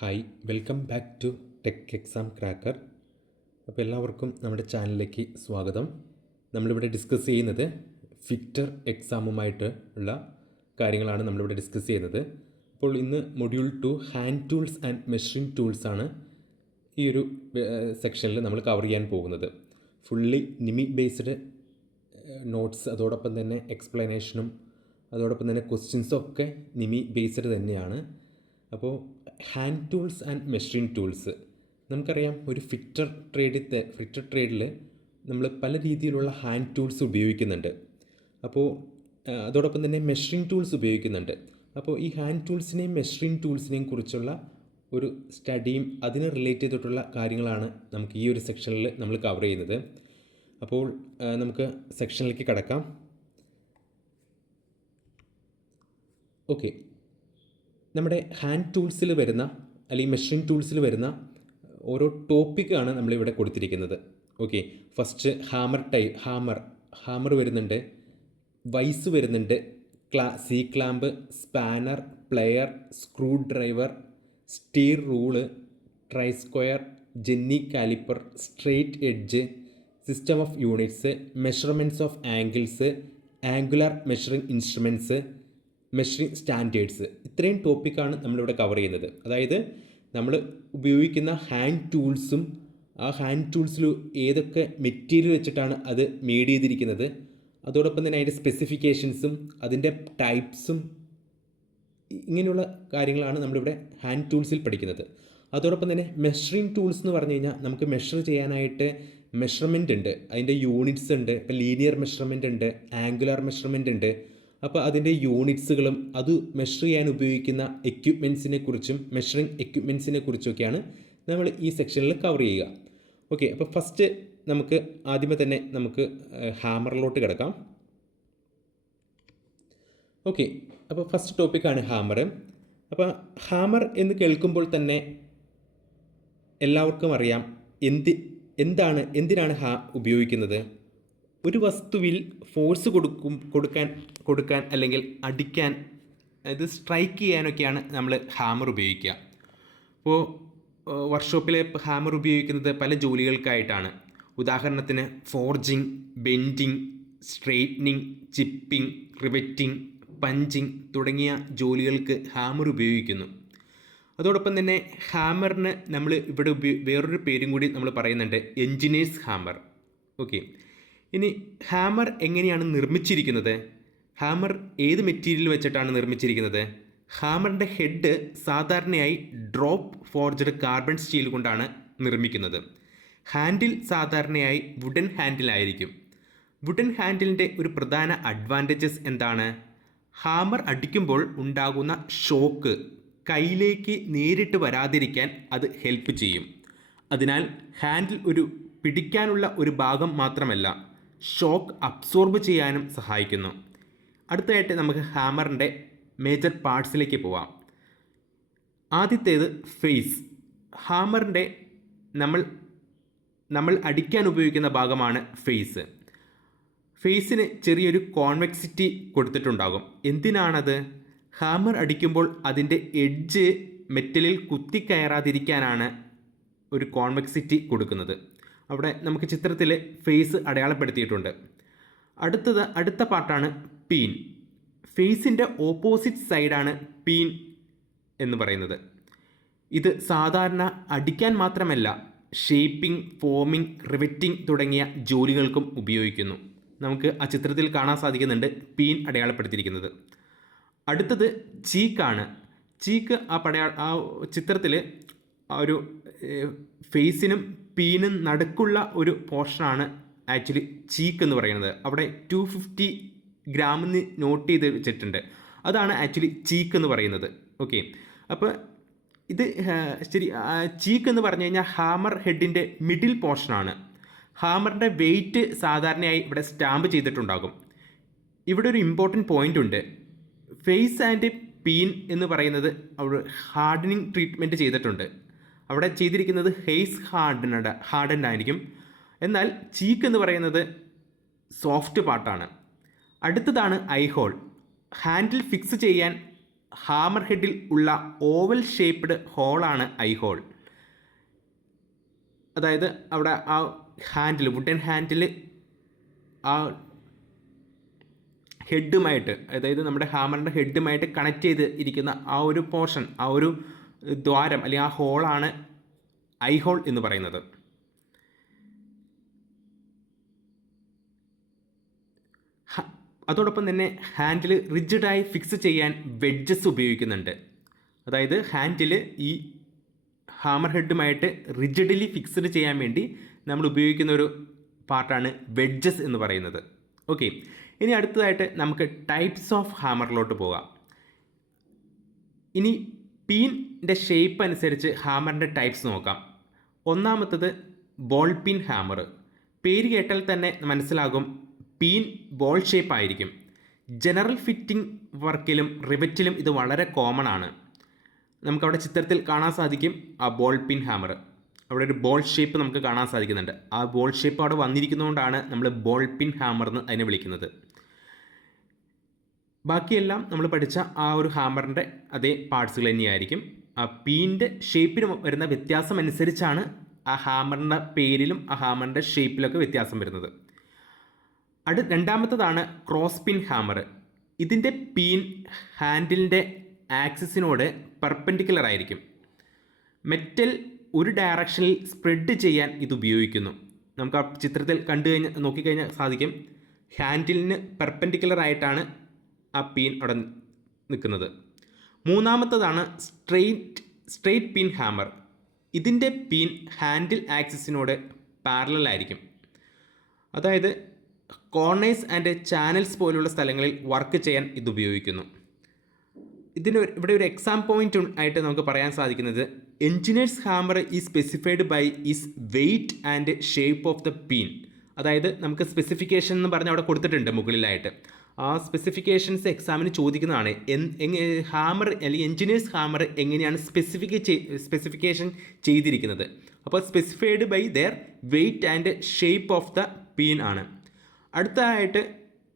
Hi, welcome back to Tech Exam Cracker. അപ്പോൾ എല്ലാവർക്കും നമ്മുടെ ചാനലിലേക്ക് സ്വാഗതം. നമ്മളിവിടെ ഡിസ്കസ് ചെയ്യുന്നത് ഫിറ്റർ എക്സാമുമായിട്ട് ഉള്ള കാര്യങ്ങളാണ് നമ്മളിവിടെ ഡിസ്കസ് ചെയ്യുന്നത്. അപ്പോൾ ഇന്ന് module 2 hand tools and measuring tools ആണ് ഈ ഒരു സെക്ഷനിൽ നമ്മൾ കവർ ചെയ്യാൻ പോകുന്നത്. ഫുള്ളി നിമി ബേസ്ഡ് നോട്ട്സ്, അതോടൊപ്പം തന്നെ എക്സ്പ്ലനേഷനും അതോടൊപ്പം തന്നെ ക്വസ്റ്റ്യൻസും ഒക്കെ നിമി ബേസ്ഡ് തന്നെയാണ്. അപ്പോൾ hand tools and measuring tools, നമുക്കറിയാം ഒരു ഫിറ്റർ ട്രേഡിൽ നമ്മൾ പല രീതിയിലുള്ള ഹാൻഡ് ടൂൾസ് ഉപയോഗിക്കുന്നുണ്ട്. അപ്പോൾ അതോടൊപ്പം തന്നെ മെഷറിംഗ് ടൂൾസ് ഉപയോഗിക്കുന്നുണ്ട്. അപ്പോൾ ഈ ഹാൻഡ് ടൂൾസിനെയും മെഷറിംഗ് ടൂൾസിനെയും കുറിച്ചുള്ള ഒരു സ്റ്റഡിയും അതിന് റിലേറ്റ് ചെയ്തിട്ടുള്ള കാര്യങ്ങളാണ് നമുക്ക് ഈ ഒരു സെക്ഷനിൽ നമ്മൾ കവർ ചെയ്യുന്നത്. അപ്പോൾ നമുക്ക് സെക്ഷനിലേക്ക് കടക്കാം. ഓക്കെ, നമ്മുടെ ഹാൻഡ് ടൂൾസിൽ വരുന്ന അല്ലെങ്കിൽ മെഷറിംഗ് ടൂൾസിൽ വരുന്ന ഓരോ ടോപ്പിക്കാണ് നമ്മളിവിടെ കൊടുത്തിരിക്കുന്നത്. ഓക്കെ, ഫസ്റ്റ് ഹാമർ വരുന്നുണ്ട്, വൈസ് വരുന്നുണ്ട്, C clamp, spanner, plier, screwdriver, steel rule, try square, jenny calliper, straight edge, system of units, measurements of angles, angular measuring instruments, measuring standards. ഇത്രയും ടോപ്പിക്കാണ് നമ്മളിവിടെ കവർ ചെയ്യുന്നത്. അതായത് നമ്മൾ ഉപയോഗിക്കുന്ന ഹാൻഡ് ടൂൾസും ആ ഹാൻഡ് ടൂൾസിൽ ഏതൊക്കെ മെറ്റീരിയൽ വെച്ചിട്ടാണ് അത് മെയ്ഡ് ചെയ്തിരിക്കുന്നത്, അതോടൊപ്പം തന്നെ അതിൻ്റെ സ്പെസിഫിക്കേഷൻസും അതിൻ്റെ ടൈപ്സും, ഇങ്ങനെയുള്ള കാര്യങ്ങളാണ് നമ്മളിവിടെ ഹാൻഡ് ടൂൾസിൽ പഠിക്കുന്നത്. അതോടൊപ്പം തന്നെ മെഷറിംഗ് ടൂൾസ് എന്ന് പറഞ്ഞു കഴിഞ്ഞാൽ നമുക്ക് മെഷർ ചെയ്യാനായിട്ട് മെഷർമെൻ്റ് ഉണ്ട്, അതിൻ്റെ യൂണിറ്റ്സ് ഉണ്ട്. ഇപ്പോൾ ലീനിയർ മെഷർമെൻ്റ് ഉണ്ട്, ആംഗുലാർ മെഷർമെൻ്റ് ഉണ്ട്. അപ്പോൾ അതിൻ്റെ യൂണിറ്റ്സുകളും അത് മെഷർ ചെയ്യാൻ ഉപയോഗിക്കുന്ന എക്യുപ്മെൻറ്റ്സിനെ കുറിച്ചും മെഷറിംഗ് എക്യുപ്മെൻറ്റ്സിനെ കുറിച്ചൊക്കെയാണ് നമ്മൾ ഈ സെക്ഷനിൽ കവർ ചെയ്യുക. ഓക്കെ, അപ്പോൾ ഫസ്റ്റ് നമുക്ക് ആദ്യമേ തന്നെ നമുക്ക് ഹാമറിലോട്ട് കിടക്കാം. ഓക്കെ, അപ്പോൾ ഫസ്റ്റ് ടോപ്പിക്കാണ് ഹാമർ. അപ്പോൾ ഹാമർ എന്ന് കേൾക്കുമ്പോൾ തന്നെ എല്ലാവർക്കും അറിയാം എന്തിനാണ് ഉപയോഗിക്കുന്നത്. ഒരു വസ്തുവിൽ ഫോഴ്സ് കൊടുക്കാൻ അല്ലെങ്കിൽ അടിക്കാൻ, അത് സ്ട്രൈക്ക് ചെയ്യാനൊക്കെയാണ് നമ്മൾ ഹാമർ ഉപയോഗിക്കുക. അപ്പോൾ വർക്ക്ഷോപ്പിലെ ഹാമർ ഉപയോഗിക്കുന്നത് പല ജോലികൾക്കായിട്ടാണ്. ഉദാഹരണത്തിന് forging, bending, straightening, chipping, riveting, punching തുടങ്ങിയ ജോലികൾക്ക് ഹാമർ ഉപയോഗിക്കുന്നു. അതോടൊപ്പം തന്നെ ഹാമറിന് നമ്മൾ ഇവിടെ വേറൊരു പേരും കൂടി നമ്മൾ പറയുന്നുണ്ട്, എൻജിനീയേഴ്സ് ഹാമർ. ഓക്കെ, ഇനി ഹാമർ എങ്ങനെയാണ് നിർമ്മിച്ചിരിക്കുന്നത്? ഹാമർ ഏത് മെറ്റീരിയൽ വെച്ചിട്ടാണ് നിർമ്മിച്ചിരിക്കുന്നത്? ഹാമറിൻ്റെ ഹെഡ് സാധാരണയായി ഡ്രോപ്പ് ഫോർജ്ഡ് കാർബൺ സ്റ്റീൽ കൊണ്ടാണ് നിർമ്മിക്കുന്നത്. ഹാൻഡിൽ സാധാരണയായി വുഡൻ ഹാൻഡിലായിരിക്കും. വുഡൻ ഹാൻഡിലിൻ്റെ ഒരു പ്രധാന അഡ്വാൻറ്റേജസ് എന്താണ്? ഹാമർ അടിക്കുമ്പോൾ ഉണ്ടാകുന്ന ഷോക്ക് കൈയിലേക്ക് നേരിട്ട് വരാതിരിക്കാൻ അത് ഹെൽപ്പ് ചെയ്യും. അതിനാൽ ഹാൻഡിൽ ഒരു പിടിക്കാനുള്ള ഒരു ഭാഗം മാത്രമല്ല, ഷോക്ക് അബ്സോർബ് ചെയ്യാനും സഹായിക്കുന്നു. അടുത്തതായിട്ട് നമുക്ക് ഹാമറിൻ്റെ മേജർ പാർട്സിലേക്ക് പോവാം. ആദ്യത്തേത് ഫേസ്. ഹാമറിൻ്റെ നമ്മൾ അടിക്കാൻ ഉപയോഗിക്കുന്ന ഭാഗമാണ് ഫേസ്. ഫേസിന് ചെറിയൊരു കോൺവെക്സിറ്റി കൊടുത്തിട്ടുണ്ടാകും. എന്തിനാണത്? ഹാമർ അടിക്കുമ്പോൾ അതിൻ്റെ എഡ്ജ് മെറ്റലിൽ കുത്തിക്കയറാതിരിക്കാനാണ് ഒരു കോൺവെക്സിറ്റി കൊടുക്കുന്നത്. അവിടെ നമുക്ക് ചിത്രത്തിൽ ഫേസ് അടയാളപ്പെടുത്തിയിട്ടുണ്ട്. അടുത്ത പാർട്ടാണ് പീൻ. ഫേസിൻ്റെ ഓപ്പോസിറ്റ് സൈഡാണ് പീൻ എന്ന് പറയുന്നത്. ഇത് സാധാരണ അടിക്കാൻ മാത്രമല്ല, ഷേപ്പിംഗ്, ഫോമിംഗ്, റിവെറ്റിംഗ് തുടങ്ങിയ ജോലികൾക്കും ഉപയോഗിക്കുന്നു. നമുക്ക് ആ ചിത്രത്തിൽ കാണാൻ സാധിക്കുന്നുണ്ട് പീൻ അടയാളപ്പെടുത്തിയിരിക്കുന്നത്. അടുത്തത് ചീക്കാണ്. ചീക്ക് ആ ചിത്രത്തിൽ ഒരു ഫേസിനും പീനും നടുക്കുള്ള ഒരു പോർഷനാണ് ആക്ച്വലി ചീക്ക് എന്ന് പറയുന്നത്. അവിടെ 250 ഗ്രാമെന്ന് നോട്ട് ചെയ്ത് വെച്ചിട്ടുണ്ട്. അതാണ് ആക്ച്വലി ചീക്ക് എന്ന് പറയുന്നത്. ഓക്കെ, അപ്പോൾ ഇത് ചീക്ക് എന്ന് പറഞ്ഞു കഴിഞ്ഞാൽ ഹാമർ ഹെഡിൻ്റെ മിഡിൽ പോർഷനാണ്. ഹാമറിൻ്റെ വെയിറ്റ് സാധാരണയായി ഇവിടെ സ്റ്റാമ്പ് ചെയ്തിട്ടുണ്ടാകും. ഇവിടെ ഒരു ഇമ്പോർട്ടൻറ്റ് പോയിൻ്റ് ഉണ്ട്. ഫേസ് ആൻഡ് പീൻ എന്ന് പറയുന്നത് അവിടെ ഹാർഡനിങ് ട്രീറ്റ്മെൻറ്റ് ചെയ്തിട്ടുണ്ട്. അവിടെ ചെയ്തിരിക്കുന്നത് ഹെയ്സ് ഹാർഡൻഡ് ആയിരിക്കും. എന്നാൽ ചീക്ക് എന്ന് പറയുന്നത് സോഫ്റ്റ് പാർട്ടാണ്. അടുത്തതാണ് ഐ ഹോൾ. ഹാൻഡിൽ ഫിക്സ് ചെയ്യാൻ ഹാമർ ഹെഡിൽ ഉള്ള ഓവൽ ഷേപ്പ്ഡ് ഹോളാണ് ഐ ഹോൾ. അതായത് അവിടെ ആ ഹാൻഡിൽ, വുഡൻ ഹാൻഡിൽ ആ ഹെഡുമായിട്ട്, അതായത് നമ്മുടെ ഹാമറിൻ്റെ ഹെഡുമായിട്ട് കണക്ട് ചെയ്ത് ഇരിക്കുന്ന ആ ഒരു പോർഷൻ, ആ ഒരു ദ്വാരം അല്ലെങ്കിൽ ആ ഹോളാണ് ഐ ഹോൾ എന്ന് പറയുന്നത്. അതോടൊപ്പം തന്നെ ഹാൻഡിൽ റിജിഡായി ഫിക്സ് ചെയ്യാൻ വെഡ്ജസ് ഉപയോഗിക്കുന്നുണ്ട്. അതായത് ഹാൻഡിൽ ഈ ഹാമർ ഹെഡുമായിട്ട് റിജിഡലി ഫിക്സ്ഡ് ചെയ്യാൻ വേണ്ടി നമ്മൾ ഉപയോഗിക്കുന്ന ഒരു പാർട്ടാണ് വെഡ്ജസ് എന്ന് പറയുന്നത്. ഓക്കെ, ഇനി അടുത്തതായിട്ട് നമുക്ക് ടൈപ്സ് ഓഫ് ഹാമറിലോട്ട് പോകാം. ഇനി പീൻ്റെ ഷേപ്പ് അനുസരിച്ച് ഹാമറിൻ്റെ ടൈപ്സ് നോക്കാം. ഒന്നാമത്തത് ബോൾ പിൻ ഹാമർ. പേര് കേട്ടാൽ തന്നെ മനസ്സിലാകും പീൻ ബോൾ ഷേപ്പ് ആയിരിക്കും. ജനറൽ ഫിറ്റിംഗ് വർക്കിലും റിവറ്റിലും ഇത് വളരെ കോമൺ ആണ്. നമുക്കവിടെ ചിത്രത്തിൽ കാണാൻ സാധിക്കും ആ ബോൾ പിൻ ഹാമർ. അവിടെ ഒരു ബോൾ ഷേപ്പ് നമുക്ക് കാണാൻ സാധിക്കുന്നുണ്ട്. ആ ബോൾ ഷേപ്പ് അവിടെ വന്നിരിക്കുന്നതുകൊണ്ടാണ് നമ്മൾ ബോൾ പിൻ ഹാമർ എന്ന് അതിനെ വിളിക്കുന്നത്. ബാക്കിയെല്ലാം നമ്മൾ പഠിച്ച ആ ഒരു ഹാമറിൻ്റെ അതേ പാർട്സുകൾ തന്നെയായിരിക്കും. ആ പീൻ്റെ ഷേപ്പിന് വരുന്ന വ്യത്യാസം അനുസരിച്ചാണ് ആ ഹാമറിൻ്റെ പേരിലും ആ ഹാമറിൻ്റെ ഷേപ്പിലൊക്കെ വ്യത്യാസം വരുന്നത്. രണ്ടാമത്തതാണ് ക്രോസ് പിൻ ഹാമർ. ഇതിൻ്റെ പീൻ ഹാൻഡിലിൻ്റെ ആക്സിസിനോട് പെർപെൻഡിക്കുലർ ആയിരിക്കും. മെറ്റൽ ഒരു ഡയറക്ഷനിൽ സ്പ്രെഡ് ചെയ്യാൻ ഇത് ഉപയോഗിക്കുന്നു. നമുക്ക് ആ ചിത്രത്തിൽ നോക്കിക്കഴിഞ്ഞാൽ സാധിക്കും ഹാൻഡിലിന് പെർപെൻഡിക്കുലർ ആയിട്ടാണ് ആ പീൻ അവിടെ നിൽക്കുന്നത്. മൂന്നാമത്തതാണ് സ്ട്രെയിറ്റ് പിൻ ഹാമർ. ഇതിൻ്റെ പീൻ ഹാൻഡിൽ ആക്സിസിനോട് പാരലൽ ആയിരിക്കും. അതായത് കോർണേഴ്സ് ആൻഡ് ചാനൽസ് പോലുള്ള സ്ഥലങ്ങളിൽ വർക്ക് ചെയ്യാൻ ഇത് ഉപയോഗിക്കുന്നു. ഇവിടെ ഒരു എക്സാം പോയിന്റ് ആയിട്ട് നമുക്ക് പറയാൻ സാധിക്കുന്നത് engineers hammer is specified by is weight and shape of the peen. അതായത് നമുക്ക് സ്പെസിഫിക്കേഷൻ എന്ന് പറഞ്ഞ് അവിടെ കൊടുത്തിട്ടുണ്ട് മുകളിലായിട്ട്. ആ സ്പെസിഫിക്കേഷൻസ് എക്സാമിന് ചോദിക്കുന്നതാണ്. ഹാമർ അല്ലെങ്കിൽ എഞ്ചിനീയേഴ്സ് ഹാമർ എങ്ങനെയാണ് സ്പെസിഫിക്കേഷൻ ചെയ്തിരിക്കുന്നത്. അപ്പോൾ specified by their weight and shape of the peen ആണ്. അടുത്തതായിട്ട്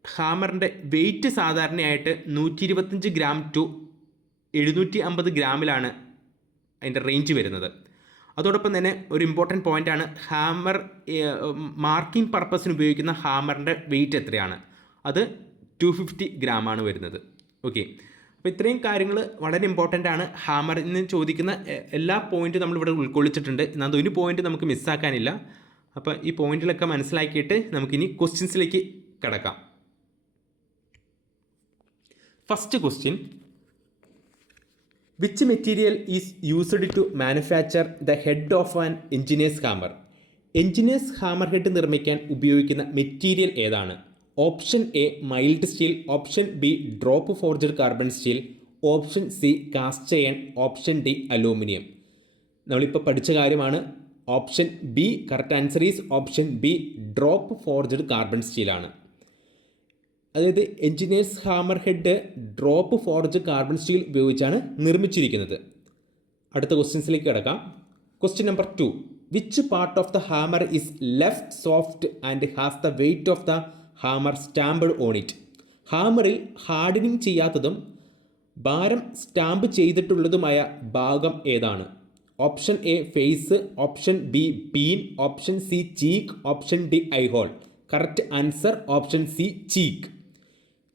ഹാമറിൻ്റെ വെയ്റ്റ് സാധാരണയായിട്ട് 125 ഗ്രാം ടു 750 ഗ്രാമിലാണ് അതിൻ്റെ റേഞ്ച് വരുന്നത്. അതോടൊപ്പം തന്നെ ഒരു ഇമ്പോർട്ടൻറ്റ് പോയിൻ്റാണ് ഹാമർ മാർക്കിംഗ് പർപ്പസിന് ഉപയോഗിക്കുന്ന ഹാമറിൻ്റെ വെയ്റ്റ് എത്രയാണ്. അത് 250 ഗ്രാമാണ് വരുന്നത്. ഓക്കെ, അപ്പോൾ ഇത്രയും കാര്യങ്ങൾ വളരെ ഇമ്പോർട്ടൻ്റ് ആണ്. ഹാമറിൽ നിന്ന് ചോദിക്കുന്ന എല്ലാ പോയിൻറ്റും നമ്മളിവിടെ ഉൾക്കൊള്ളിച്ചിട്ടുണ്ട്. എന്നാൽ ഒരു പോയിൻറ്റ് നമുക്ക് മിസ്സാക്കാനില്ല. അപ്പോൾ ഈ പോയിന്റിലൊക്കെ മനസ്സിലാക്കിയിട്ട് നമുക്കിനി ക്വസ്റ്റ്യൻസിലേക്ക് കിടക്കാം. First question, which material is used to manufacture the head of an engineers hammer? Engineers hammer head നിർമ്മിക്കാൻ ഉപയോഗിക്കുന്ന മെറ്റീരിയൽ ഏതാണ്? Option A mild steel, option B drop forged carbon steel, option C cast iron, option D aluminium. നമ്മളിപ്പോൾ പഠിച്ച കാര്യമാണ്. Option B correct answer is option B drop forged carbon സ്റ്റീലാണ്. അതായത് engineers hammer head drop forged carbon steel ഉപയോഗിച്ചാണ് നിർമ്മിച്ചിരിക്കുന്നത്. അടുത്ത ക്വസ്റ്റ്യൻസിലേക്ക് കിടക്കാം. Question number 2, which part of the hammer is left soft and has the weight of the hammer stamped on it? ഹാമറിൽ hardening ചെയ്യാത്തതും ഭാരം സ്റ്റാമ്പ് ചെയ്തിട്ടുള്ളതുമായ ഭാഗം ഏതാണ്? Option A face, option B peen, option C cheek, option D eye hole. Correct answer option C cheek.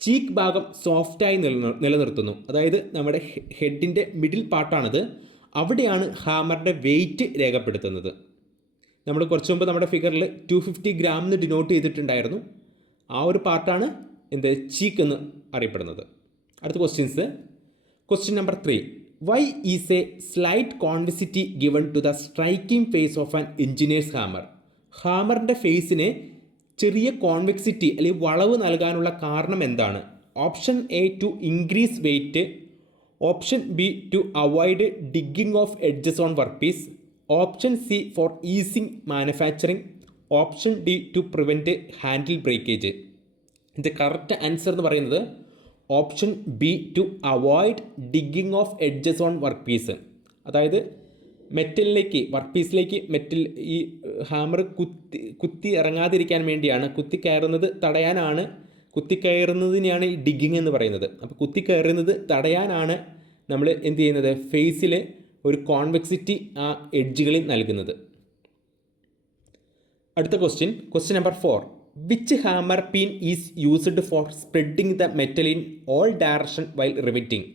Cheek ഭാഗം സോഫ്റ്റായി നിലനിർത്തുന്നു. അതായത് നമ്മുടെ ഹെഡിൻ്റെ മിഡിൽ പാർട്ടാണിത്. അവിടെയാണ് ഹാമറിൻ്റെ വെയ്റ്റ് രേഖപ്പെടുത്തുന്നത്. നമ്മൾ കുറച്ച് മുമ്പ് നമ്മുടെ ഫിഗറിൽ 250 ഗ്രാം എന്ന് ഡിനോട്ട് ചെയ്തിട്ടുണ്ടായിരുന്നു. ആ ഒരു പാർട്ടാണ് ചീക്ക് എന്ന് അറിയപ്പെടുന്നത്. അടുത്ത questions. Question number 3, why is a slight convexity given to the striking face of an engineers hammer? ഹാമറിൻ്റെ ഫേസിന് ചെറിയ കോൺവെക്സിറ്റി അല്ലെങ്കിൽ വളവ് നൽകാനുള്ള കാരണം എന്താണ്? Option A to increase weight, option B to avoid digging of edges on work piece, option C for easing manufacturing, option D to prevent handle breakage. ഇതിൻ്റെ correct answer എന്ന് പറയുന്നത് option B to avoid digging of edges on work piece. അതായത് മെറ്റലിലേക്ക്, work പീസിലേക്ക് metal ഈ hammer കുത്തി ഇറങ്ങാതിരിക്കാൻ വേണ്ടിയാണ്, കുത്തിക്കയറുന്നത് തടയാനാണ്, കുത്തിക്കയറുന്നതിനെയാണ് ഈ ഡിഗ്ഗിങ് എന്ന് പറയുന്നത്. അപ്പോൾ കുത്തിക്കയറുന്നത് തടയാനാണ് നമ്മൾ എന്ത് ചെയ്യുന്നത്, ഫേസിൽ ഒരു കോൺവെക്സിറ്റി ആ എഡ്ജുകളിൽ നൽകുന്നത്. അടുത്ത question number 4. Which hammer pin is used for spreading the metal in all direction while riveting?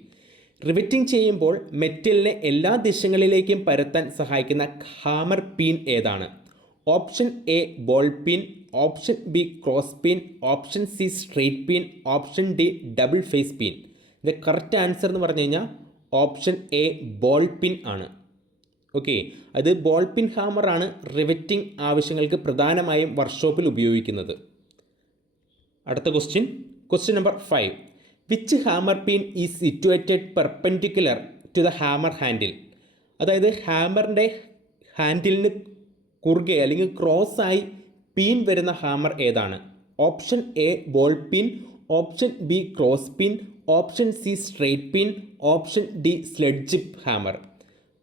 Riveting ചെയ്യുമ്പോൾ മെറ്റലിനെ എല്ലാ ദിശകളിലേക്കും പരത്താൻ സഹായിക്കുന്ന ഹാമർ പിൻ ഏതാണ്? Option A ball pin, option B cross pin, option C straight pin, option D double face peen. ഇത് correct answer എന്ന് പറഞ്ഞു കഴിഞ്ഞാൽ ഓപ്ഷൻ എ ബോൾ പിൻ ആണ്. ഓക്കെ, അത് ബോൾ പിൻ ഹാമറാണ് റിവറ്റിംഗ് ആവശ്യങ്ങൾക്ക് പ്രധാനമായും വർക്ക്ഷോപ്പിൽ ഉപയോഗിക്കുന്നത്. അടുത്ത question number 5. Which hammer pin is situated perpendicular to the hammer handle? അതായത് ഹാമറിൻ്റെ ഹാൻഡിലിന് കുറുകെ അല്ലെങ്കിൽ ക്രോസ് ആയി പിൻ വരുന്ന ഹാമർ ഏതാണ്? Option A ball pin, option B cross pin, option C straight pin, option D sledge hammer.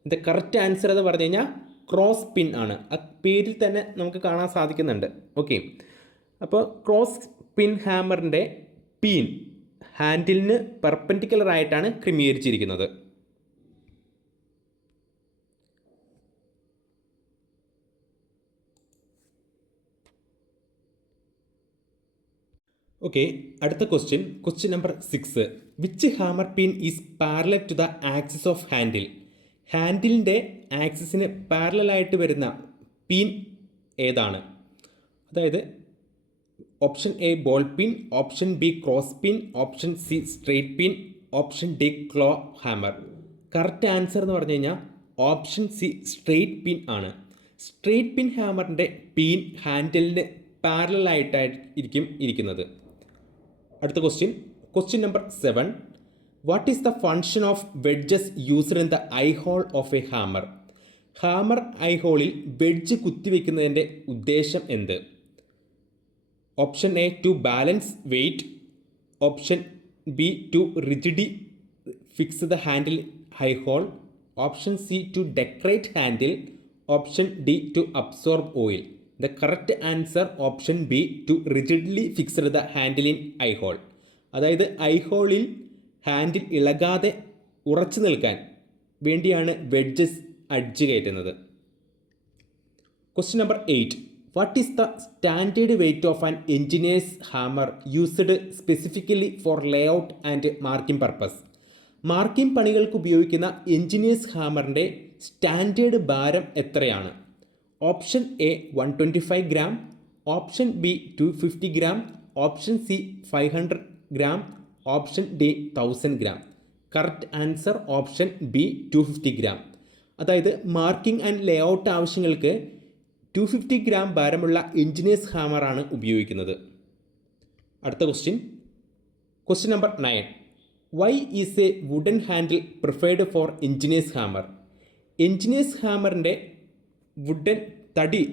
ഇത് കറക്റ്റ് ആൻസർ എന്ന് പറഞ്ഞു കഴിഞ്ഞാൽ ക്രോസ് പിൻ ആണ്. ആ പേരിൽ തന്നെ നമുക്ക് കാണാൻ സാധിക്കുന്നുണ്ട്. ഓക്കെ, അപ്പോൾ ക്രോസ് പിൻ ഹാമറിൻ്റെ പിൻ ഹാൻഡിലിന് പെർപെൻഡിക്കുലർ ആയിട്ടാണ് ക്രമീകരിച്ചിരിക്കുന്നത്. ഓക്കെ, അടുത്ത question number 6. Which hammer pin is parallel to the axis of handle? ഹാൻഡിലിൻ്റെ ആക്സിസിന് പാരലായിട്ട് വരുന്ന പിൻ ഏതാണ്? അതായത് option A ball pin, option B cross pin, option C straight pin, option D claw hammer. Correct answer എന്ന് പറഞ്ഞു കഴിഞ്ഞാൽ ഓപ്ഷൻ സി സ്ട്രെയിറ്റ് പിൻ ആണ്. സ്ട്രെയിറ്റ് പിൻ ഹാമറിൻ്റെ പിൻ ഹാൻഡിലിന് പാരലായിട്ടായിരിക്കും ഇരിക്കുന്നത്. അടുത്ത question number 7. What is the function of wedges used in the eye hole of a hammer? Hammer eye ഹോളിൽ wedge കുത്തിവെക്കുന്നതിൻ്റെ ഉദ്ദേശം എന്ത്? Option A to balance weight, option B to rigidly fix the handle eye hole, option C to decorate handle, option D to absorb oil. The correct answer option B to rigidly fixed the handle in eye hole. അതായത് eye ഹോളിൽ handle ഇളകാതെ ഉറച്ചു നിൽക്കാൻ വേണ്ടിയാണ് wedges അഡ്ജ് കയറ്റുന്നത്. Question number 8. What is the standard weight of an engineers hammer used specifically for layout and marking purpose? Marking പണികൾക്ക് ഉപയോഗിക്കുന്ന engineer's ഹാമറിൻ്റെ സ്റ്റാൻഡേർഡ് ഭാരം എത്രയാണ്? Option A 125 gram, option B 250 gram, option C 500 gram, option D 1000 gram. Correct answer option B 250 gram. അതായത് marking and layout ആവശ്യങ്ങൾക്ക് 250 gram ഭാരമുള്ള engineer's ഹാമറാണ് ഉപയോഗിക്കുന്നത്. അടുത്ത question number 9. Y is a wooden handle preferred for engineer's hammer? Engineer's ഹാമറിൻ്റെ wooden തടി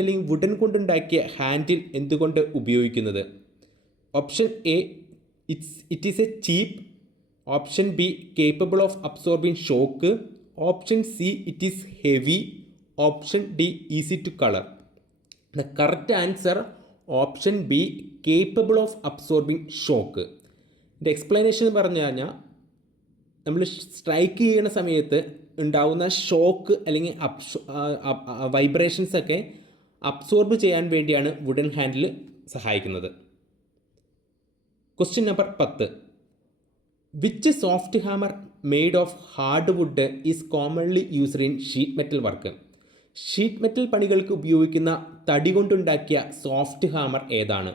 അല്ലെങ്കിൽ wooden കൊണ്ടുണ്ടാക്കിയ ഹാൻഡിൽ എന്തുകൊണ്ട് ഉപയോഗിക്കുന്നത്? Option A it is a cheap, option B capable of absorbing shock, option C it is heavy, option D easy to colour. The correct answer option B capable of absorbing shock. ഇതിൻ്റെ explanation പറഞ്ഞു കഴിഞ്ഞാൽ നമ്മൾ strike ചെയ്യുന്ന സമയത്ത് ഉണ്ടാവുന്ന shock അല്ലെങ്കിൽ vibrations ഒക്കെ absorb ചെയ്യാൻ വേണ്ടിയാണ് വുഡൻ ഹാൻഡിൽ സഹായിക്കുന്നത്. Question number 10. Which soft hammer made of hard wood is commonly used in sheet metal work? Sheet metal പണികൾക്ക് ഉപയോഗിക്കുന്ന തടി കൊണ്ടുണ്ടാക്കിയ സോഫ്റ്റ് ഹാമർ ഏതാണ്?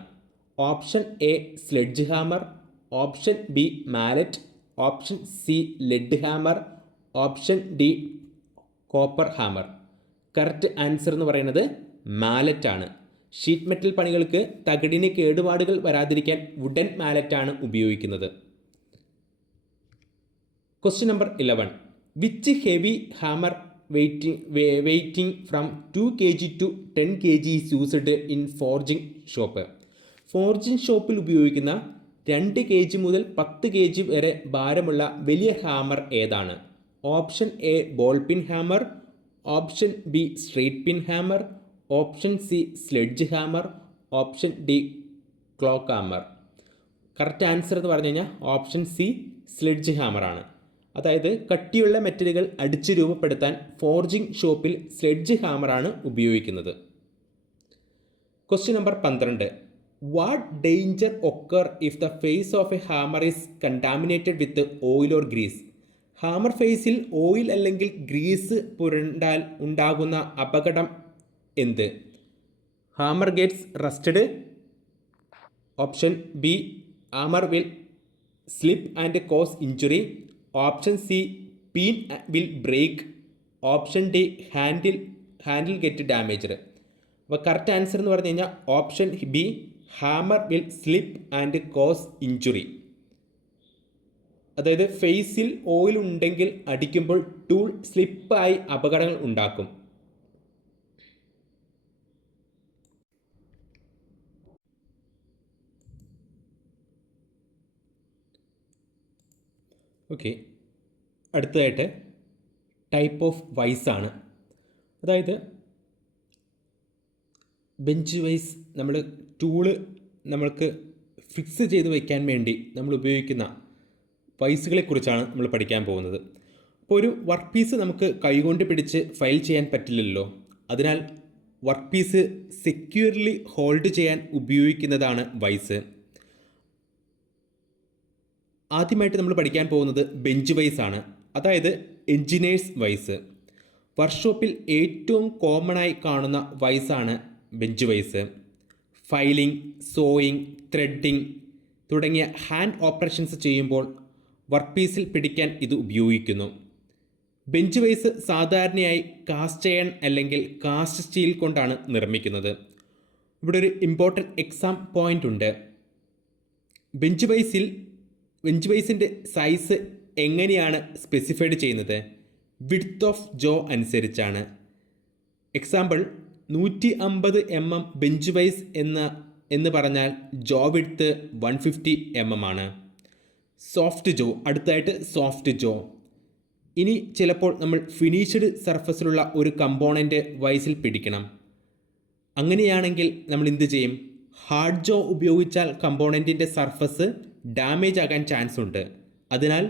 Option A sledge hammer, option B mallet, option C lead hammer, option D copper hammer. Correct answer എന്ന് പറയുന്നത് mallet ആണ്. Sheet metal പണികൾക്ക് തകിടിന് കേടുപാടുകൾ വരാതിരിക്കാൻ വുഡൻ മാലറ്റാണ് ഉപയോഗിക്കുന്നത്. Question number 11. Which heavy hammer weighing from 2 kg to 10 kg is used in forging shop? Forging ഷോപ്പിൽ ഉപയോഗിക്കുന്ന 2 kg മുതൽ 10 kg വരെ ഭാരമുള്ള വലിയ ഹാമർ ഏതാണ്? Option A ball pin hammer, option B straight pin hammer, option C sledge hammer, option D clock hammer. Correct answer എന്ന് പറഞ്ഞു കഴിഞ്ഞാൽ ഓപ്ഷൻ സി സ്ലെഡ്ജ് ഹാമറാണ്. അതായത് കട്ടിയുള്ള മെറ്റലുകൾ അടിച്ച് രൂപപ്പെടുത്താൻ ഫോർജിംഗ് ഷോപ്പിൽ സ്ലെഡ്ജ് ഹാമറാണ് ഉപയോഗിക്കുന്നത്. Question number 12. What danger occur if the face of a hammer is contaminated with oil or grease? Hammer ഫേസിൽ ഓയിൽ അല്ലെങ്കിൽ ഗ്രീസ് പുരണ്ടാൽ ഉണ്ടാകുന്ന അപകടം എന്ത്? Hammer gets rusted. Option B, hammer will slip and cause injury. Option C, pin will break. Option D, handle get damaged. അപ്പോൾ correct answer എന്ന് പറഞ്ഞു കഴിഞ്ഞാൽ option B, hammer will slip and cause injury. അതായത് ഫേസിൽ oil ഉണ്ടെങ്കിൽ അടിക്കുമ്പോൾ tool സ്ലിപ്പായി അപകടങ്ങൾ ഉണ്ടാക്കും. ഓക്കെ, അടുത്തതായിട്ട് ടൈപ്പ് ഓഫ് വൈസ് ആണ്. അതായത് ബെഞ്ച് വൈസ് നമ്മൾ ടൂള് നമ്മൾക്ക് ഫിക്സ് ചെയ്ത് വയ്ക്കാൻ വേണ്ടി നമ്മൾ ഉപയോഗിക്കുന്ന വൈസുകളെ കുറിച്ചാണ് നമ്മൾ പഠിക്കാൻ പോകുന്നത്. അപ്പോൾ ഒരു വർക്ക് പീസ് നമുക്ക് കൈകൊണ്ട് പിടിച്ച് ഫയൽ ചെയ്യാൻ പറ്റില്ലല്ലോ. അതിനാൽ വർക്ക് പീസ് സെക്യൂർലി ഹോൾഡ് ചെയ്യാൻ ഉപയോഗിക്കുന്നതാണ് വൈസ്. ആദ്യമായിട്ട് നമ്മൾ പഠിക്കാൻ പോകുന്നത് ബെഞ്ച് വൈസ് ആണ്. അതായത് എഞ്ചിനീയേഴ്സ് വൈസ്. വർക്ക്ഷോപ്പിൽ ഏറ്റവും കോമണായി കാണുന്ന വൈസാണ് bench vice. Filing, sawing, threading തുടങ്ങിയ ഹാൻഡ് ഓപ്പറേഷൻസ് ചെയ്യുമ്പോൾ വർക്ക് പീസിൽ പിടിക്കാൻ ഇത് ഉപയോഗിക്കുന്നു. ബെഞ്ച് വൈസ് സാധാരണയായി കാസ്റ്റ് അയൺ അല്ലെങ്കിൽ കാസ്റ്റ് സ്റ്റീൽ കൊണ്ടാണ് നിർമ്മിക്കുന്നത്. ഇവിടെ ഒരു ഇമ്പോർട്ടൻറ്റ് എക്സാം പോയിൻ്റ് ഉണ്ട്. ബെഞ്ച് വൈസിൻ്റെ സൈസ് എങ്ങനെയാണ് സ്പെസിഫൈഡ് ചെയ്യുന്നത്? വിഡ്ത്ത് ഓഫ് ജോ അനുസരിച്ചാണ്. എക്സാമ്പിൾ, 150 mm ബെഞ്ച് വൈസ് എന്ന് പറഞ്ഞാൽ ജോ വിഡ്ത്ത് 150 mm ആണ്. സോഫ്റ്റ് ജോ, അടുത്തായിട്ട് സോഫ്റ്റ് ജോ. ഇനി ചിലപ്പോൾ നമ്മൾ ഫിനിഷ്ഡ് സർഫസിലുള്ള ഒരു കമ്പോണൻ്റ് വൈസിൽ പിടിക്കണം. അങ്ങനെയാണെങ്കിൽ നമ്മൾ എന്ത് ചെയ്യും? ഹാർഡ് ജോ ഉപയോഗിച്ചാൽ കമ്പോണൻറ്റിൻ്റെ സർഫസ് ഡാമേജ് ആകാൻ ചാൻസ് ഉണ്ട്. അതിനാൽ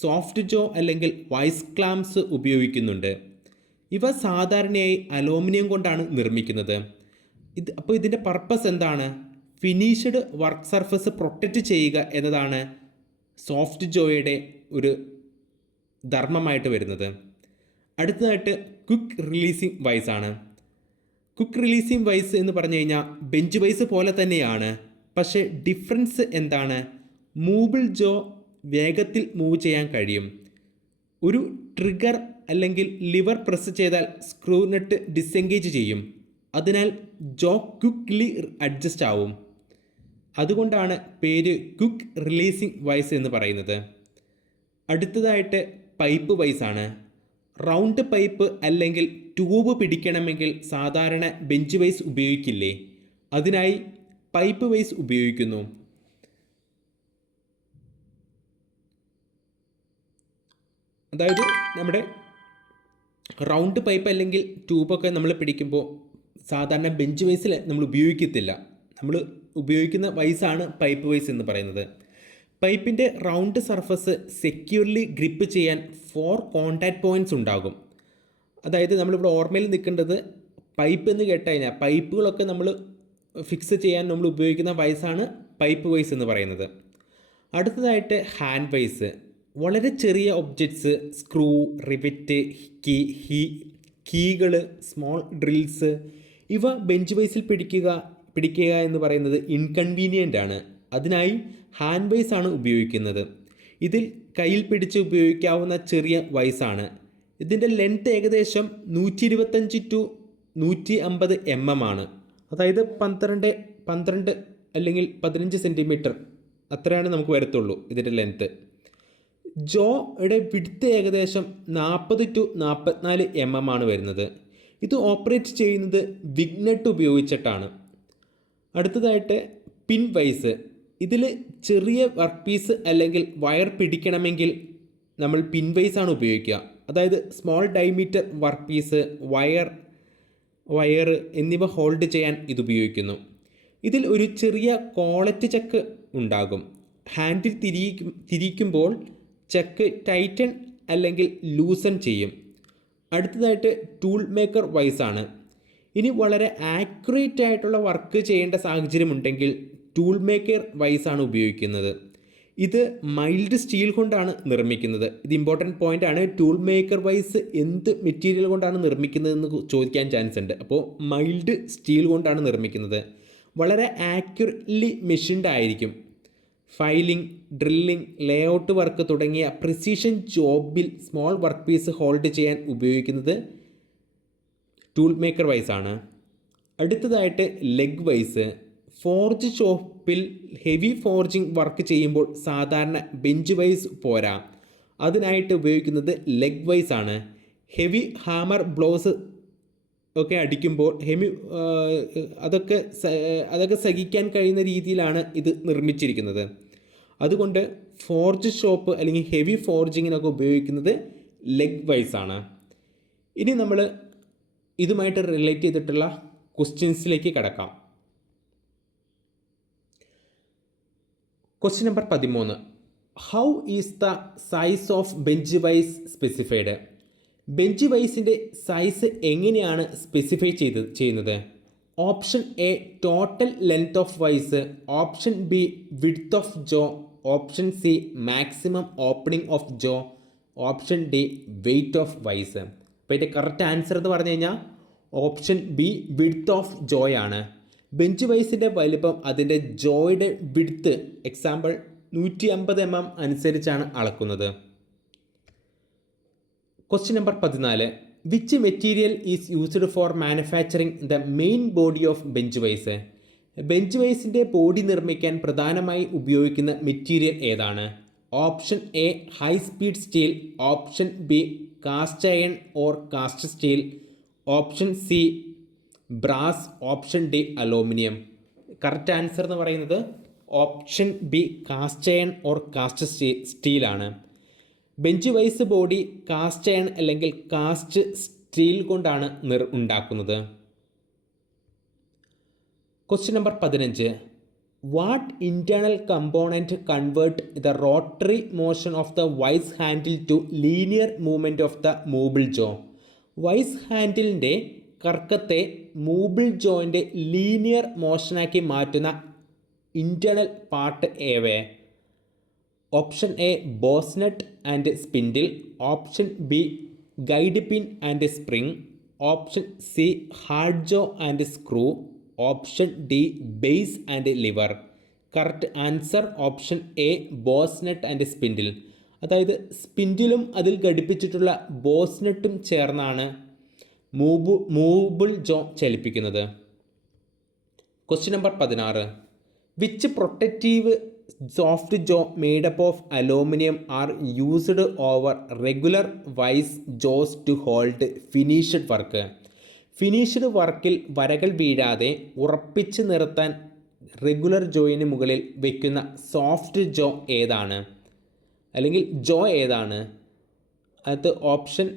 സോഫ്റ്റ് ജോ അല്ലെങ്കിൽ വൈസ് ക്ലാംസ് ഉപയോഗിക്കുന്നുണ്ട്. ഇവ സാധാരണയായി അലൂമിനിയം കൊണ്ടാണ് നിർമ്മിക്കുന്നത്. അപ്പോൾ ഇതിൻ്റെ പർപ്പസ് എന്താണ്? ഫിനിഷ്ഡ് വർക്ക് സർഫസ് പ്രൊട്ടക്റ്റ് ചെയ്യുക എന്നതാണ് സോഫ്റ്റ് ജോയുടെ ഒരു ധർമ്മമായിട്ട് വരുന്നത്. അടുത്തതായിട്ട് ക്വിക്ക് റിലീസിങ് വൈസ് ആണ്. ക്വിക്ക് റിലീസിങ് വൈസ് എന്ന് പറഞ്ഞു കഴിഞ്ഞാൽ ബെഞ്ച് വൈസ് പോലെ തന്നെയാണ്. പക്ഷേ ഡിഫറൻസ് എന്താണ്? മൂവബിൾ ജോ വേഗത്തിൽ മൂവ് ചെയ്യാൻ കഴിയും. ഒരു ട്രിഗർ അല്ലെങ്കിൽ ലിവർ പ്രസ് ചെയ്താൽ സ്ക്രൂ നട്ട് ഡിസെൻഗേജ് ചെയ്യും. അതിനാൽ ജോ ക്വിക്ക്ലി അഡ്ജസ്റ്റ് ആവും. അതുകൊണ്ടാണ് പേര് ക്വിക്ക് റിലീസിങ് വൈസ് എന്ന് പറയുന്നത്. അടുത്തതായിട്ട് പൈപ്പ് വൈസ് ആണ്. റൗണ്ട് പൈപ്പ് അല്ലെങ്കിൽ ട്യൂബ് പിടിക്കണമെങ്കിൽ സാധാരണ ബെഞ്ച് വൈസ് ഉപയോഗിക്കില്ലേ? അതിനായി പൈപ്പ് വൈസ് ഉപയോഗിക്കുന്നു. അതായത് നമ്മുടെ റൗണ്ട് പൈപ്പ് അല്ലെങ്കിൽ ട്യൂബൊക്കെ നമ്മൾ പിടിക്കുമ്പോൾ സാധാരണ ബെഞ്ച് വൈസിൽ നമ്മൾ ഉപയോഗിക്കത്തില്ല. നമ്മൾ ഉപയോഗിക്കുന്ന വൈസാണ് പൈപ്പ് വൈസ് എന്ന് പറയുന്നത്. പൈപ്പിൻ്റെ റൗണ്ട് സർഫസ് സെക്യൂർലി ഗ്രിപ്പ് ചെയ്യാൻ 4 കോൺടാക്റ്റ് പോയിൻറ്റ്സ് ഉണ്ടാകും. അതായത് നമ്മളിവിടെ ഓർമ്മയിൽ നിൽക്കേണ്ടത് പൈപ്പ് എന്ന് കേട്ട് കഴിഞ്ഞാൽ പൈപ്പുകളൊക്കെ നമ്മൾ ഫിക്സ് ചെയ്യാൻ നമ്മൾ ഉപയോഗിക്കുന്ന വൈസാണ് പൈപ്പ് വൈസ് എന്ന് പറയുന്നത്. അടുത്തതായിട്ട് ഹാൻഡ് വൈസ്. വളരെ ചെറിയ ഒബ്ജക്ട്സ്, സ്ക്രൂ, റിവറ്റ്, കീകൾ, സ്മോൾ ഡ്രിൽസ് ഇവ ബെഞ്ച് വൈസിൽ പിടിക്കുക എന്ന് പറയുന്നത് ഇൻകൺവീനിയൻ്റ് ആണ്. അതിനായി ഹാൻഡ് വൈസ് ആണ് ഉപയോഗിക്കുന്നത്. ഇതിൽ കയ്യിൽ പിടിച്ച് ഉപയോഗിക്കാവുന്ന ചെറിയ വൈസാണ്. ഇതിൻ്റെ ലെങ്ത് ഏകദേശം 125 to 150 mm ആണ്. അതായത് 12 അല്ലെങ്കിൽ 15 സെൻറ്റിമീറ്റർ അത്രയാണ് നമുക്ക് വരത്തുള്ളൂ ഇതിൻ്റെ ലെങ്ത്ത്. ജോയുടെ വിഡ്ത്ത് ഏകദേശം 40 to 44 mm ആണ് വരുന്നത്. ഇത് ഓപ്പറേറ്റ് ചെയ്യുന്നത് വിഗ്നട്ട് ഉപയോഗിച്ചിട്ടാണ്. അടുത്തതായിട്ട് പിൻ വൈസ്. ഇതിൽ ചെറിയ വർക്ക് പീസ് അല്ലെങ്കിൽ വയർ പിടിക്കണമെങ്കിൽ നമ്മൾ പിൻ വൈസ് ആണ് ഉപയോഗിക്കുക. അതായത് small diameter work piece, wire എന്നിവ ഹോൾഡ് ചെയ്യാൻ ഇത് ഉപയോഗിക്കുന്നു. ഇതിൽ ഒരു ചെറിയ കോളറ്റ് ചെക്ക് ഉണ്ടാകും. ഹാൻഡിൽ തിരിക്കുമ്പോൾ ചക്ക് ടൈറ്റൻ അല്ലെങ്കിൽ ലൂസൺ ചെയ്യും. അടുത്തതായിട്ട് ടൂൾ മേക്കർ വൈസ് ആണ്. ഇനി വളരെ ആക്യുറേറ്റ് ആയിട്ടുള്ള വർക്ക് ചെയ്യേണ്ട സാഹചര്യമുണ്ടെങ്കിൽ ടൂൾ മേക്കർ വൈസ് ആണ് ഉപയോഗിക്കുന്നത്. ഇത് മൈൽഡ് സ്റ്റീൽ കൊണ്ടാണ് നിർമ്മിക്കുന്നത്. ഇത് ഇമ്പോർട്ടൻറ്റ് പോയിൻ്റ് ആണ്. ടൂൾ മേക്കർ വൈസ് എന്ത് മെറ്റീരിയൽ കൊണ്ടാണ് നിർമ്മിക്കുന്നതെന്ന് ചോദിക്കാൻ ചാൻസ് ഉണ്ട്. അപ്പോൾ മൈൽഡ് സ്റ്റീൽ കൊണ്ടാണ് നിർമ്മിക്കുന്നത്. വളരെ ആക്യുറേറ്റ്ലി മെഷീൻഡ് ആയിരിക്കും. ഫൈലിംഗ്, ഡ്രില്ലിംഗ്, ലേഔട്ട് വർക്ക് തുടങ്ങിയ പ്രിസിഷൻ ജോബിൽ സ്മോൾ വർക്ക് പീസ് ഹോൾഡ് ചെയ്യാൻ ഉപയോഗിക്കുന്നത് ടൂൾ മേക്കർ വൈസ് ആണ്. അടുത്തതായിട്ട് ലെഗ് വൈസ്. ഫോർജ് ഷോപ്പിൽ ഹെവി ഫോർജിങ് വർക്ക് ചെയ്യുമ്പോൾ സാധാരണ ബെഞ്ച് വൈസ് പോരാ. അതിനായിട്ട് ഉപയോഗിക്കുന്നത് ലെഗ് വൈസ് ആണ്. ഹെവി ഹാമർ ബ്ലോസ് ഒക്കെ അടിക്കുമ്പോൾ അതൊക്കെ സഹിക്കാൻ കഴിയുന്ന രീതിയിലാണ് ഇത് നിർമ്മിച്ചിരിക്കുന്നത്. അതുകൊണ്ട് ഫോർജ് ഷോപ്പ് അല്ലെങ്കിൽ ഹെവി ഫോർജിങ്ങിനൊക്കെ ഉപയോഗിക്കുന്നത് ലെഗ് വൈസ് ആണ്. ഇനി നമ്മൾ ഇതുമായിട്ട് റിലേറ്റ് ചെയ്തിട്ടുള്ള ക്വസ്റ്റ്യൻസിലേക്ക് കടക്കാം. Question number 13. How is the size of bench vice specified? Bench വൈസിൻ്റെ സൈസ് എങ്ങനെയാണ് സ്പെസിഫൈ ചെയ്യുന്നത്? Option A total length of vice, option B width of jaw, option C maximum opening of jaw, option D weight of vice. അപ്പോൾ ഇതിൻ്റെ correct answer എന്ന് പറഞ്ഞു കഴിഞ്ഞാൽ option B width of ജോയാണ്. ബെഞ്ച് വൈസിൻ്റെ വലുപ്പം അതിൻ്റെ ജോയുടെ വിഡ്ത്ത്, എക്സാമ്പിൾ 150 mm അനുസരിച്ചാണ് അളക്കുന്നത്. Question number 14. Which material is used for manufacturing the main body of bench vice? Bench വൈസിൻ്റെ ബോഡി നിർമ്മിക്കാൻ പ്രധാനമായി ഉപയോഗിക്കുന്ന മെറ്റീരിയൽ ഏതാണ്? Option A high speed steel, option B cast iron or cast steel, option C brass, option D aluminium. Correct answer എന്ന് പറയുന്നത് option B cast iron or cast സ്റ്റീലാണ്. Bench vice body cast iron അല്ലെങ്കിൽ cast steel കൊണ്ടാണ് ഉണ്ടാക്കുന്നത്. Question number 15. What internal component convert the rotary motion of the vice handle to linear movement of the movable jaw? Vice ഹാൻഡിലിൻ്റെ കർക്കത്തെ movable ജോയിൻ്റെ linear മോഷനാക്കി മാറ്റുന്ന internal part ഏവേ? Option A boss nut and spindle, option B guide pin and spring, option C hard jaw and screw, option D base and lever. Correct answer option A boss nut and spindle. അതായത് സ്പിൻഡിലും അതിൽ ഘടിപ്പിച്ചിട്ടുള്ള ബോസ്നട്ടും ചേർന്നാണ് movable jaw ചലിപ്പിക്കുന്നത്. Question number 16. Which protective soft jaw made up of aluminium are used over regular vice jaws to hold finished work? Finished വർക്കിൽ വരകൾ വീഴാതെ ഉറപ്പിച്ച് നിർത്താൻ റെഗുലർ ജോയിന് മുകളിൽ വയ്ക്കുന്ന സോഫ്റ്റ് ജോ ഏതാണ്? അല്ലെങ്കിൽ ജോ ഏതാണ്? അത് option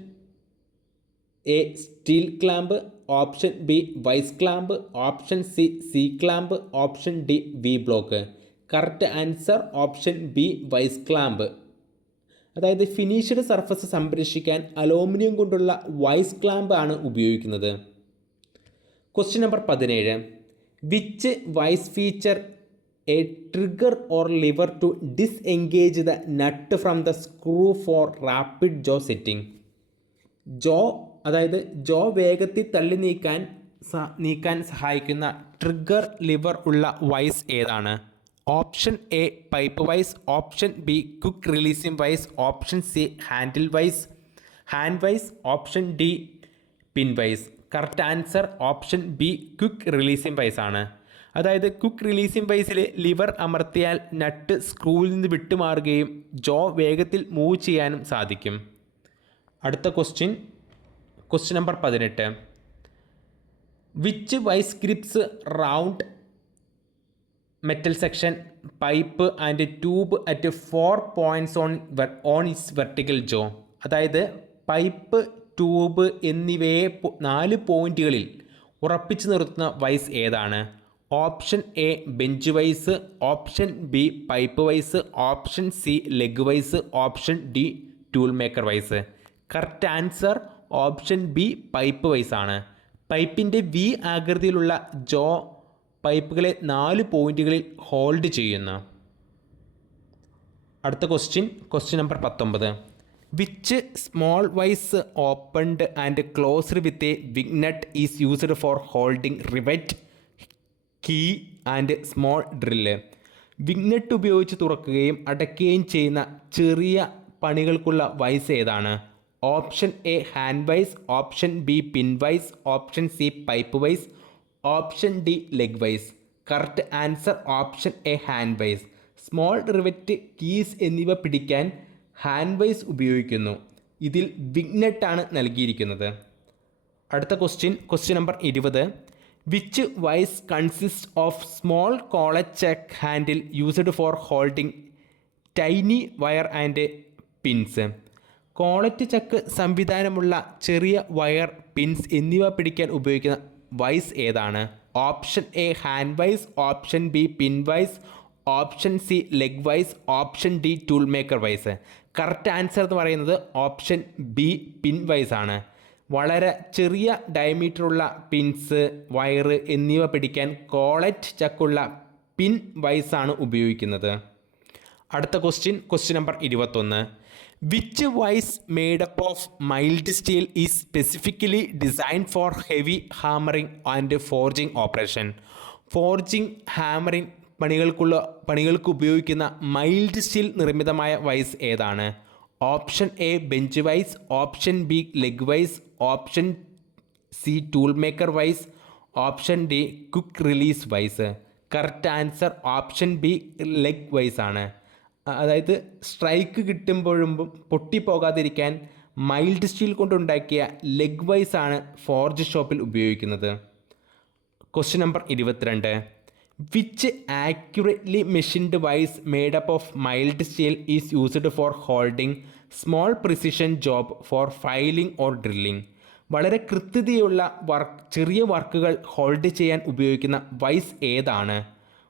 A steel clamp, option B vice clamp, option C clamp, option D V block. Correct answer option B vice clamp. അതായത് ഫിനിഷ്ഡ് സർഫസ് സംരക്ഷിക്കാൻ അലൂമിനിയം കൊണ്ടുള്ള വൈസ് ക്ലാമ്പ് ആണ് ഉപയോഗിക്കുന്നത്. Question number 17. Which vice feature a trigger or lever to disengage the nut from the screw for rapid jaw setting? അതായത് jaw വേഗത്തിൽ തള്ളി നീക്കാൻ സഹായിക്കുന്ന ട്രിഗർ ലിവർ ഉള്ള വൈസ് ഏതാണ്? Option A pipe vice, option B quick releasing vice, option C hand vice, option D pin vice. Correct answer option B quick releasing vice ആണ്. അതായത് quick releasing വൈസിൽ liver അമർത്തിയാൽ നട്ട് സ്ക്രൂവിൽ നിന്ന് വിട്ടുമാറുകയും ജോ വേഗത്തിൽ മൂവ് ചെയ്യാനും സാധിക്കും. അടുത്ത question number 18. Which vice grips round metal section pipe and tube at 4 points on its vertical jaw? അതായത് pipe, tube എന്നിവയെ 4 പോയിന്റുകളിൽ ഉറപ്പിച്ചു നിർത്തുന്ന വൈസ് ഏതാണ്? Option A bench vice, option B pipe vice, option C leg vice, option D tool maker vice. Correct answer option B pipe vice ആണ്. പൈപ്പിൻ്റെ V ആകൃതിയിലുള്ള ജോ പൈപ്പുകളെ 4 പോയിന്റുകളിൽ ഹോൾഡ് ചെയ്യുന്നു. അടുത്ത question number 19. Which small vice opened and closed with a wing nut is used for holding rivet, key and small drill. Wing nut ഉപയോഗിച്ച് തുറക്കുകയും അടയ്ക്കുകയും ചെയ്യുന്ന ചെറിയ പണികൾക്കുള്ള വൈസ് ഏതാണ്? Option A hand vice, option B pin vice, option C pipe vice, option D leg vice. Correct answer option A hand vice. Small rivet, keys എന്നിവ പിടിക്കാൻ ഹാൻഡ് വൈസ് ഉപയോഗിക്കുന്നു. ഇതിൽ വിഗ്നട്ടാണ് നൽകിയിരിക്കുന്നത്. അടുത്ത question number 20. Which vice consist of small collet chuck handle used for holding tiny wire and pins. Collet chuck സംവിധാനമുള്ള ചെറിയ wire, pins എന്നിവ പിടിക്കാൻ ഉപയോഗിക്കുന്ന വൈസ് ഏതാണ്? Option A hand vice, option B pin vice, option C leg vice, option D tool maker vice. Correct answer എന്ന് പറയുന്നത് option B pin vice ആണ്. വളരെ ചെറിയ ഡയമീറ്ററുള്ള പിൻസ്, വയറ് എന്നിവ പിടിക്കാൻ കോളറ്റ് ചക്കുള്ള പിൻ വൈസാണ് ഉപയോഗിക്കുന്നത്. അടുത്ത question number 21. Which vice made up of mild steel is specifically design for heavy hammering and forging operation. Forging, hammering പണികൾക്ക് ഉപയോഗിക്കുന്ന മൈൽഡ് സ്റ്റീൽ നിർമ്മിതമായ വൈസ് ഏതാണ്? Option A bench vice, option B leg vice, option C tool maker vice, option D quick release vice. Correct answer option B leg vice ആണ്. അതായത് strike കിട്ടുമ്പോഴും പൊട്ടിപ്പോകാതിരിക്കാൻ mild steel കൊണ്ടുണ്ടാക്കിയ leg vice ആണ് forge ഷോപ്പിൽ ഉപയോഗിക്കുന്നത്. Question number 22. Which accurately machined vice made up of mild steel is used for holding small precision job for filing or drilling. വളരെ കൃത്യതയുള്ള ചെറിയ വർക്കുകൾ ഹോൾഡ് ചെയ്യാൻ ഉപയോഗിക്കുന്ന വൈസ് ഏതാണ്?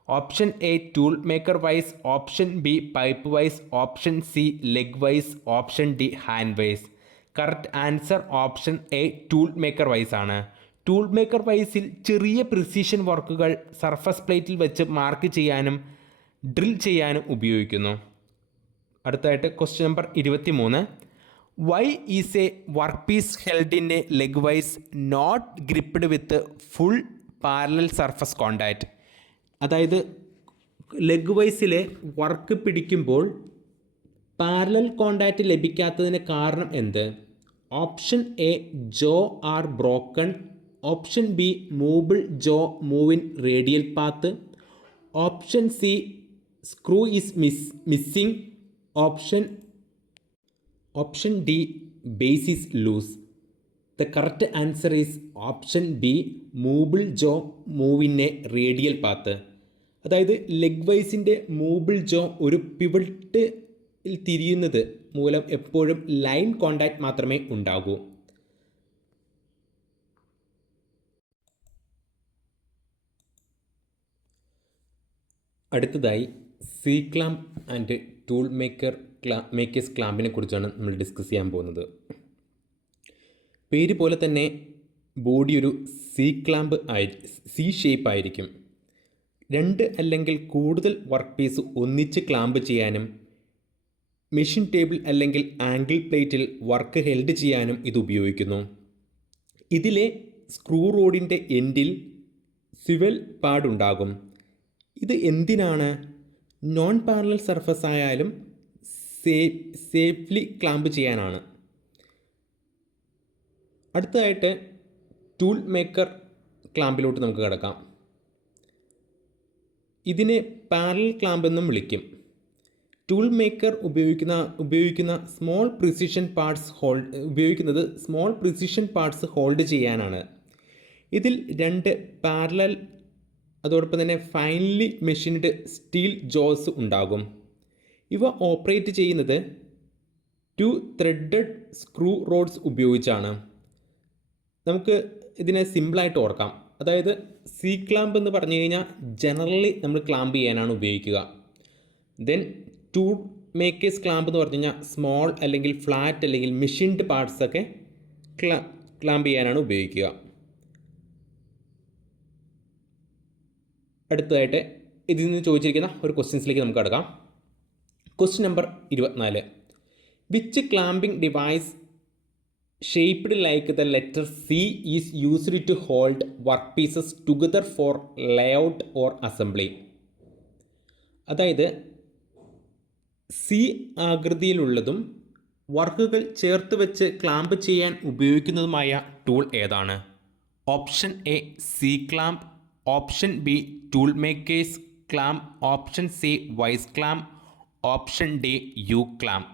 Option A tool maker vice, option B pipe vice, option C leg vice, option D hand vice. Correct answer option A tool maker vice ആണ്. Tool maker വൈസിൽ ചെറിയ പ്രിസിഷൻ വർക്കുകൾ സർഫസ് പ്ലേറ്റിൽ വെച്ച് മാർക്ക് ചെയ്യാനും ഡ്രിൽ ചെയ്യാനും ഉപയോഗിക്കുന്നു. അടുത്തതായിട്ട് question number 23. Why is a work piece held in a leg vice not gripped with full parallel surface contact. അതായത് ലെഗ് വൈസിലെ വർക്ക് പിടിക്കുമ്പോൾ പാരലൽ കോണ്ടാക്റ്റ് ലഭിക്കാത്തതിന് കാരണം എന്ത്? Option A jaw are broken, option B movable jaw move in radial path, option C screw is missing, option D base is loose. The correct answer is option B movable jaw move in a radial path. അതായത് leg വൈസിൻ്റെ movable ജോ ഒരു പിവട്ടിൽ തിരിയുന്നത് മൂലം എപ്പോഴും line contact മാത്രമേ ഉണ്ടാകൂ. അടുത്തതായി C clamp and tool makers ക്ലാമ്പിനെ കുറിച്ചാണ് നമ്മൾ ഡിസ്കസ് ചെയ്യാൻ പോകുന്നത്. പേര് പോലെ തന്നെ ബോഡി ഒരു സി ഷേപ്പ് ആയിരിക്കും. 2 അല്ലെങ്കിൽ കൂടുതൽ വർക്ക് പീസ് ഒന്നിച്ച് ക്ലാമ്പ് ചെയ്യാനും മെഷീൻ ടേബിൾ അല്ലെങ്കിൽ ആംഗിൾ പ്ലേറ്റിൽ വർക്ക് ഹെൽഡ് ചെയ്യാനും ഇത് ഉപയോഗിക്കുന്നു. ഇതിലെ സ്ക്രൂ റോഡിൻ്റെ എൻഡിൽ സ്വിവൽ പാഡ് ഉണ്ടാകും. ഇത് എന്തിനാണ്? നോൺ പാരലൽ സർഫസ് ആയാലും സേഫ്ലി ക്ലാമ്പ് ചെയ്യാനാണ്. അടുത്തതായിട്ട് ടൂൾ മേക്കർ ക്ലാമ്പിലോട്ട് നമുക്ക് കിടക്കാം. ഇതിനെ പാരലൽ ക്ലാമ്പ് എന്നും വിളിക്കും. ടൂൾ മേക്കർ ഉപയോഗിക്കുന്ന സ്മോൾ പ്രിസിഷൻ പാർട്സ് ഹോൾഡ് ചെയ്യാനാണ്. ഇതിൽ 2 പാരലൽ അതോടൊപ്പം തന്നെ ഫൈനലി മെഷീൻഡ് സ്റ്റീൽ ജോസ് ഉണ്ടാകും. ഇവ ഓപ്പറേറ്റ് ചെയ്യുന്നത് 2 ത്രെഡഡ് സ്ക്രൂ റോഡ്സ് ഉപയോഗിച്ചാണ്. നമുക്ക് ഇതിനെ സിമ്പിളായിട്ട് ഓർക്കാം. അതായത് സി ക്ലാമ്പ് എന്ന് പറഞ്ഞു കഴിഞ്ഞാൽ ജനറലി നമ്മൾ ക്ലാമ്പ് ചെയ്യാനാണ് ഉപയോഗിക്കുക. ദെൻ ടൂൾ മേക്കേഴ്സ് ക്ലാമ്പ് എന്ന് പറഞ്ഞു കഴിഞ്ഞാൽ സ്മോൾ അല്ലെങ്കിൽ ഫ്ലാറ്റ് അല്ലെങ്കിൽ മെഷീൻഡ് പാർട്സൊക്കെ ക്ലാമ്പ് ചെയ്യാനാണ് ഉപയോഗിക്കുക. അടുത്തതായിട്ട് ഇതിൽ നിന്ന് ചോദിച്ചിരിക്കുന്ന ഒരു ക്വസ്റ്റ്യൻസിലേക്ക് നമുക്ക് കടക്കാം. Question number 24. Which clamping device shaped like the letter C is used to hold work pieces together for layout or assembly? അതായത് സി ആകൃതിയിലുള്ളതും വർക്കുകൾ ചേർത്ത് വെച്ച് ക്ലാമ്പ് ചെയ്യാൻ ഉപയോഗിക്കുന്നതുമായ ടൂൾ ഏതാണ്? Option A C clamp, option B tool makers clamp, option C vice clamp, option D U clamp.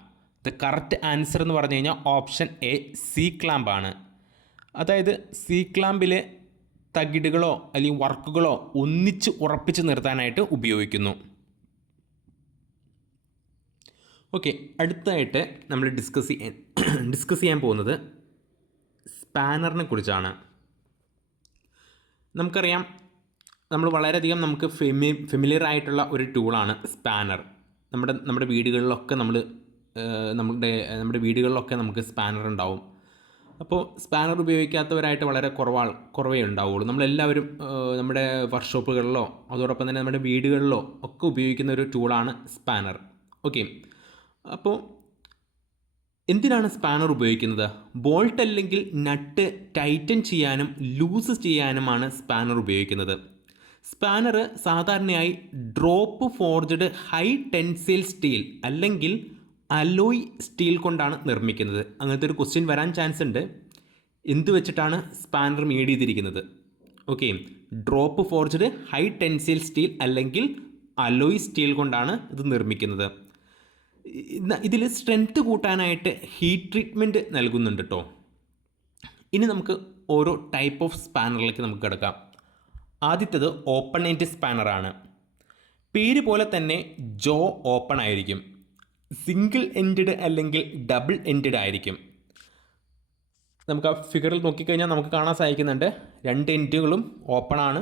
The correct answer എന്ന് പറഞ്ഞു കഴിഞ്ഞാൽ ഓപ്ഷൻ എ സി ക്ലാമ്പാണ്. അതായത് സി ക്ലാമ്പിൽ തകിടുകളോ അല്ലെങ്കിൽ വർക്കുകളോ ഒന്നിച്ച് ഉറപ്പിച്ച് നിർത്താനായിട്ട് ഉപയോഗിക്കുന്നു. ഓക്കെ, അടുത്തായിട്ട് നമ്മൾ ഡിസ്കസ് ചെയ്യാൻ പോകുന്നത് സ്പാനറിനെ കുറിച്ചാണ്. നമുക്കറിയാം, നമ്മൾ വളരെയധികം നമുക്ക് ഫെമിലിയർ ആയിട്ടുള്ള ഒരു ടൂളാണ് സ്പാനർ. നമ്മുടെ വീടുകളിലൊക്കെ നമ്മുടെ വീടുകളിലൊക്കെ നമുക്ക് സ്പാനർ ഉണ്ടാവും. അപ്പോൾ സ്പാനർ ഉപയോഗിക്കാത്തവരായിട്ട് വളരെ കുറവേ ഉണ്ടാവുള്ളൂ. നമ്മളെല്ലാവരും നമ്മുടെ വർക്ക്ഷോപ്പുകളിലോ അതോടൊപ്പം തന്നെ നമ്മുടെ വീടുകളിലോ ഒക്കെ ഉപയോഗിക്കുന്ന ഒരു ടൂളാണ് സ്പാനർ. ഓക്കെ, അപ്പോൾ എന്തിനാണ് സ്പാനർ ഉപയോഗിക്കുന്നത്? ബോൾട്ട് അല്ലെങ്കിൽ നട്ട് ടൈറ്റൻ ചെയ്യാനും ലൂസ് ചെയ്യാനുമാണ് സ്പാനർ ഉപയോഗിക്കുന്നത്. സ്പാനർ സാധാരണയായി drop forged high tensile steel അല്ലെങ്കിൽ അലോയ് സ്റ്റീൽ കൊണ്ടാണ് നിർമ്മിക്കുന്നത്. അങ്ങനത്തെ ഒരു ക്വസ്റ്റ്യൻ വരാൻ ചാൻസ് ഉണ്ട്. എന്ത് വെച്ചിട്ടാണ് സ്പാനർ മേഡ് ചെയ്തിരിക്കുന്നത്? Okay, drop forged high tensile steel അല്ലെങ്കിൽ അലോയ് സ്റ്റീൽ കൊണ്ടാണ് ഇത് നിർമ്മിക്കുന്നത്. ഇതിൽ സ്ട്രെങ്ത് കൂട്ടാനായിട്ട് ഹീറ്റ് ട്രീറ്റ്മെൻറ്റ് നൽകുന്നുണ്ട് കേട്ടോ. ഇനി നമുക്ക് ഓരോ ടൈപ്പ് ഓഫ് സ്പാനറിലേക്ക് നമുക്ക് കിടക്കാം. ആദ്യത്തേത് ഓപ്പൺ എൻഡ് സ്പാനറാണ്. പേര് പോലെ തന്നെ ജോ ഓപ്പൺ ആയിരിക്കും. സിംഗിൾ എൻഡഡ് അല്ലെങ്കിൽ ഡബിൾ എൻഡഡ് ആയിരിക്കും. നമുക്ക് ആ ഫിഗറിൽ നോക്കിക്കഴിഞ്ഞാൽ നമുക്ക് കാണാൻ സാധിക്കുന്നുണ്ട്, രണ്ട് എൻഡുകളും ഓപ്പൺ ആണ്.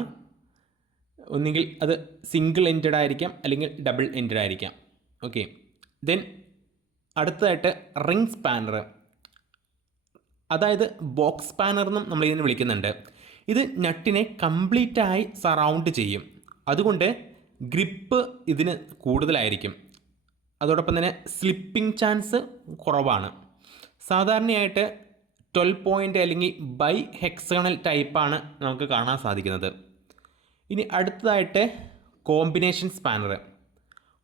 ഒന്നുകിൽ അത് സിംഗിൾ എൻഡഡ് ആയിരിക്കാം അല്ലെങ്കിൽ ഡബിൾ എൻഡഡ് ആയിരിക്കാം. ഓക്കെ, ദെൻ അടുത്തതായിട്ട് റിംഗ് സ്പാനർ, അതായത് ബോക്സ് സ്പാനർ എന്നും നമ്മൾ ഇതിനെ വിളിക്കുന്നുണ്ട്. ഇത് നട്ടിനെ കംപ്ലീറ്റായി സറൗണ്ട് ചെയ്യും. അതുകൊണ്ട് ഗ്രിപ്പ് ഇതിന് കൂടുതലായിരിക്കും. അതോടൊപ്പം തന്നെ സ്ലിപ്പിംഗ് ചാൻസ് കുറവാണ്. സാധാരണയായിട്ട് 12 പോയിൻ്റ് അല്ലെങ്കിൽ ബൈ ഹെക്സഗണൽ ടൈപ്പാണ് നമുക്ക് കാണാൻ സാധിക്കുന്നത്. ഇനി അടുത്തതായിട്ട് കോമ്പിനേഷൻ സ്പാനർ.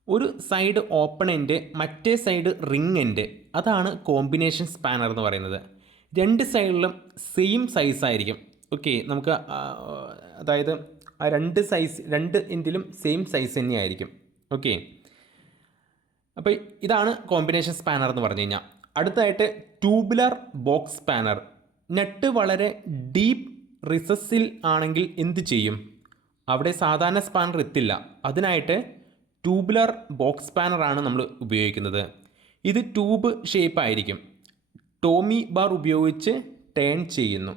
ഒരു സൈഡ് ഓപ്പൺ എൻഡ്, മറ്റേ സൈഡ് റിംഗ് എൻഡ്, അതാണ് കോമ്പിനേഷൻ സ്പാനർ എന്ന് പറയുന്നത്. രണ്ട് സൈഡിലും സെയിം സൈസ് ആയിരിക്കും. ഓക്കെ, നമുക്ക് അതായത് ആ രണ്ട് എൻഡിലും സെയിം സൈസ് തന്നെയായിരിക്കും. ഓക്കെ, അപ്പോൾ ഇതാണ് കോമ്പിനേഷൻ സ്പാനർ എന്ന് പറഞ്ഞു കഴിഞ്ഞാൽ. അടുത്തതായിട്ട് ട്യൂബുലർ ബോക്സ് സ്പാനർ. നട്ട് വളരെ ഡീപ്പ് റിസസ്സിൽ ആണെങ്കിൽ എന്ത് ചെയ്യും? അവിടെ സാധാരണ സ്പാനർ എത്തില്ല. അതിനായിട്ട് ട്യൂബുലർ ബോക്സ് സ്പാനറാണ് നമ്മൾ ഉപയോഗിക്കുന്നത്. ഇത് ട്യൂബ് ഷേപ്പ് ആയിരിക്കും. ടോമി ബാർ ഉപയോഗിച്ച് ടേൺ ചെയ്യുന്നു.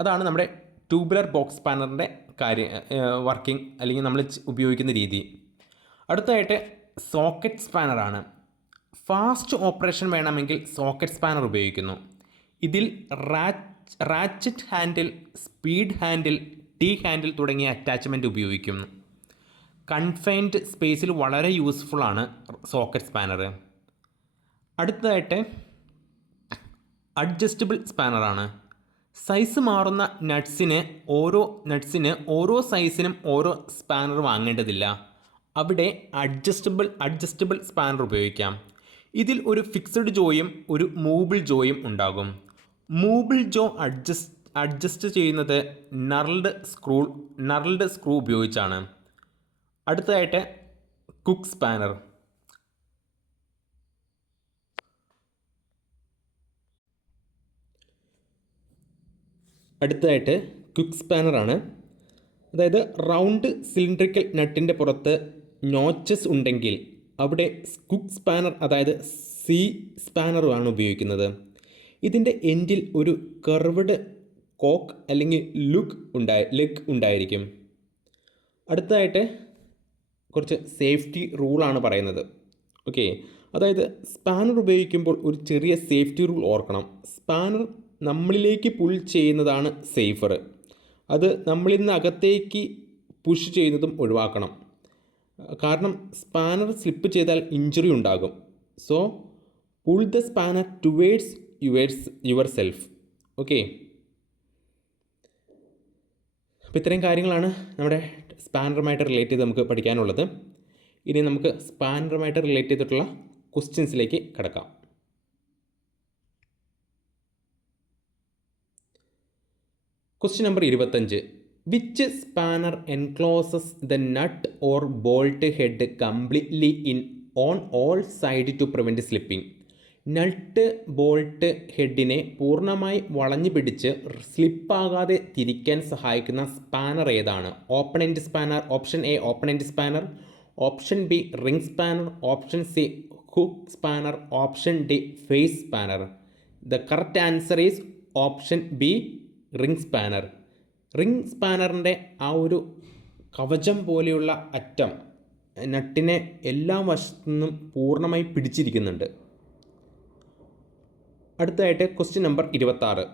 അതാണ് നമ്മുടെ ട്യൂബുലർ ബോക്സ് സ്പാനറിൻ്റെ വർക്കിംഗ് അല്ലെങ്കിൽ നമ്മൾ ഉപയോഗിക്കുന്ന രീതി. അടുത്തതായിട്ട് സോക്കറ്റ് സ്പാനറാണ്. ഫാസ്റ്റ് ഓപ്പറേഷൻ വേണമെങ്കിൽ സോക്കറ്റ് സ്പാനർ ഉപയോഗിക്കുന്നു. ഇതിൽ ratchet handle, speed handle, T handle തുടങ്ങിയ അറ്റാച്ച്മെൻറ്റ് ഉപയോഗിക്കുന്നു. കൺഫൈൻഡ് സ്പേസിൽ വളരെ യൂസ്ഫുൾ ആണ് സോക്കറ്റ് സ്പാനർ. അടുത്തതായിട്ട് അഡ്ജസ്റ്റബിൾ സ്പാനറാണ്. സൈസ് മാറുന്ന നട്ട്സിന് ഓരോ സൈസിനും ഓരോ സ്പാനർ വാങ്ങേണ്ടതില്ല. അവിടെ അഡ്ജസ്റ്റബിൾ സ്പാനർ ഉപയോഗിക്കാം. ഇതിൽ ഒരു ഫിക്സഡ് ജോയും ഒരു മൂവബിൾ ജോയും ഉണ്ടാകും. മൂവബിൾ ജോ അഡ്ജസ്റ്റ് ചെയ്യുന്നത് നർൾഡ് സ്ക്രൂ ഉപയോഗിച്ചാണ്. അടുത്തതായിട്ട് കുക്ക് സ്പാനർ. അടുത്തതായിട്ട് ക്വിക്ക് സ്പാനറാണ്. അതായത് റൗണ്ട് സിലിണ്ടറിക്കൽ നട്ടിൻ്റെ പുറത്ത് നോച്ചസ് ഉണ്ടെങ്കിൽ അവിടെ ക്വിക്ക് സ്പാനർ അതായത് സി സ്പാനറുമാണ് ഉപയോഗിക്കുന്നത്. ഇതിൻ്റെ എൻഡിൽ ഒരു കർവ്ഡ് കോക്ക് അല്ലെങ്കിൽ ലെഗ് ഉണ്ടായിരിക്കും. അടുത്തതായിട്ട് കുറച്ച് സേഫ്റ്റി റൂളാണ് പറയുന്നത്. ഓക്കെ, അതായത് സ്പാനർ ഉപയോഗിക്കുമ്പോൾ ഒരു ചെറിയ സേഫ്റ്റി റൂൾ ഓർക്കണം. സ്പാനർ നമ്മളിലേക്ക് പുൾ ചെയ്യുന്നതാണ് സേഫർ. അത് നമ്മളിൽ നിന്ന് അകത്തേക്ക് പുഷ് ചെയ്യുന്നതും ഒഴിവാക്കണം. കാരണം സ്പാനർ സ്ലിപ്പ് ചെയ്താൽ ഇഞ്ചുറി ഉണ്ടാകും. So pull the spanner towards your self. Okay, അപ്പോൾ ഇത്രയും കാര്യങ്ങളാണ് നമ്മുടെ സ്പാനറുമായിട്ട് റിലേറ്റ് ചെയ്ത് നമുക്ക് പഠിക്കാനുള്ളത്. ഇനി നമുക്ക് സ്പാനറുമായിട്ട് റിലേറ്റ് ചെയ്തിട്ടുള്ള ക്വസ്റ്റ്യൻസിലേക്ക് കിടക്കാം. Question number 25. Which spanner encloses the nut or bolt head completely on all side to prevent slipping? Nut bolt ഹെഡിനെ പൂർണ്ണമായി വളഞ്ഞു പിടിച്ച് സ്ലിപ്പാകാതെ തിരിക്കാൻ സഹായിക്കുന്ന സ്പാനർ ഏതാണ്? Open end spanner. Option A open end spanner, option B ring spanner, option C hook spanner, option D face spanner. The correct answer is option B ring spanner. Ring സ്പാനറിൻ്റെ ആ ഒരു കവചം പോലെയുള്ള അറ്റം നട്ടിനെ എല്ലാ വശത്തു നിന്നും പൂർണ്ണമായി പിടിച്ചിരിക്കുന്നുണ്ട്. അടുത്തതായിട്ട് question number 26.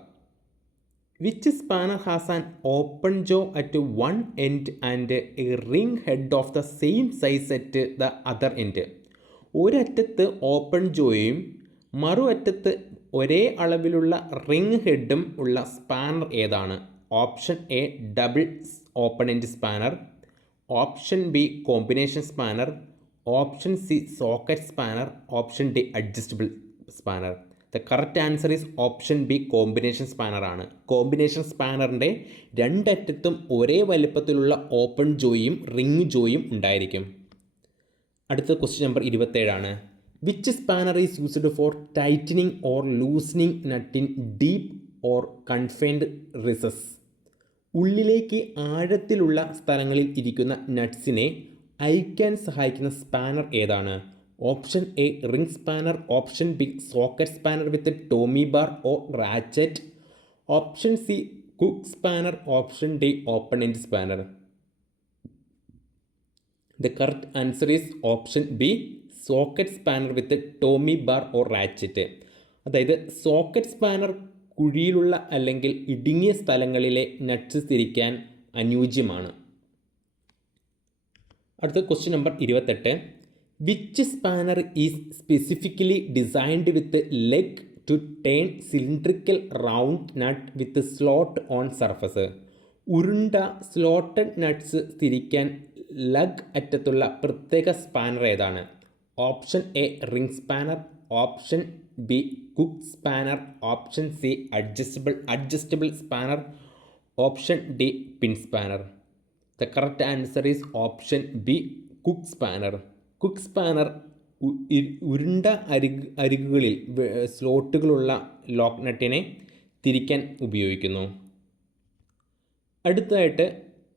Which spanner has an open jaw at one end and a ring head of the same size at the other end? ഒരറ്റത്ത് ഓപ്പൺ ജോയും മറു അറ്റത്ത് ഒരേ അളവിലുള്ള റിംഗ് ഹെഡും ഉള്ള സ്പാനർ ഏതാണ്? Option A double open end spanner, option B combination spanner, option C socket spanner, option D adjustable spanner. The correct answer is option B combination spanner ആണ്. കോമ്പിനേഷൻ സ്പാനറിൻ്റെ രണ്ടറ്റത്തും ഒരേ വലിപ്പത്തിലുള്ള ഓപ്പൺ ജോയും റിംഗ് ജോയും ഉണ്ടായിരിക്കും. അടുത്ത question number 27 ആണ്. Which spanner is used for tightening or loosening nut in deep or confined recess? ഉള്ളിലേക്ക് ആഴത്തിലുള്ള സ്ഥലങ്ങളിൽ ഇരിക്കുന്ന നട്ട്സിനെ അയക്കാൻ സഹായിക്കുന്ന സ്പാനർ ഏതാണ്? Option A ring spanner, option B socket spanner with tommy bar or ratchet, option C hook spanner, option D open end spanner. The correct answer is option B socket spanner with tommy bar or ratchet. അതായത് socket spanner കുഴിയിലുള്ള അല്ലെങ്കിൽ ഇടുങ്ങിയ സ്ഥലങ്ങളിലെ nuts തിരിക്കാൻ അനുയോജ്യമാണ്. അടുത്ത question number 28. Which spanner is specifically designed with leg to turn cylindrical round nut with slot on surface? ഉരുണ്ട slotted nuts തിരിക്കാൻ ലഗ് അറ്റത്തുള്ള പ്രത്യേക സ്പാനർ ഏതാണ്? Option A ring spanner, option B hook spanner, option C adjustable spanner, option D pin spanner. The correct answer is option B hook spanner. Hook spanner ഉരുണ്ട അരികുകളിൽ സ്ലോട്ടുകളുള്ള lock നട്ടിനെ തിരിക്കാൻ ഉപയോഗിക്കുന്നു. അടുത്തതായിട്ട്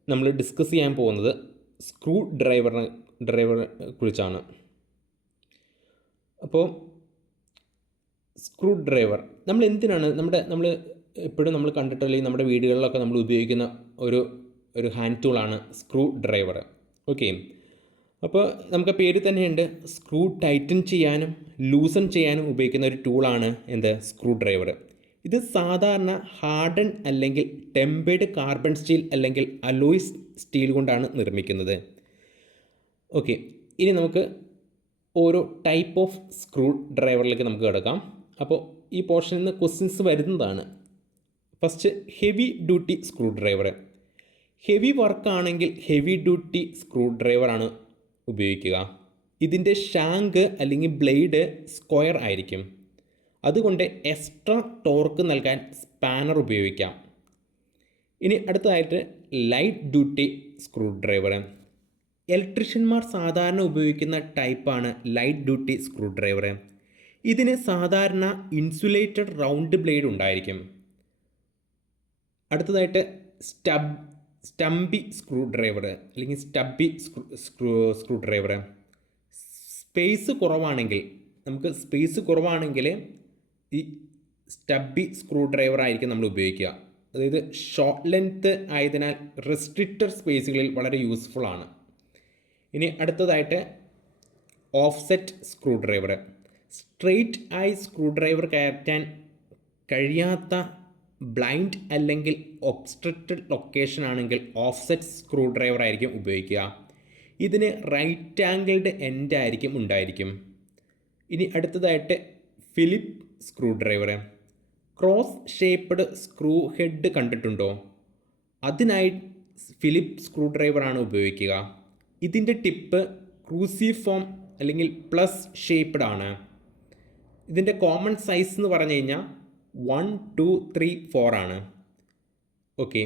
നമ്മൾ ഡിസ്കസ് ചെയ്യാൻ പോകുന്നത് സ്ക്രൂ ഡ്രൈവറിനെ കുറിച്ചാണ്. അപ്പോൾ സ്ക്രൂ ഡ്രൈവർ നമ്മൾ എന്തിനാണ് നമ്മൾ എപ്പോഴും നമ്മൾ കണ്ടിട്ടില്ലെങ്കിൽ നമ്മുടെ വീടുകളിലൊക്കെ നമ്മൾ ഉപയോഗിക്കുന്ന ഒരു ഹാൻഡ് ടൂളാണ് സ്ക്രൂ ഡ്രൈവർ. ഓക്കെ, അപ്പോൾ നമുക്ക് പേര് തന്നെയുണ്ട്, സ്ക്രൂ ടൈറ്റൻ ചെയ്യാനും ലൂസൺ ചെയ്യാനും ഉപയോഗിക്കുന്ന ഒരു ടൂളാണ് എന്ത് സ്ക്രൂ ഡ്രൈവർ. ഇത് സാധാരണ ഹാർഡൻ അല്ലെങ്കിൽ ടെമ്പേർഡ് കാർബൺ സ്റ്റീൽ അല്ലെങ്കിൽ അലോയ്സ് സ്റ്റീൽ കൊണ്ടാണ് നിർമ്മിക്കുന്നത്. ഓക്കെ, ഇനി നമുക്ക് ഓരോ ടൈപ്പ് ഓഫ് സ്ക്രൂ ഡ്രൈവറിലേക്ക് നമുക്ക് കിടക്കാം. അപ്പോൾ ഈ പോർഷനിൽ നിന്ന് ക്വസ്റ്റ്യൻസ് വരുന്നതാണ്. First heavy duty screwdriver. Heavy വർക്കാണെങ്കിൽ ഹെവി ഡ്യൂട്ടി സ്ക്രൂ ഡ്രൈവറാണ് ഉപയോഗിക്കുക. ഇതിൻ്റെ ഷാങ്ക് അല്ലെങ്കിൽ ബ്ലേഡ് സ്ക്വയർ ആയിരിക്കും. അതുകൊണ്ട് എക്സ്ട്രാ ടോർക്ക് നൽകാൻ സ്പാനർ ഉപയോഗിക്കാം. ഇനി അടുത്തതായിട്ട് ലൈറ്റ് ഡ്യൂട്ടി സ്ക്രൂ ഡ്രൈവർ. ഇലക്ട്രീഷ്യന്മാർ സാധാരണ ഉപയോഗിക്കുന്ന ടൈപ്പാണ് ലൈറ്റ് ഡ്യൂട്ടി സ്ക്രൂ ഡ്രൈവർ. ഇതിന് സാധാരണ ഇൻസുലേറ്റഡ് റൗണ്ട് ബ്ലേഡ് ഉണ്ടായിരിക്കും. അടുത്തതായിട്ട് സ്റ്റംബി സ്ക്രൂ ഡ്രൈവർ അല്ലെങ്കിൽ സ്റ്റബി സ്ക്രൂ ഡ്രൈവർ. സ്പേസ് കുറവാണെങ്കിൽ ഈ സ്റ്റബി സ്ക്രൂ ഡ്രൈവർ ആയിരിക്കും നമ്മൾ ഉപയോഗിക്കുക. അതായത് ഷോർട്ട് ലെങ്ത് ആയതിനാൽ റെസ്ട്രിക്റ്റഡ് സ്പേസുകളിൽ വളരെ യൂസ്ഫുൾ ആണ്. ഇനി അടുത്തതായിട്ട് ഓഫ്സെറ്റ് സ്ക്രൂ ഡ്രൈവർ. സ്ട്രെയിറ്റ് ആയി സ്ക്രൂ ഡ്രൈവർ കയറ്റാൻ കഴിയാത്ത ബ്ലൈൻഡ് അല്ലെങ്കിൽ ഒബ്സ്ട്രക്റ്റഡ് ലൊക്കേഷൻ ആണെങ്കിൽ ഓഫ്സെറ്റ് സ്ക്രൂ ഡ്രൈവർ ആയിരിക്കും ഉപയോഗിക്കുക. ഇതിന് റൈറ്റ് ആംഗിൾഡ് എൻഡ് ആയിരിക്കും ഉണ്ടായിരിക്കും. ഇനി അടുത്തതായിട്ട് Philip screw driver. Cross shaped screw head കണ്ടിട്ടുണ്ടോ? അതിനായി ഫിലിപ്പ് സ്ക്രൂ ഡ്രൈവറാണ് ഉപയോഗിക്കുക. ഇതിൻ്റെ ടിപ്പ് ക്രൂസിഫോം അല്ലെങ്കിൽ പ്ലസ് ഷേപ്പ്ഡ് ആണ്. ഇതിൻ്റെ കോമൺ സൈസ് എന്ന് പറഞ്ഞു കഴിഞ്ഞാൽ 1, 2, 3, 4 ആണ്. ഓക്കെ,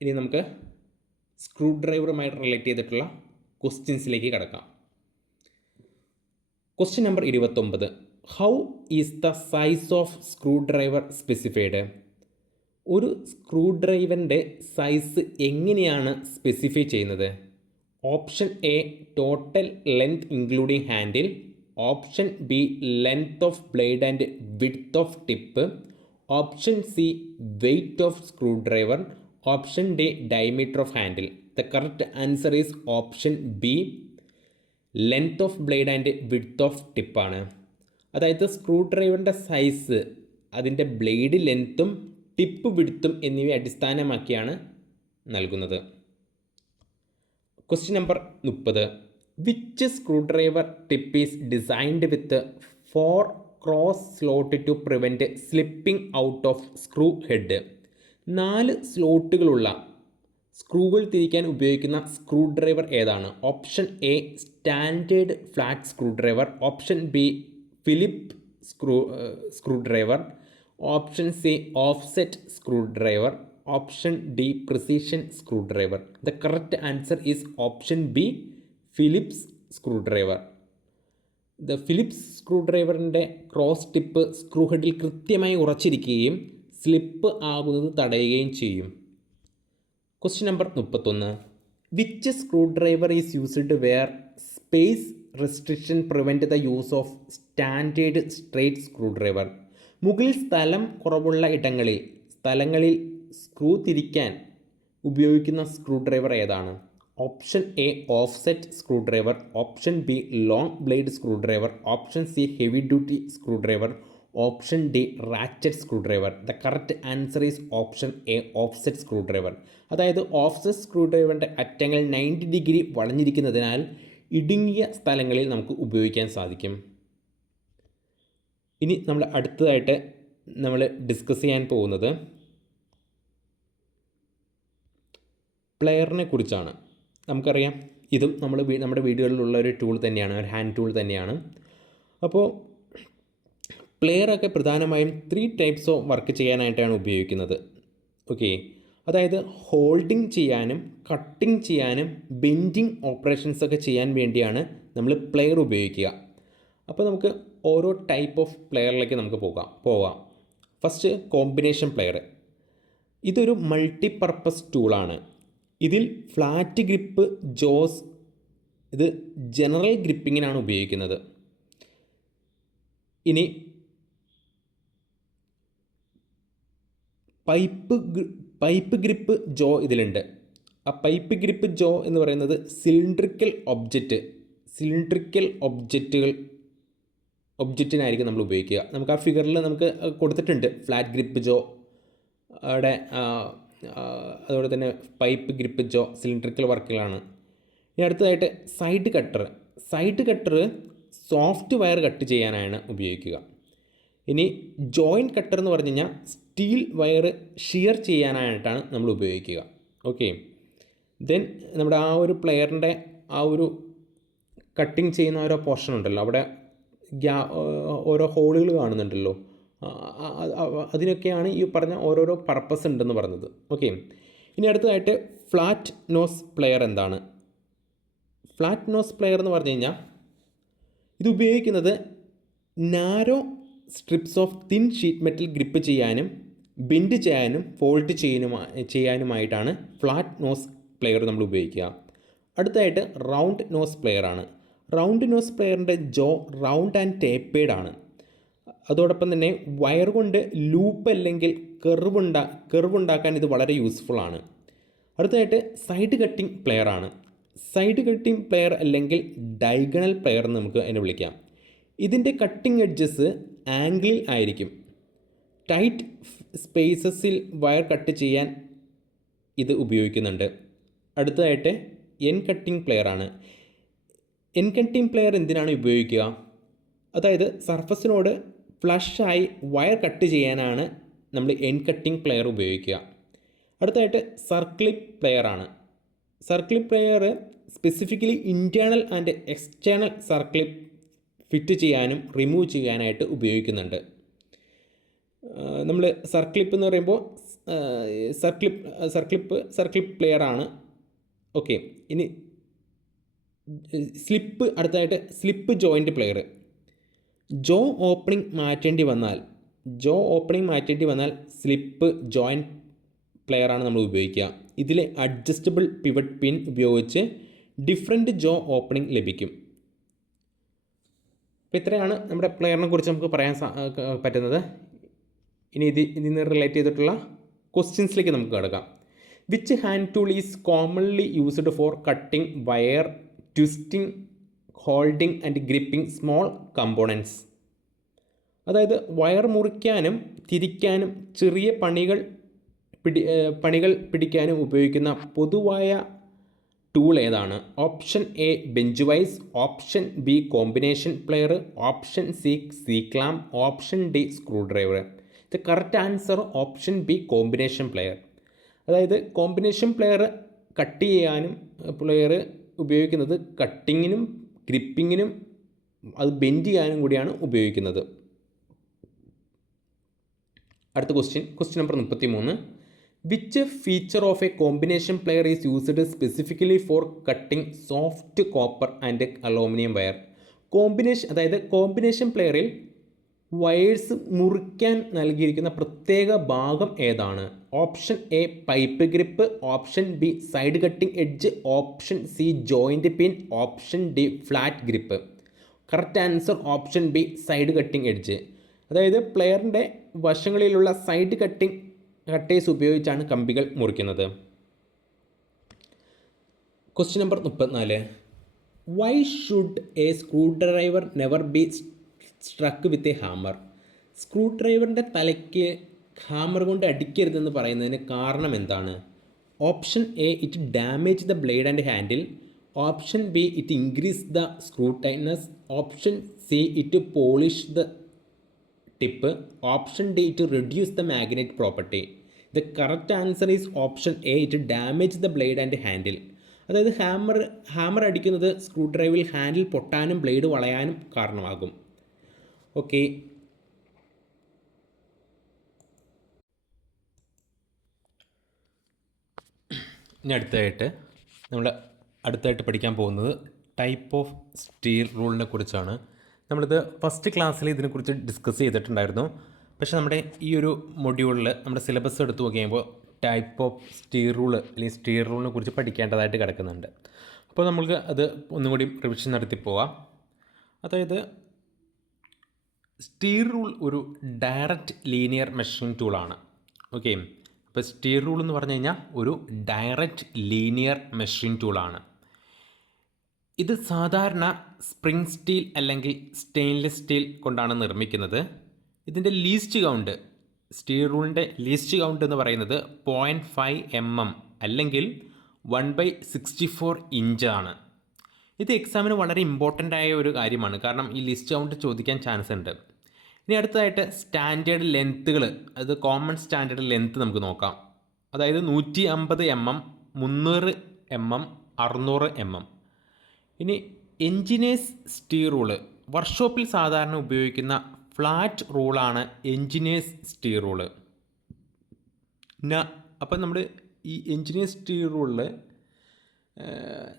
ഇനി നമുക്ക് സ്ക്രൂ ഡ്രൈവറുമായിട്ട് റിലേറ്റ് ചെയ്തിട്ടുള്ള ക്വസ്റ്റ്യൻസിലേക്ക് കടക്കാം. Question number 29. How is the size of screwdriver specified? ഒരു സ്ക്രൂ ഡ്രൈവറിൻ്റെ സൈസ് എങ്ങനെയാണ് സ്പെസിഫൈ ചെയ്യുന്നത്? Option A total length including handle, option B length of blade and width of tip, option C weight of screwdriver, option D diameter of handle. The correct answer is option B length of blade and width of ടിപ്പാണ്. അതായത് screw ഡ്രൈവറിൻ്റെ size അതിൻ്റെ blade ലെങ്ത്തും tip വിഡ്ത്തും എന്നിവയെ അടിസ്ഥാനമാക്കിയാണ് നൽകുന്നത്. Question number 30. Which screwdriver tip is designed with 4 cross slot to prevent slipping out of screw head? 4 സ്ലോട്ടുകളുള്ള സ്ക്രൂകൾ തിരിക്കാൻ ഉപയോഗിക്കുന്ന സ്ക്രൂ ഡ്രൈവർ ഏതാണ്? Option A standard flat screwdriver, option B Philip screwdriver, option C offset screwdriver, option D precision screwdriver. The correct answer is option B Phillips screwdriver. The Phillips screw ഡ്രൈവറിൻ്റെ cross tip screw ഹെഡിൽ കൃത്യമായി ഉറച്ചിരിക്കുകയും slip ആകുന്നത് തടയുകയും ചെയ്യും. Question number 31. Which screwdriver is used where space restriction prevent the use of standard straight screwdriver? മുകളിൽ സ്ഥലം കുറവുള്ള സ്ഥലങ്ങളിൽ സ്ക്രൂ തിരിക്കാൻ ഉപയോഗിക്കുന്ന സ്ക്രൂ ഡ്രൈവർ ഏതാണ്? Option A offset screwdriver, option B long blade screwdriver, option C heavy duty screwdriver, option D ratchet screwdriver. The correct answer is option A offset screwdriver. അതായത് offset screw ഡ്രൈവറിൻ്റെ അറ്റങ്ങൾ 90 degree വളഞ്ഞിരിക്കുന്നതിനാൽ ഇടുങ്ങിയ സ്ഥലങ്ങളിൽ നമുക്ക് ഉപയോഗിക്കാൻ സാധിക്കും. ഇനി നമ്മൾ അടുത്തതായിട്ട് നമ്മൾ ഡിസ്കസ് ചെയ്യാൻ പോകുന്നത് പ്ലെയറിനെ കുറിച്ചാണ്. നമുക്കറിയാം ഇതും നമ്മുടെ വീടുകളിലുള്ള ഒരു ടൂൾ തന്നെയാണ്, ഒരു ഹാൻഡ് ടൂൾ തന്നെയാണ്. അപ്പോൾ പ്ലെയറൊക്കെ പ്രധാനമായും 3 ടൈപ്സ് ഓഫ് വർക്ക് ചെയ്യാനായിട്ടാണ് ഉപയോഗിക്കുന്നത്. ഓക്കെ, അതായത് ഹോൾഡിങ് ചെയ്യാനും കട്ടിങ് ചെയ്യാനും ബെൻഡിങ് ഓപ്പറേഷൻസൊക്കെ ചെയ്യാൻ വേണ്ടിയാണ് നമ്മൾ പ്ലെയർ ഉപയോഗിക്കുക. അപ്പോൾ നമുക്ക് ഓരോ ടൈപ്പ് ഓഫ് പ്ലെയറിലേക്ക് നമുക്ക് പോകാം. First combination player. ഇതൊരു മൾട്ടിപർപ്പസ് ടൂളാണ്. ഇതിൽ ഫ്ലാറ്റ് ഗ്രിപ്പ് ജോസ് ഇത് ജനറൽ ഗ്രിപ്പിങ്ങിനാണ് ഉപയോഗിക്കുന്നത്. ഇനി പൈപ്പ് ഗ്രിപ്പ് ജോ ഇതിലുണ്ട്. ആ പൈപ്പ് ഗ്രിപ്പ് ജോ എന്ന് പറയുന്നത് സിലിണ്ട്രിക്കൽ ഒബ്ജക്റ്റിനായിരിക്കും നമ്മൾ ഉപയോഗിക്കുക. നമുക്ക് ആ ഫിഗറിൽ നമുക്ക് കൊടുത്തിട്ടുണ്ട് ഫ്ലാറ്റ് ഗ്രിപ്പ് ജോ അവിടെ, അതുപോലെ തന്നെ പൈപ്പ് ഗ്രിപ്പ് ജോ സിലിണ്ട്രിക്കൽ വർക്കുകളാണ്. ഇനി അടുത്തതായിട്ട് side cutter soft wire cut ചെയ്യാനാണ് ഉപയോഗിക്കുക. ഇനി ജോയിൻറ്റ് കട്ടർ എന്ന് പറഞ്ഞു കഴിഞ്ഞാൽ സ്റ്റീൽ വയർ ഷിയർ ചെയ്യാനായിട്ടാണ് നമ്മൾ ഉപയോഗിക്കുക. ഓക്കെ, ദെൻ നമ്മുടെ ആ ഒരു പ്ലെയറിൻ്റെ ആ ഒരു കട്ടിങ് ചെയ്യുന്ന ഓരോ പോർഷൻ ഉണ്ടല്ലോ, അവിടെ ഓരോ ഹോളുകൾ കാണുന്നുണ്ടല്ലോ, അതിനൊക്കെയാണ് ഈ പറഞ്ഞ ഓരോരോ പർപ്പസ് ഉണ്ടെന്ന് പറഞ്ഞത്. ഓക്കെ, ഇനി അടുത്തതായിട്ട് ഫ്ലാറ്റ് നോസ് പ്ലെയർ എന്താണ്? ഫ്ലാറ്റ് നോസ് പ്ലെയർ എന്ന് പറഞ്ഞു കഴിഞ്ഞാൽ ഇത് ഉപയോഗിക്കുന്നത് narrow strips of thin sheet metal grip ചെയ്യാനും ബെൻഡ് ചെയ്യാനും ഫോൾഡ് ചെയ്യാനുമായിട്ടാണ് ഫ്ലാറ്റ് നോസ് പ്ലെയർ നമ്മൾ ഉപയോഗിക്കുക. അടുത്തതായിട്ട് റൗണ്ട് നോസ് പ്ലെയർ ആണ്. റൗണ്ട് നോസ് പ്ലെയറിൻ്റെ ജോ റൗണ്ട് ആൻഡ് ടേപ്പേഡ് ആണ്. അതോടൊപ്പം തന്നെ വയർ കൊണ്ട് ലൂപ്പ് അല്ലെങ്കിൽ കെർവ് ഉണ്ടാക്കാൻ ഇത് വളരെ യൂസ്ഫുൾ ആണ്. അടുത്തതായിട്ട് സൈഡ് കട്ടിംഗ് പ്ലെയർ ആണ്. സൈഡ് കട്ടിംഗ് പ്ലെയർ അല്ലെങ്കിൽ ഡയഗണൽ പ്ലെയർ എന്ന് നമുക്ക് അതിനെ വിളിക്കാം. ഇതിൻ്റെ കട്ടിംഗ് എഡ്ജസ് ആംഗിളിൽ ആയിരിക്കും. ടൈറ്റ് സ്പേസസിൽ വയർ കട്ട് ചെയ്യാൻ ഇത് ഉപയോഗിക്കുന്നുണ്ട്. അടുത്തതായിട്ട് എൻ കട്ടിംഗ് പ്ലെയർ ആണ്. എൻ കട്ടിംഗ് പ്ലെയർ എന്തിനാണ് ഉപയോഗിക്കുക? അതായത് സർഫസിനോട് ഫ്ലഷായി വയർ കട്ട് ചെയ്യാനാണ് നമ്മൾ എൻ കട്ടിംഗ് പ്ലെയർ ഉപയോഗിക്കുക. അടുത്തതായിട്ട് സർക്ലിപ്പ് പ്ലെയർ ആണ്. Circlip player specifically internal and external circlip fit ചെയ്യാനും റിമൂവ് ചെയ്യാനായിട്ട് ഉപയോഗിക്കുന്നുണ്ട്. നമ്മൾ സർക്ലിപ്പ് എന്ന് പറയുമ്പോൾ സർക്ലിപ്പ് പ്ലെയർ ആണ്. ഓക്കെ, ഇനി അടുത്തതായിട്ട് സ്ലിപ്പ് ജോയിൻറ്റ് പ്ലെയർ. ജോ ഓപ്പണിംഗ് മാറ്റേണ്ടി വന്നാൽ സ്ലിപ്പ് ജോയിൻറ്റ് പ്ലെയർ ആണ് നമ്മൾ ഉപയോഗിക്കുക. ഇതിൽ അഡ്ജസ്റ്റബിൾ പിവറ്റ് പിൻ ഉപയോഗിച്ച് ഡിഫറെൻറ്റ് ജോ ഓപ്പണിംഗ് ലഭിക്കും. അപ്പോൾ ഇത്രയാണ് നമ്മുടെ പ്ലെയറിനെ കുറിച്ച് നമുക്ക് പറയാൻ പറ്റുന്നത്. ഇനി ഇതിന് റിലേറ്റ് ചെയ്തിട്ടുള്ള ക്വസ്റ്റ്യൻസിലേക്ക് നമുക്ക് കിടക്കാം. Which hand tool is commonly used for cutting wire, twisting, holding and gripping small components? അതായത് വയർ മുറിക്കാനും തിരിക്കാനും ചെറിയ പണികൾ പിടിക്കാനും ഉപയോഗിക്കുന്ന പൊതുവായ ടൂൾ ഏതാണ്? Option A bench vice, option B combination plier, option C clamp, option D screwdriver. The correct answer option B combination plier. അതായത് കോമ്പിനേഷൻ പ്ലെയർ കട്ട് ചെയ്യാനും പ്ലെയർ ഉപയോഗിക്കുന്നത് കട്ടിങ്ങിനും ഗ്രിപ്പിങ്ങിനും അത് ബെൻഡ് ചെയ്യാനും കൂടിയാണ് ഉപയോഗിക്കുന്നത്. അടുത്ത question number 33. Which feature of a combination plier is used specifically for cutting soft copper and aluminium wire? Combination പ്ലെയറിൽ വയേഴ്സ് മുറിക്കാൻ നൽകിയിരിക്കുന്ന പ്രത്യേക ഭാഗം ഏതാണ്? Option A pipe grip, option B side cutting edge, option C joint pin, option D flat grip. Correct answer option B side cutting edge. അതായത് പ്ലെയറിൻ്റെ വശങ്ങളിലുള്ള side cutters ഉപയോഗിച്ചാണ് കമ്പികൾ മുറിക്കുന്നത്. Question number 34. Why should a screwdriver never be struck with a hammer? Screw ഡ്രൈവറിൻ്റെ തലയ്ക്ക് hammer കൊണ്ട് അടിക്കരുതെന്ന് പറയുന്നതിന് കാരണം എന്താണ്? Option A it damage the blade and handle, option B it increase the screw tightness, option C it polish the tip, option D it reduce the magnet property. The correct answer is option A it damage the blade and handle. അതായത് hammer അടിക്കുന്നത് screw ഡ്രൈവിൽ handle പൊട്ടാനും blade വളയാനും കാരണമാകും. Okay, ഇനി അടുത്തായിട്ട് പഠിക്കാൻ പോകുന്നത് type of stir റൂളിനെ കുറിച്ചാണ്. നമ്മളിത് ഫസ്റ്റ് ക്ലാസ്സിൽ ഇതിനെക്കുറിച്ച് ഡിസ്കസ് ചെയ്തിട്ടുണ്ടായിരുന്നു. പക്ഷേ നമ്മുടെ ഈ ഒരു മൊഡ്യൂളിൽ നമ്മുടെ സിലബസ് എടുത്ത് നോക്കിയുമ്പോൾ ടൈപ്പ് ഓഫ് സ്റ്റീർ റൂൾ അല്ലെങ്കിൽ സ്റ്റീർ റൂളിനെ കുറിച്ച് പഠിക്കേണ്ടതായിട്ട് കിടക്കുന്നുണ്ട്. അപ്പോൾ നമുക്ക് അത് ഒന്നുകൂടി റിവിഷൻ നടത്തി പോവാം. അതായത് സ്റ്റീർ റൂൾ ഒരു ഡയറക്റ്റ് ലീനിയർ മെഷറിംഗ് ടൂളാണ്. ഓക്കെ, അപ്പോൾ സ്റ്റീർ റൂൾ എന്ന് പറഞ്ഞു കഴിഞ്ഞാൽ ഒരു ഡയറക്റ്റ് ലീനിയർ മെഷറിംഗ് ടൂളാണ്. ഇത് സാധാരണ സ്പ്രിംഗ് സ്റ്റീൽ അല്ലെങ്കിൽ സ്റ്റെയിൻലെസ് സ്റ്റീൽ കൊണ്ടാണ് നിർമ്മിക്കുന്നത്. ഇതിൻ്റെ ലീസ്റ്റ് കൗണ്ട്, സ്റ്റീൽ റൂളിൻ്റെ ലീസ്റ്റ് കൗണ്ട് എന്ന് പറയുന്നത് 0.5 mm അല്ലെങ്കിൽ 1/64 ഇഞ്ചാണ്. ഇത് എക്സാമിന് വളരെ ഇമ്പോർട്ടൻ്റ് ആയ ഒരു കാര്യമാണ്, കാരണം ഈ ലിസ്റ്റ് കൗണ്ട് ചോദിക്കാൻ ചാൻസ് ഉണ്ട്. ഇനി അടുത്തതായിട്ട് സ്റ്റാൻഡേർഡ് ലെങ്ത്തുകൾ, അത് കോമൺ സ്റ്റാൻഡേർഡ് ലെങ്ത്ത് നമുക്ക് നോക്കാം. അതായത് 150 mm, 300 mm, 600 mm. ഇനി എൻജിനീയേഴ്സ് സ്റ്റീൽ റൂള്, വർക്ക്ഷോപ്പിൽ സാധാരണ ഉപയോഗിക്കുന്ന ഫ്ലാറ്റ് റൂളാണ് എൻജിനീയേഴ്സ് സ്റ്റീൽ റൂള്. അപ്പം നമ്മൾ ഈ എൻജിനീയേഴ്സ് സ്റ്റീൽ റൂളിൽ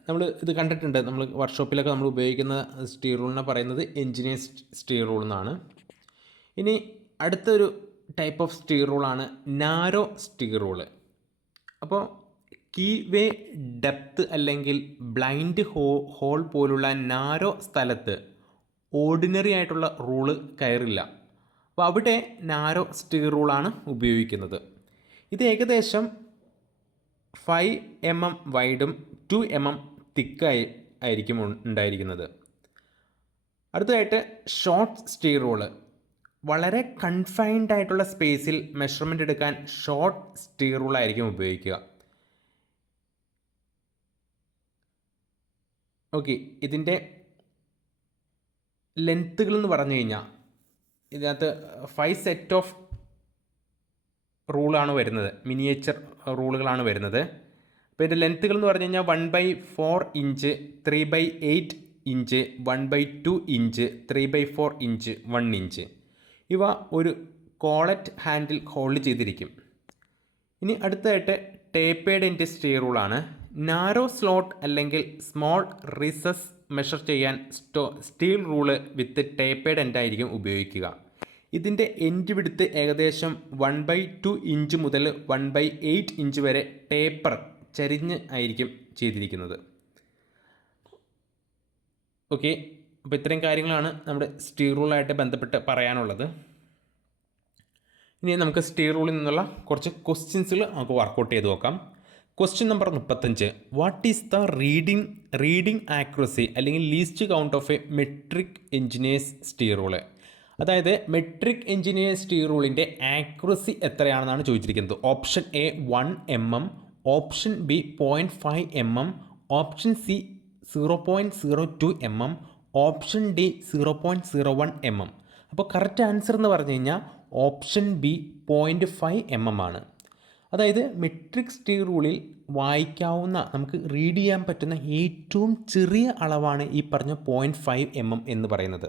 നമ്മൾ ഇത് കണ്ടിട്ടുണ്ട്. നമ്മൾ വർക്ക്ഷോപ്പിലൊക്കെ നമ്മൾ ഉപയോഗിക്കുന്ന സ്റ്റീൽ റൂളിനെ പറയുന്നത് എൻജിനീയേഴ്സ് സ്റ്റീൽ റൂൾ എന്നാണ്. ഇനി അടുത്തൊരു ടൈപ്പ് ഓഫ് സ്റ്റീൽ റൂളാണ് നാരോ സ്റ്റീൽ റൂള്. അപ്പോൾ കീ വേ ഡെപ്ത് അല്ലെങ്കിൽ ബ്ലൈൻഡ് ഹോൾ പോലുള്ള നാരോ സ്ഥലത്ത് ഓർഡിനറി ആയിട്ടുള്ള റൂള് കയറില്ല. അപ്പോൾ അവിടെ നാരോ സ്റ്റീൽ റൂളാണ് ഉപയോഗിക്കുന്നത്. ഇത് ഏകദേശം 5 mm വൈഡും 2 mm തിക്കായി ആയിരിക്കും ഉണ്ടായിരിക്കുന്നത്. അടുത്തതായിട്ട് ഷോർട്ട് സ്റ്റീൽ റൂള്. വളരെ കൺഫൈൻഡ് ആയിട്ടുള്ള സ്പേസിൽ മെഷർമെൻ്റ് എടുക്കാൻ ഷോർട്ട് സ്റ്റീൽ റൂളായിരിക്കും ഉപയോഗിക്കുക. ഓക്കെ, ഇതിൻ്റെ ലെങ്ത്തുകൾ എന്ന് പറഞ്ഞു കഴിഞ്ഞാൽ ഇതിനകത്ത് 5 സെറ്റ് ഓഫ് റൂളാണ് വരുന്നത്, മിനിയേച്ചർ റൂളുകളാണ് വരുന്നത്. അപ്പോൾ ഇതിൻ്റെ ലെങ്ത്തുകൾ എന്ന് പറഞ്ഞു കഴിഞ്ഞാൽ 1/4 inch, 3/8 inch, 1/2 inch, 3/4 inch, 1 inch. ഇവ ഒരു കോളറ്റ് ഹാൻഡിൽ ഹോൾഡ് ചെയ്തിരിക്കും. ഇനി അടുത്തതായിട്ട് ടേപ്പേഡ് എൻഡ് സ്റ്റീൽ റൂളാണ്. നാരോ സ്ലോട്ട് അല്ലെങ്കിൽ സ്മോൾ റിസസ് മെഷർ ചെയ്യാൻ steel rule with tapered end ആയിരിക്കും ഉപയോഗിക്കുക. ഇതിൻ്റെ എൻഡ് വിഡ്ത്ത് ഏകദേശം 1/2 ഇഞ്ച് മുതൽ 1/8 ഇഞ്ച് വരെ ടേപ്പർ ചരിഞ്ഞ് ആയിരിക്കും ചെയ്തിരിക്കുന്നത്. ഓക്കെ, അപ്പോൾ ഇത്രയും കാര്യങ്ങളാണ് നമ്മുടെ സ്റ്റീൽ റൂളായിട്ട് ബന്ധപ്പെട്ട് പറയാനുള്ളത്. ഇനി നമുക്ക് സ്റ്റീൽ റൂളിൽ നിന്നുള്ള കുറച്ച് ക്വസ്റ്റ്യൻസുകൾ നമുക്ക് വർക്കൗട്ട് ചെയ്ത് നോക്കാം. Question number 35. What is the reading accuracy അല്ലെങ്കിൽ least count of a metric engineer's steel rule? അതായത് മെട്രിക് എഞ്ചിനീയർ സ്റ്റീൽ റൂളിൻ്റെ ആക്യുറസി എത്രയാണെന്നാണ് ചോദിച്ചിരിക്കുന്നത്. Option A 1 mm, option B 0.5 mm, option C 0.02 mm, option D 0.01 mm. അപ്പോൾ correct answer എന്ന് പറഞ്ഞു കഴിഞ്ഞാൽ option B 0.5 mm ആണ്. അതായത് മെട്രിക് സ്റ്റീൽ റൂളിൽ വായിക്കാവുന്ന, നമുക്ക് റീഡ് ചെയ്യാൻ പറ്റുന്ന ഏറ്റവും ചെറിയ അളവാണ് ഈ പറഞ്ഞ 0.5 mm എന്ന് പറയുന്നത്.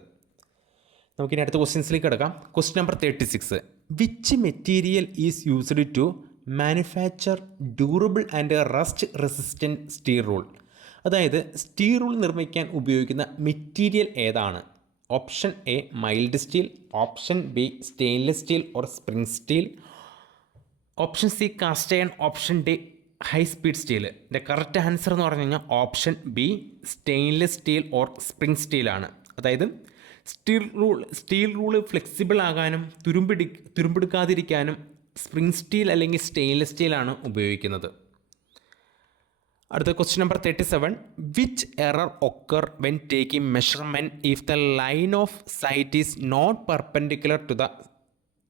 നമുക്കിനി അടുത്ത ക്വസ്റ്റ്യൻസിലേക്ക് കിടക്കാം. Question number 36. Which material is used to manufacture durable and rust resistant steel rule? അതായത് സ്റ്റീൽ റൂൾ നിർമ്മിക്കാൻ ഉപയോഗിക്കുന്ന മെറ്റീരിയൽ ഏതാണ്? Option A mild steel, option B stainless steel or spring steel, option C cast iron, option D high speed steel. ഇതിൻ്റെ correct answer എന്ന് പറഞ്ഞു കഴിഞ്ഞാൽ option B stainless steel or spring സ്റ്റീലാണ്. അതായത് steel rule flexible ആകാനും തുരുമ്പെടുക്കാതിരിക്കാനും spring steel അല്ലെങ്കിൽ stainless സ്റ്റീലാണ് ഉപയോഗിക്കുന്നത്. അടുത്ത question number 37. Which error occur when taking measurement if the line of sight is not perpendicular to the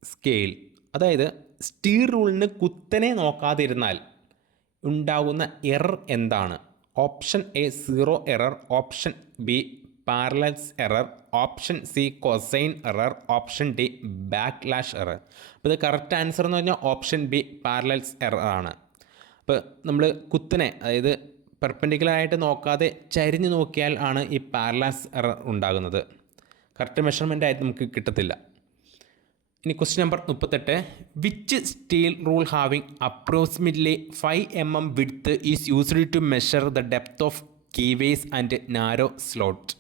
scale? അതായത് steel റൂളിന് കുത്തനെ നോക്കാതിരുന്നാൽ ഉണ്ടാകുന്ന എറർ എന്താണ്? Option A 0 error, option B parallax error, option C cosine error, option D backlash error. അപ്പോൾ ഇത് correct answer എന്ന് പറഞ്ഞാൽ ഓപ്ഷൻ ബി പാരലൽസ് എറർ ആണ്. അപ്പോൾ നമ്മൾ കുത്തനെ, അതായത് പെർപെൻഡിക്കുലറായിട്ട് നോക്കാതെ ചരിഞ്ഞ് നോക്കിയാൽ ആണ് ഈ പാരലൽസ് എറർ ഉണ്ടാകുന്നത്. കറക്റ്റ് മെഷർമെൻ്റ് ആയിട്ട് നമുക്ക് കിട്ടത്തില്ല. ഇനി question number 38. Which steel rule having approximately 5 mm width is used to measure the depth of keyways and narrow slot?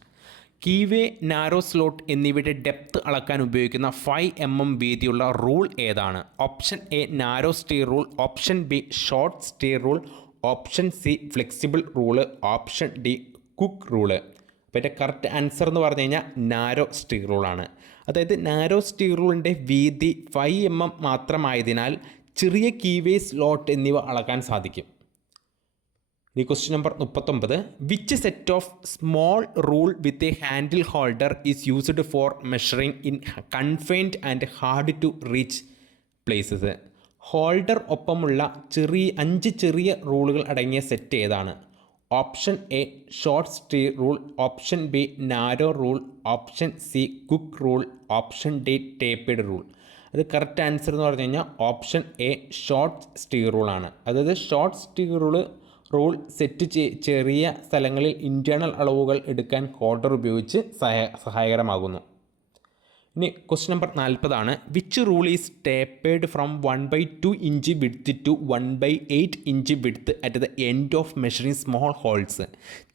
Keyway, narrow slot എന്നിവയുടെ ഡെപ്ത് അളക്കാൻ ഉപയോഗിക്കുന്ന 5 mm വീതിയുള്ള റൂൾ ഏതാണ്? Option A narrow steel rule, option B short steel rule, option C flexible rule, option D hook rule. അപ്പോൾ ഇതിൻ്റെ correct answer എന്ന് പറഞ്ഞു കഴിഞ്ഞാൽ നാരോ സ്റ്റീൽ റൂളാണ്. അതായത് നാരോ സ്റ്റീൽ റൂളിൻ്റെ വീതി 5 mm മാത്രമായതിനാൽ ചെറിയ കീവേ, സ്ലോട്ട് എന്നിവ അളക്കാൻ സാധിക്കും. ഇനി question number 39. Which set of small rule with a handle holder is used for measuring in confined and hard to reach places? Holder ഒപ്പമുള്ള 5 ചെറിയ റൂളുകൾ അടങ്ങിയ സെറ്റ് ഏതാണ്? Option A short steel rule, option B narrow rule, option C hook rule, option D tapered rule. അത് correct answer എന്ന് പറഞ്ഞു കഴിഞ്ഞാൽ option A short steel റൂളാണ്. അതായത് ഷോർട്ട് സ്റ്റീൽ റൂൾ സെറ്റ് ചെറിയ സ്ഥലങ്ങളിൽ ഇൻറ്റേർണൽ അളവുകൾ എടുക്കാൻ ഹോൾഡർ ഉപയോഗിച്ച് സഹായകരമാകുന്നു. ഇനി question number 40. Which rule is tapered from 1/2 inch width to 1/8 inch width at the end of measuring small holes?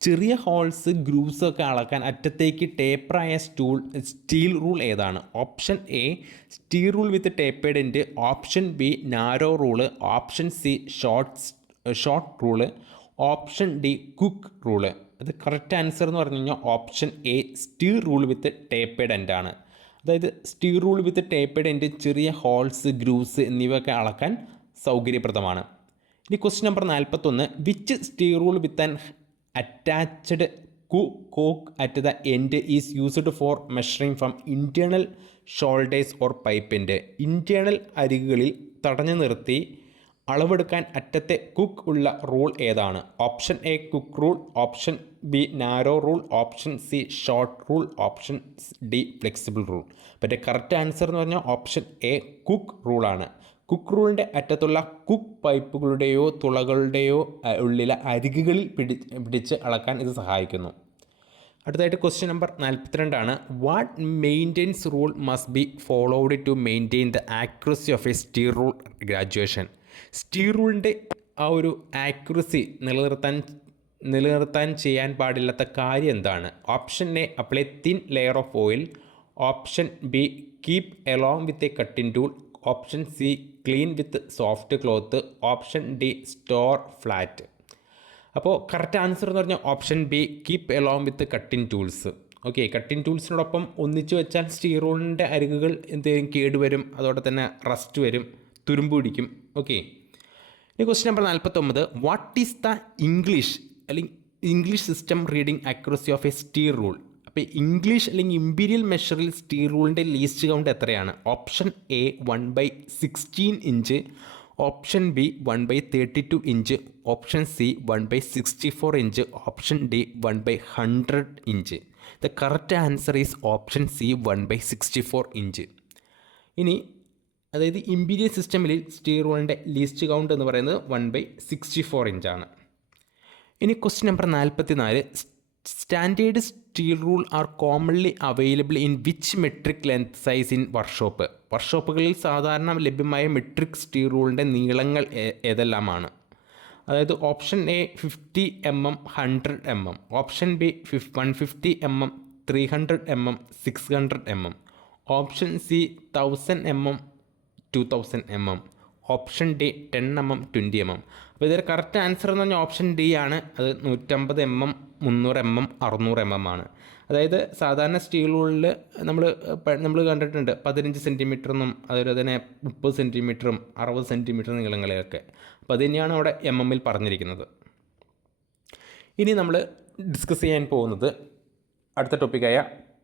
ചെറിയ ഹോൾസ്, ഗ്രൂവ്സ് ഒക്കെ അളക്കാൻ അറ്റത്തേക്ക് ടേപ്പറായ സ്റ്റീൽ റൂൾ ഏതാണ്? Option A steel rule with tapered end, option B narrow rule, option C short rule, option D hook rule. അത് correct answer എന്ന് പറഞ്ഞു കഴിഞ്ഞാൽ option A steel rule with tapered end ആണ്. അതായത് stir rule with tapered end ചെറിയ holes, grooves എന്നിവയൊക്കെ അളക്കാൻ സൗകര്യപ്രദമാണ്. ഇനി question number 41, which steel rule with an attached hook at the end is used for measuring from internal shoulders or pipe end. Internal അരികുകളിൽ തടഞ്ഞു നിർത്തി അളവെടുക്കാൻ അറ്റത്തെ കുക്ക് ഉള്ള റൂൾ ഏതാണ്? Option A hook rule, option B narrow rule, option C short rule, option D flexible rule. അപ്പോൾ correct answer എന്ന് പറഞ്ഞാൽ ഓപ്ഷൻ എ കുക്ക് റൂളാണ്. കുക്ക് റൂളിൻ്റെ അറ്റത്തുള്ള കുക്ക് പൈപ്പുകളുടെയോ തുളകളുടെയോ ഉള്ളിലെ അരികുകളിൽ പിടിച്ച് അളക്കാൻ ഇത് സഹായിക്കുന്നു. അടുത്തതായിട്ട് question number 42 what maintenance rule must be followed to maintain the accuracy of a steel rule graduation. Steel റൂളിൻ്റെ ആ ഒരു ആക്യുറസി നിലനിർത്താൻ ചെയ്യാൻ പാടില്ലാത്ത കാര്യം എന്താണ്? Option A apply thin layer of oil, option B keep along with a cutting tool, option C clean with soft cloth, option D store flat. അപ്പോൾ correct answer എന്ന് പറഞ്ഞാൽ option B keep along with cutting tools. Okay, cutting ടൂൾസിനോടൊപ്പം ഒന്നിച്ച് വെച്ചാൽ stir റൂളിൻ്റെ അരികുകൾ എന്തെങ്കിലും കേടുവരും, അതോടെ തന്നെ rest വരും, തുരുമ്പ് പിടിക്കും. ഓക്കെ, ഇനി question number 49 what is the English അല്ലെങ്കിൽ English system reading accuracy of a steel rule. അപ്പോൾ ഇംഗ്ലീഷ് അല്ലെങ്കിൽ ഇമ്പീരിയൽ മെഷറിൽ സ്റ്റീർ റൂളിൻ്റെ ലീസ്റ്റ് കൗണ്ട് എത്രയാണ്? Option A 1/16 inch, option B 1/32 inch, option C 1/64 inch, option D 1/100 inch. The correct answer is option C 1/64 inch. ഇനി അതായത് imperial സിസ്റ്റമിൽ steel റൂളിൻ്റെ least count എന്ന് പറയുന്നത് 1/64 ഇഞ്ചാണ്. ഇനി question number 44 standard steel rule are commonly available in which metric length size in workshop. വർക്ക്ഷോപ്പുകളിൽ സാധാരണ ലഭ്യമായ മെട്രിക് സ്റ്റീൽ റൂളിൻ്റെ നീളങ്ങൾ ഏതെല്ലാമാണ്? അതായത് option A 50 mm 100 mm, option B 150 mm 300 mm 600 mm, option C 1000 mm 2000 mm, option D 10 mm 20 mm. അപ്പോൾ ഇതിൽ correct answer എന്ന് പറഞ്ഞാൽ ഓപ്ഷൻ ഡി ആണ്. അത് 150 mm 300 mm 600 mm ആണ്. അതായത് സാധാരണ സ്റ്റീൽ റൂളിൽ നമ്മൾ കണ്ടിട്ടുണ്ട് 15 സെൻറ്റിമീറ്ററെന്നും അതുപോലെ തന്നെ 30 സെൻറ്റിമീറ്ററും 60 സെൻറ്റിമീറ്റർ നീളങ്ങളെയൊക്കെ. അപ്പോൾ അത് തന്നെയാണ് അവിടെ MM പറഞ്ഞിരിക്കുന്നത്. ഇനി നമ്മൾ ഡിസ്കസ് ചെയ്യാൻ പോകുന്നത് അടുത്ത ടോപ്പിക്കായ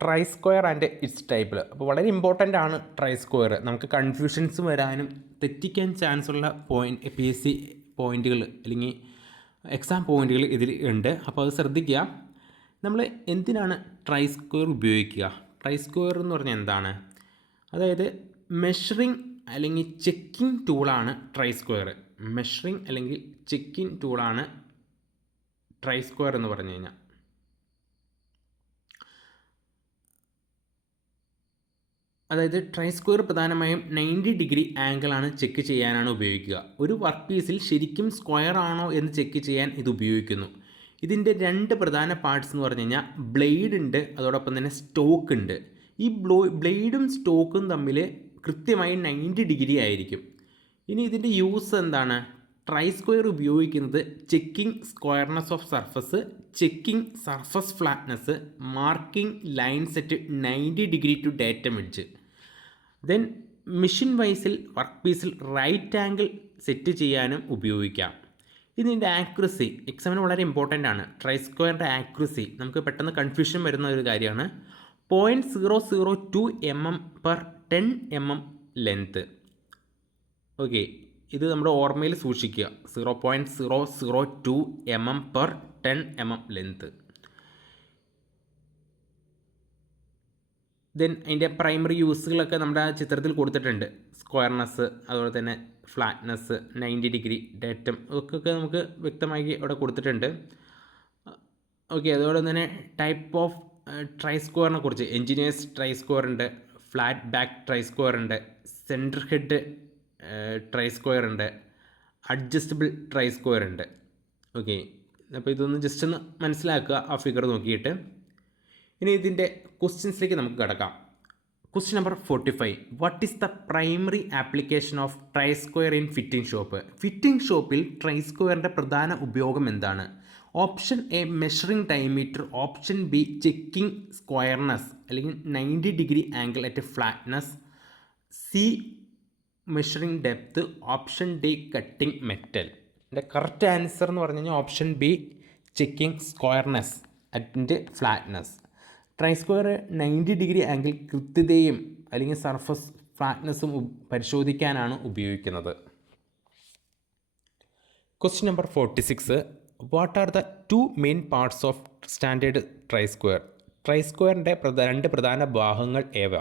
try square and its type. അപ്പോൾ വളരെ ഇമ്പോർട്ടൻ്റ് ആണ് ട്രൈ സ്ക്വയർ. നമുക്ക് കൺഫ്യൂഷൻസ് വരാനും തെറ്റിക്കാൻ ചാൻസ് ഉള്ള PSC പോയിൻറ്റുകൾ അല്ലെങ്കിൽ എക്സാം പോയിൻറ്റുകൾ ഇതിൽ ഉണ്ട്. അപ്പോൾ അത് ശ്രദ്ധിക്കുക. നമ്മൾ എന്തിനാണ് ട്രൈ സ്ക്വയർ ഉപയോഗിക്കുക? ട്രൈ സ്ക്വയർ എന്ന് പറഞ്ഞാൽ എന്താണ്? അതായത് മെഷറിംഗ് അല്ലെങ്കിൽ ചെക്കിംഗ് ടൂളാണ് ട്രൈ സ്ക്വയർ. മെഷറിംഗ് അല്ലെങ്കിൽ ചെക്കിംഗ് ടൂളാണ് ട്രൈ സ്ക്വയർ എന്ന് പറഞ്ഞു കഴിഞ്ഞാൽ. അതായത് ട്രൈ സ്ക്വയർ പ്രധാനമായും 90 ഡിഗ്രി ആംഗിളാണ് ചെക്ക് ചെയ്യാനാണ് ഉപയോഗിക്കുക. ഒരു വർക്ക് പീസിൽ ശരിക്കും സ്ക്വയർ ആണോ എന്ന് ചെക്ക് ചെയ്യാൻ ഇത് ഉപയോഗിക്കുന്നു. ഇതിൻ്റെ 2 പ്രധാന പാർട്സ് എന്ന് പറഞ്ഞു കഴിഞ്ഞാൽ ബ്ലേഡ് ഉണ്ട്, അതോടൊപ്പം തന്നെ സ്റ്റോക്ക് ഉണ്ട്. ഈ ബ്ലേഡും സ്റ്റോക്കും തമ്മിൽ കൃത്യമായി 90 ഡിഗ്രി ആയിരിക്കും. ഇനി ഇതിൻ്റെ യൂസ് എന്താണ്? ട്രൈ സ്ക്വയർ ഉപയോഗിക്കുന്നത് checking squareness of surface, checking surface flatness, marking lines at 90 degree to datum edge. Then machine വൈസിൽ വർക്ക് പീസിൽ റൈറ്റ് ആംഗിൾ സെറ്റ് ചെയ്യാനും ഉപയോഗിക്കാം. ഇതിൻ്റെ ആക്യുറസി എക്സാമിന് വളരെ ഇമ്പോർട്ടൻ്റ് ആണ്. ട്രൈ സ്ക്വയറിൻ്റെ ആക്യുറസി നമുക്ക് പെട്ടെന്ന് കൺഫ്യൂഷൻ വരുന്ന ഒരു കാര്യമാണ്. 0.002 mm per 10 mm length. Okay, ഇത് നമ്മുടെ ഓർമ്മയിൽ സൂക്ഷിക്കുക. 0.002 mm per 10 mm length. Then അതിൻ്റെ പ്രൈമറി യൂസുകളൊക്കെ നമ്മുടെ ആ ചിത്രത്തിൽ കൊടുത്തിട്ടുണ്ട്. സ്ക്വയർനെസ്, അതുപോലെ തന്നെ ഫ്ലാറ്റ്നെസ്, 90 ഡിഗ്രി, ഡാറ്റം, ഒക്കെ നമുക്ക് വ്യക്തമായി അവിടെ കൊടുത്തിട്ടുണ്ട്. ഓക്കെ, അതുപോലെ തന്നെ ടൈപ്പ് ഓഫ് ട്രൈ സ്ക്വയറിനെ കുറിച്ച് എൻജിനീയേഴ്സ് ട്രൈ സ്ക്വയർ ഉണ്ട്, ഫ്ലാറ്റ് ബാക്ക് ട്രൈ സ്ക്വയർ ഉണ്ട്, സെൻറ്റർ ഹെഡ് ട്രൈ സ്ക്വയർ ഉണ്ട്, അഡ്ജസ്റ്റബിൾ ട്രൈ സ്ക്വയർ ഉണ്ട്. ഓക്കെ, അപ്പോൾ ഇതൊന്ന് ജസ്റ്റ് ഒന്ന് മനസ്സിലാക്കുക ആ ഫിഗർ നോക്കിയിട്ട്. ഇനി ഇതിൻ്റെ ക്വസ്റ്റ്യൻസിലേക്ക് നമുക്ക് കിടക്കാം. Question number 45 what is the primary application of try square in fitting shop. Fitting ഷോപ്പിൽ ട്രൈ സ്ക്വയറിൻ്റെ പ്രധാന ഉപയോഗം എന്താണ്? Option A measuring diameter, option B checking squareness അല്ലെങ്കിൽ 90 degree angle at flatness, C measuring depth, option D cutting metal. ഇതിൻ്റെ correct answer എന്ന് പറഞ്ഞു കഴിഞ്ഞാൽ option B checking squareness at flatness. Try square 90 degree angle കൃത്യതയും അല്ലെങ്കിൽ surface ഫ്ലാറ്റ്നെസ്സും പരിശോധിക്കാനാണ് ഉപയോഗിക്കുന്നത്. Question number 46. What are the 2 main parts of standard try square? Try സ്ക്വയറിൻ്റെ 2 പ്രധാന ഭാഗങ്ങൾ ഏവ?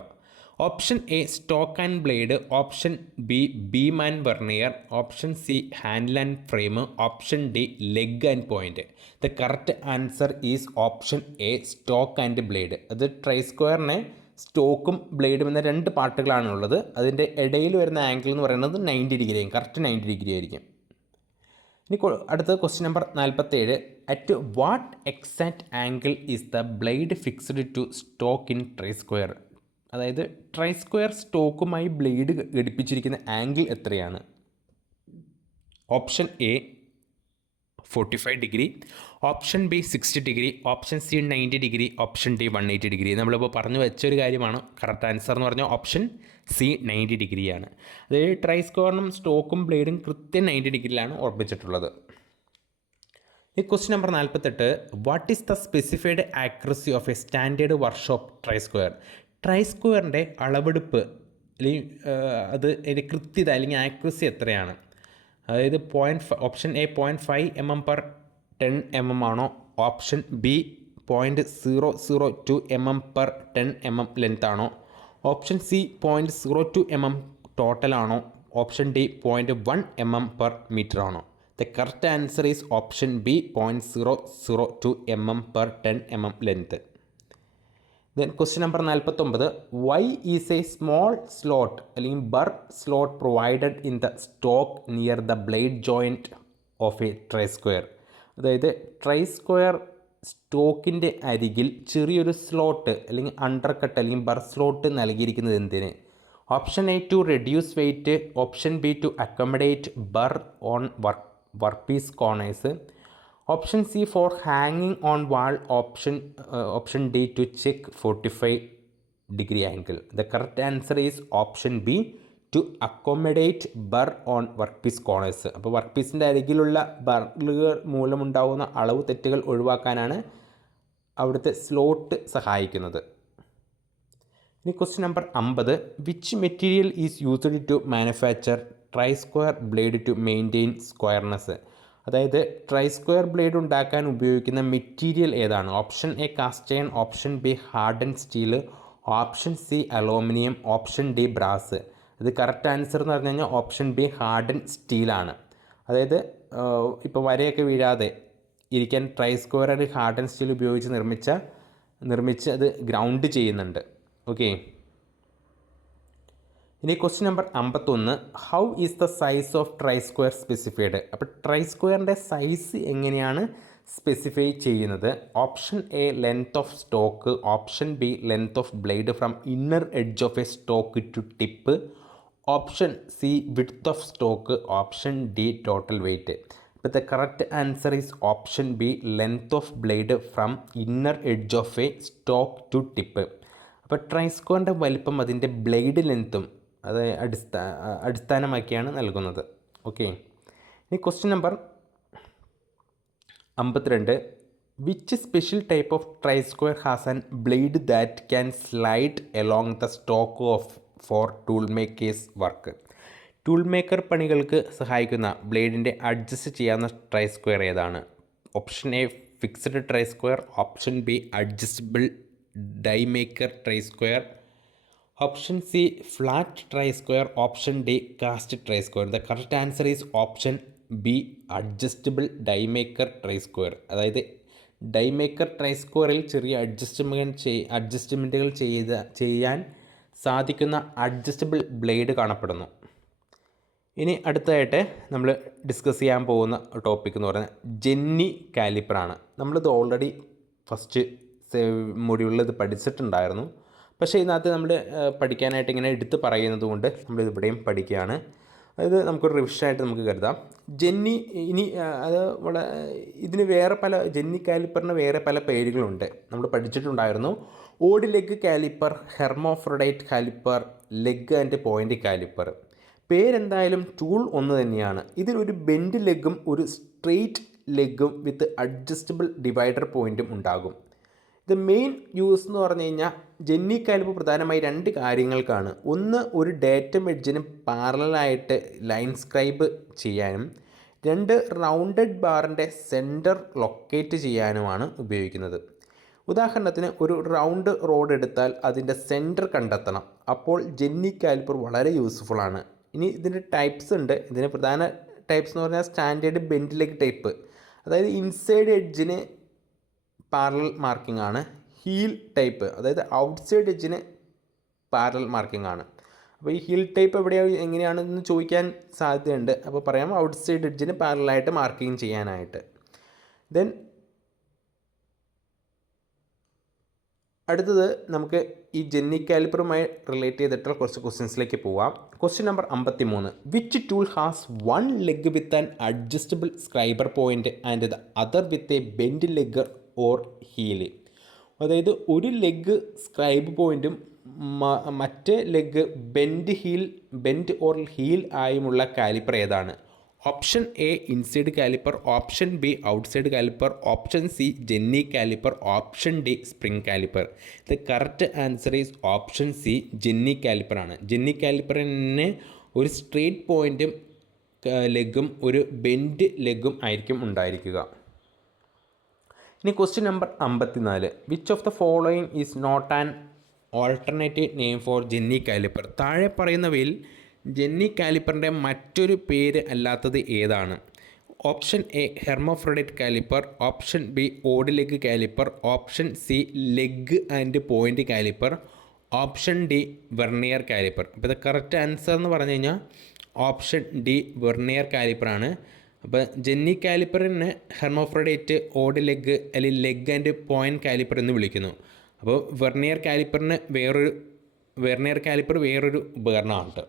Option A stock and blade, option B beam and vernier, option C handle and frame, option D leg and point. The correct answer is option A stock and blade. അത് try സ്ക്വയറിനെ സ്റ്റോക്കും ബ്ലേഡും എന്ന 2 പാർട്ടുകളാണ് ഉള്ളത്. അതിൻ്റെ ഇടയിൽ വരുന്ന ആംഗിൾ എന്ന് പറയുന്നത് 90 ഡിഗ്രി ആയിരിക്കും, കറക്റ്റ് 90 ഡിഗ്രി ആയിരിക്കും. ഇനി അടുത്ത question number 47. At what exact angle is the blade fixed to stock in try square? അതായത് ട്രൈ സ്ക്വയർ സ്റ്റോക്കുമായി ബ്ലേഡ് ഘടിപ്പിച്ചിരിക്കുന്ന ആംഗിൾ എത്രയാണ്? Option A 45 degree, option B 60 degree, option C 90 degree, option D 180 degree. നമ്മളിപ്പോൾ പറഞ്ഞു വെച്ചൊരു കാര്യമാണ്. Correct answer എന്ന് പറഞ്ഞാൽ ഓപ്ഷൻ സി 90 ഡിഗ്രിയാണ്. അതായത് ട്രൈ സ്ക്വയറിനും സ്റ്റോക്കും ബ്ലേഡും കൃത്യം 90 ഡിഗ്രിയിലാണ് ഉറപ്പിച്ചിട്ടുള്ളത്. ഈ question number 48. What is the specified accuracy of a standard workshop try square? Try സ്ക്വയറിൻ്റെ അളവെടുപ്പ് അല്ലെങ്കിൽ അത് അതിൻ്റെ കൃത്യത അല്ലെങ്കിൽ ആക്യുറസി എത്രയാണ്? അതായത് option A 0.5 mm per 10 mm ആണോ? Option B 0.002 mm per 10 mm length ആണോ? ഓപ്ഷൻ സി 0.02 mm ടോട്ടൽ ആണോ? Option D 0.1 mm per metre ആണോ? The correct answer is option B 0.002 mm per 10 mm length. Then question number 49. Why is a small slot അല്ലെങ്കിൽ burr slot provided in the stock near the blade joint of a try square? അതായത് try square സ്റ്റോക്കിൻ്റെ അരികിൽ ചെറിയൊരു slot അല്ലെങ്കിൽ under cut അല്ലെങ്കിൽ burr slot നൽകിയിരിക്കുന്നത് എന്തിന്? Option A to reduce weight, option B to accommodate burr on work piece corners, option C for ഹാങ്ങിങ് on wall, option D to check 45 degree angle. The correct answer is option B to accommodate burr on work piece corners. അപ്പോൾ വർക്ക് പീസിൻ്റെ അരികിലുള്ള ബറുകൾ മൂലമുണ്ടാകുന്ന അളവ് തെറ്റുകൾ ഒഴിവാക്കാനാണ് അവിടുത്തെ സ്ലോട്ട് സഹായിക്കുന്നത്. ഇനി question number 50. Which material is used to manufacture try square blade to maintain squareness? അതായത് ട്രൈ സ്ക്വയർ ബ്ലേഡ് ഉണ്ടാക്കാൻ ഉപയോഗിക്കുന്ന മെറ്റീരിയൽ ഏതാണ്? Option A cast iron, option B harden steel, option C aluminium, option D brass. ഇത് correct answer എന്ന് പറഞ്ഞു കഴിഞ്ഞാൽ option B harden സ്റ്റീലാണ്. അതായത് ഇപ്പോൾ വരയൊക്കെ വീഴാതെ ഇരിക്കാൻ ട്രൈ സ്ക്വയർ ഒരു ഹാർഡൻ സ്റ്റീൽ ഉപയോഗിച്ച് നിർമ്മിച്ച് അത് ഗ്രൗണ്ട് ചെയ്യുന്നുണ്ട്. ഓക്കെ. ഇനി question number 51. How is the size of try square specified? അപ്പോൾ ട്രൈ സ്ക്വയറിൻ്റെ സൈസ് എങ്ങനെയാണ് സ്പെസിഫൈ ചെയ്യുന്നത്? Option A length of stock, option B length of blade from inner edge of a stock to tip, option C width of stock, option D total weight. അപ്പോൾ the correct answer is option B length of blade from inner edge of a stock to tip. അപ്പോൾ try സ്ക്വയറിൻ്റെ വലിപ്പം അതിൻ്റെ blade ലെങ്ത്തും അത് അടിസ്ഥാനമാക്കിയാണ് നൽകുന്നത്. Okay. ഇനി question number 52. Which special type of try square has an blade that can slide along the stock of for tool makers work? Tool maker പണികൾക്ക് സഹായിക്കുന്ന ബ്ലേഡിൻ്റെ അഡ്ജസ്റ്റ് ചെയ്യാവുന്ന ട്രൈ സ്ക്വയർ ഏതാണ്? Option A fixed try square, option B adjustable die maker try square, option C flat try square, option D cast try square. The correct answer is option B adjustable die maker try square. അതായത് dye maker try സ്ക്വയറിൽ ചെറിയ അഡ്ജസ്റ്റ്മെൻറ്റുകൾ ചെയ്യാൻ സാധിക്കുന്ന adjustable blade കാണപ്പെടുന്നു. ഇനി അടുത്തതായിട്ട് നമ്മൾ discuss ചെയ്യാൻ പോകുന്ന ടോപ്പിക് എന്ന് പറയുന്നത് ജെന്നി കാലിപ്പറാണ്. നമ്മളിത് ഓൾറെഡി ഫസ്റ്റ് മൊഡ്യൂളിൽ ഇത് പഠിച്ചിട്ടുണ്ടായിരുന്നു. പക്ഷേ ഇതിനകത്ത് നമ്മൾ പഠിക്കാനായിട്ട് ഇങ്ങനെ എടുത്ത് പറയുന്നത് കൊണ്ട് നമ്മളിതിവിടെയും പഠിക്കുകയാണ്. അതായത് നമുക്കൊരു റിവിഷനായിട്ട് നമുക്ക് കരുതാം. ജെന്നി ഇനി അത് ഇതിന് ജെന്നി കാലിപ്പറിന് വേറെ പല പേരുകളുണ്ട്, നമ്മൾ പഠിച്ചിട്ടുണ്ടായിരുന്നു. Odd leg calliper, hermaphrodite calliper, leg and point calliper. പേരെന്തായാലും ടൂൾ ഒന്ന് തന്നെയാണ്. ഇതിലൊരു ബെൻഡ് ലെഗും ഒരു സ്ട്രെയിറ്റ് ലെഗും വിത്ത് അഡ്ജസ്റ്റബിൾ ഡിവൈഡർ പോയിൻറ്റും ഉണ്ടാകും. ഇത് മെയിൻ യൂസ് എന്ന് പറഞ്ഞു കഴിഞ്ഞാൽ ജെന്നി കാലിപ്പർ പ്രധാനമായി 2 കാര്യങ്ങൾക്കാണ്. ഒന്ന്, ഒരു ഡേറ്റം എഡ്ജിന് പാരലായിട്ട് ലൈൻ സ്ക്രൈബ് ചെയ്യാനും, 2, റൗണ്ടഡ് ബാറിൻ്റെ സെൻറ്റർ ലൊക്കേറ്റ് ചെയ്യാനുമാണ് ഉപയോഗിക്കുന്നത്. ഉദാഹരണത്തിന് ഒരു റൗണ്ട് റോഡ് എടുത്താൽ അതിൻ്റെ സെൻറ്റർ കണ്ടെത്തണം. അപ്പോൾ ജെന്നി കാലിപ്പർ വളരെ യൂസ്ഫുള്ളാണ്. ഇനി ഇതിൻ്റെ ടൈപ്സ് ഉണ്ട്. ഇതിന് പ്രധാന ടൈപ്സ് എന്ന് പറഞ്ഞാൽ സ്റ്റാൻഡേർഡ് ബെൻഡ് ലെഗ് ടൈപ്പ്, അതായത് ഇൻസൈഡ് എഡ്ജിന് പാരലൽ മാർക്കിംഗ് ആണ്. ഹീൽ ടൈപ്പ്, അതായത് ഔട്ട്സൈഡ് എഡ്ജിന് പാരലൽ മാർക്കിംഗ് ആണ്. അപ്പോൾ ഈ ഹീൽ ടൈപ്പ് എങ്ങനെയാണെന്ന് ചോദിക്കാൻ സാധ്യതയുണ്ട്. അപ്പോൾ പറയാം, ഔട്ട്സൈഡ് എഡ്ജിന് പാരലായിട്ട് മാർക്കിംഗ് ചെയ്യാനായിട്ട്. ദെൻ അടുത്തത് നമുക്ക് ഈ ജെന്നി കാലിപ്പറുമായി റിലേറ്റ് ചെയ്തിട്ടുള്ള കുറച്ച് ക്വസ്റ്റ്യൻസിലേക്ക് പോവാം. Question number 53. Which tool has 1 leg with an adjustable scriber point and the other with a bend leg or heel? അതായത് ഒരു ലെഗ് സ്ക്രൈബ് പോയിൻറ്റും മറ്റേ ലെഗ് ബെൻഡ് ഓർ ഹീൽ ആയുമുള്ള കാലിപ്പർ ഏതാണ്? Option A inside caliper, option B outside calliper, option C jenny calliper, option D spring calliper. The correct answer is option C jenny കാലിപ്പറാണ്. Jenny കാലിപ്പറിന് ഒരു straight പോയിൻറ്റും ലെഗും ഒരു bend ലെഗും ആയിരിക്കും ഉണ്ടായിരിക്കുക. ഇനി question number 54. Which of the following is not an alternative name for jenny calliper? താഴെ പറയുന്നവയിൽ jenny കാലിപ്പറിൻ്റെ മറ്റൊരു പേര് അല്ലാത്തത് ഏതാണ്? Option A hermaphrodite calliper, option B odd leg calliper, option C leg and point calliper, option D vernier calliper. അപ്പോൾ ഇത് correct answer എന്ന് പറഞ്ഞു കഴിഞ്ഞാൽ ഓപ്ഷൻ ഡി വെർണിയർ കാലിപ്പറാണ്. അപ്പോൾ ജെന്നി കാലിപ്പറിന് ഹെർമോഫ്രഡൈറ്റ്, ഓഡ് ലെഗ് അല്ലെങ്കിൽ ലെഗ് ആൻഡ് പോയിൻ്റ് കാലിപ്പർ എന്ന് വിളിക്കുന്നു. അപ്പോൾ വെർണിയർ കാലിപ്പർ വേറൊരു ഉപകരണമാണ്.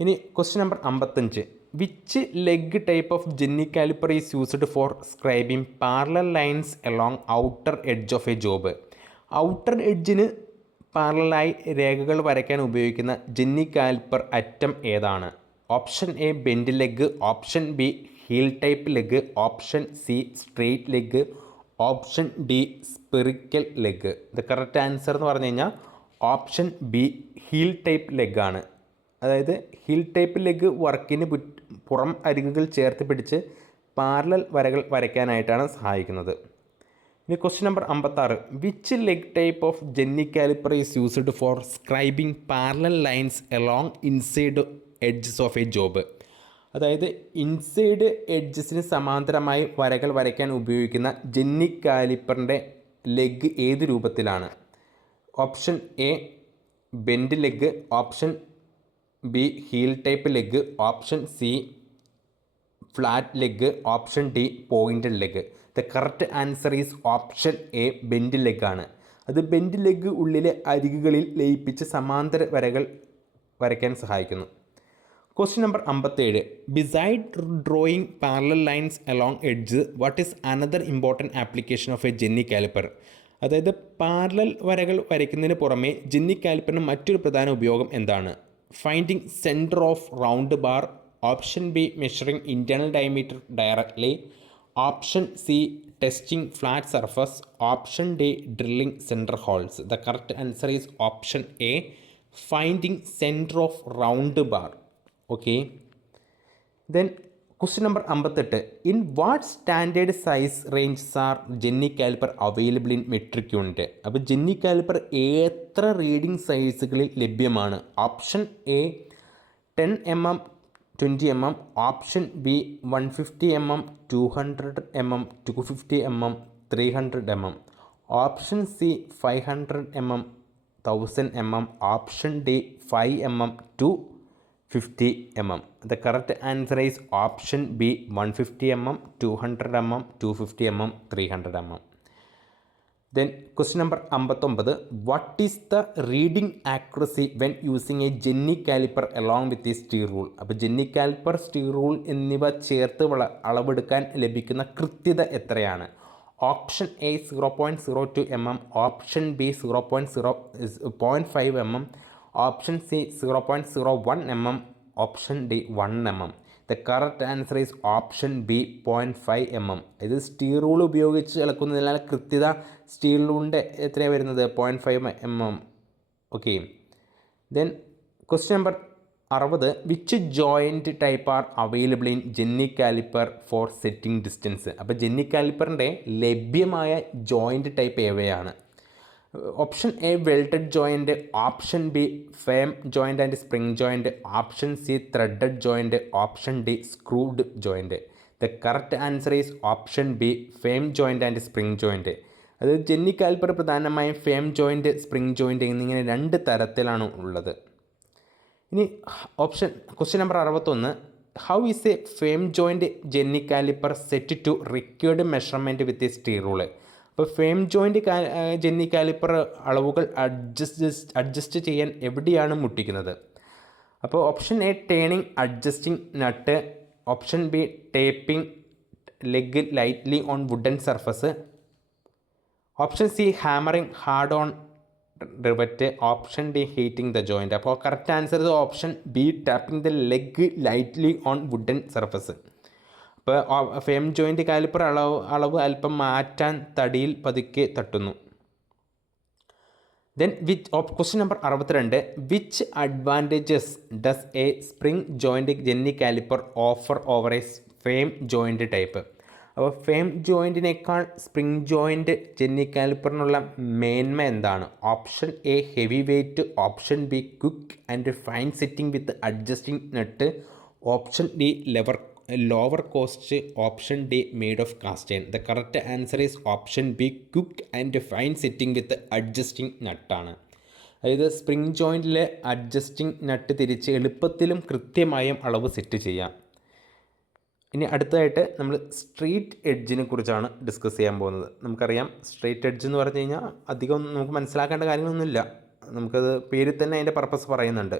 ഇനി question number 55. Which leg type of jenny calliper is used for scribing parallel lines along outer edge of a job? Outer എഡ്ജിന് പാരലായി രേഖകൾ വരയ്ക്കാൻ ഉപയോഗിക്കുന്ന ജെന്നി കാലിപ്പർ അറ്റം ഏതാണ്? Option A bend leg, option B heel type leg, option C straight leg, option D spherical leg. ഇത് correct answer എന്ന് പറഞ്ഞു കഴിഞ്ഞാൽ ഓപ്ഷൻ ബി ഹീൽ ടൈപ്പ് ലെഗാണ്. അതായത് ഹീൽ ടൈപ്പ് ലെഗ് വർക്കിന് പുറം അരികുകൾ ചേർത്ത് പിടിച്ച് പാരലൽ വരകൾ വരയ്ക്കാനായിട്ടാണ് സഹായിക്കുന്നത്. ഇനി question number 56. Which leg type of jenny calliper is used for scribing parallel lines along inside edges of a job? അതായത് ഇൻസൈഡ് എഡ്ജസിന് സമാന്തരമായി വരകൾ വരയ്ക്കാൻ ഉപയോഗിക്കുന്ന ജെന്നി കാലിപ്പറിൻ്റെ ലെഗ് ഏത് രൂപത്തിലാണ്? Option A bend leg, option B heel type leg, option C flat leg, option D pointed leg. The correct answer is option A bend ലെഗാണ്. അത് ബെൻഡ് ലെഗ് ഉള്ളിലെ അരികുകളിൽ ലയിപ്പിച്ച് സമാന്തര വരകൾ വരയ്ക്കാൻ സഹായിക്കുന്നു. Question number 57. Beside drawing parallel lines along edge, what is another important application of a jenny caliper? അതായത് parallel വരകൾ വരയ്ക്കുന്നതിന് പുറമെ ജെന്നി കാലിപ്പറിന് മറ്റൊരു പ്രധാന ഉപയോഗം എന്താണ്? Finding centre of round bar, option B measuring internal diameter directly, option C testing flat surface, option D drilling centre holes. The correct answer is option A finding centre of round bar. Okay, then question number 58. In what standard size ranges are jenny caliper available in metric unit? അപ്പോൾ jenny caliper എത്ര reading സൈസുകളിൽ ലഭ്യമാണ്? Option A 10 mm, 20 mm, option B 150 mm, 200 mm, 250 mm, 300 mm, option C 500 mm, 1000 mm, option D 5 mm to 50 mm. The correct answer is option B 150 mm, 200 mm, 250 mm, 300 mm. Then question number 59, what is the reading accuracy when using a jenny caliper along with the steel rule? അപ്പോൾ jenny caliper, steel rule എന്നിവ ചേർത്ത് അളവെടുക്കാൻ ലഭിക്കുന്ന കൃത്യത എത്രയാണ്? Option A 0.02 mm, option B 0.5 mm, option C 0.01 mm, option D 1 mm. The correct answer is option B 0.5 mm. ഇത് steel rule ഉപയോഗിച്ച് അളക്കുന്നതിനാൽ കൃത്യത സ്റ്റീൽ റൂളിൻ്റെ എത്രയാണ് വരുന്നത്? 0.5 mm. Okay. Then question number 60, which joint type are available in jenny calliper for setting distance? അപ്പോൾ jenny കാലിപ്പറിൻ്റെ ലഭ്യമായ ജോയിൻറ്റ് ടൈപ്പ് ഏവയാണ്? Option A welded joint, option B firm joint and spring joint, option C threaded joint, option D screwed joint. The correct answer is option B firm joint and spring joint. അത് jenny calliper പ്രധാനമായും firm joint, spring joint എന്നിങ്ങനെ 2 തരത്തിലാണ് ഉള്ളത്. ഇനി question number 61, how is a firm joint jenny caliper set to required measurement with a steel rule? അപ്പോൾ firm joint jenny caliper അളവുകൾ adjust ചെയ്യാൻ എവിടെയാണ് മുട്ടിക്കുന്നത്? അപ്പോൾ option A turning adjusting nut, option B tapping leg lightly on wooden surface, option C hammering hard on rivet, option D heating the joint. അപ്പോൾ correct answer ഇത് option B tapping the leg lightly on wooden surface. ഇപ്പോൾ firm joint caliper അളവ് അല്പം മാറ്റാൻ തടിയിൽ പതുക്കെ തട്ടുന്നു. Then question number 62, which advantages does a spring joint jenny calliper offer over a firm joint type? അപ്പോൾ firm ജോയിൻറ്റിനേക്കാൾ സ്പ്രിംഗ് ജോയിൻറ്റ് ജെന്നി കാലിപ്പറിനുള്ള മേന്മ എന്താണ്? Option A heavy weight, option B quick and fine setting with adjusting nut, option D lower cost, option D made of cast iron. The correct answer is option B quick and fine setting with adjusting നട്ടാണ്. അതായത് spring ജോയിൻറ്റിലെ adjusting നട്ട് തിരിച്ച് എളുപ്പത്തിലും കൃത്യമായും അളവ് set ചെയ്യാം. ഇനി അടുത്തതായിട്ട് നമ്മൾ സ്ട്രെയിറ്റ് എഡ്ജിനെ കുറിച്ചാണ് ഡിസ്കസ് ചെയ്യാൻ പോകുന്നത്. നമുക്കറിയാം സ്ട്രെയിറ്റ് എഡ്ജ് എന്ന് പറഞ്ഞു കഴിഞ്ഞാൽ അധികം നമുക്ക് മനസ്സിലാക്കേണ്ട കാര്യങ്ങളൊന്നുമില്ല. നമുക്കത് പേരിൽ തന്നെ അതിൻ്റെ പർപ്പസ് പറയുന്നുണ്ട്.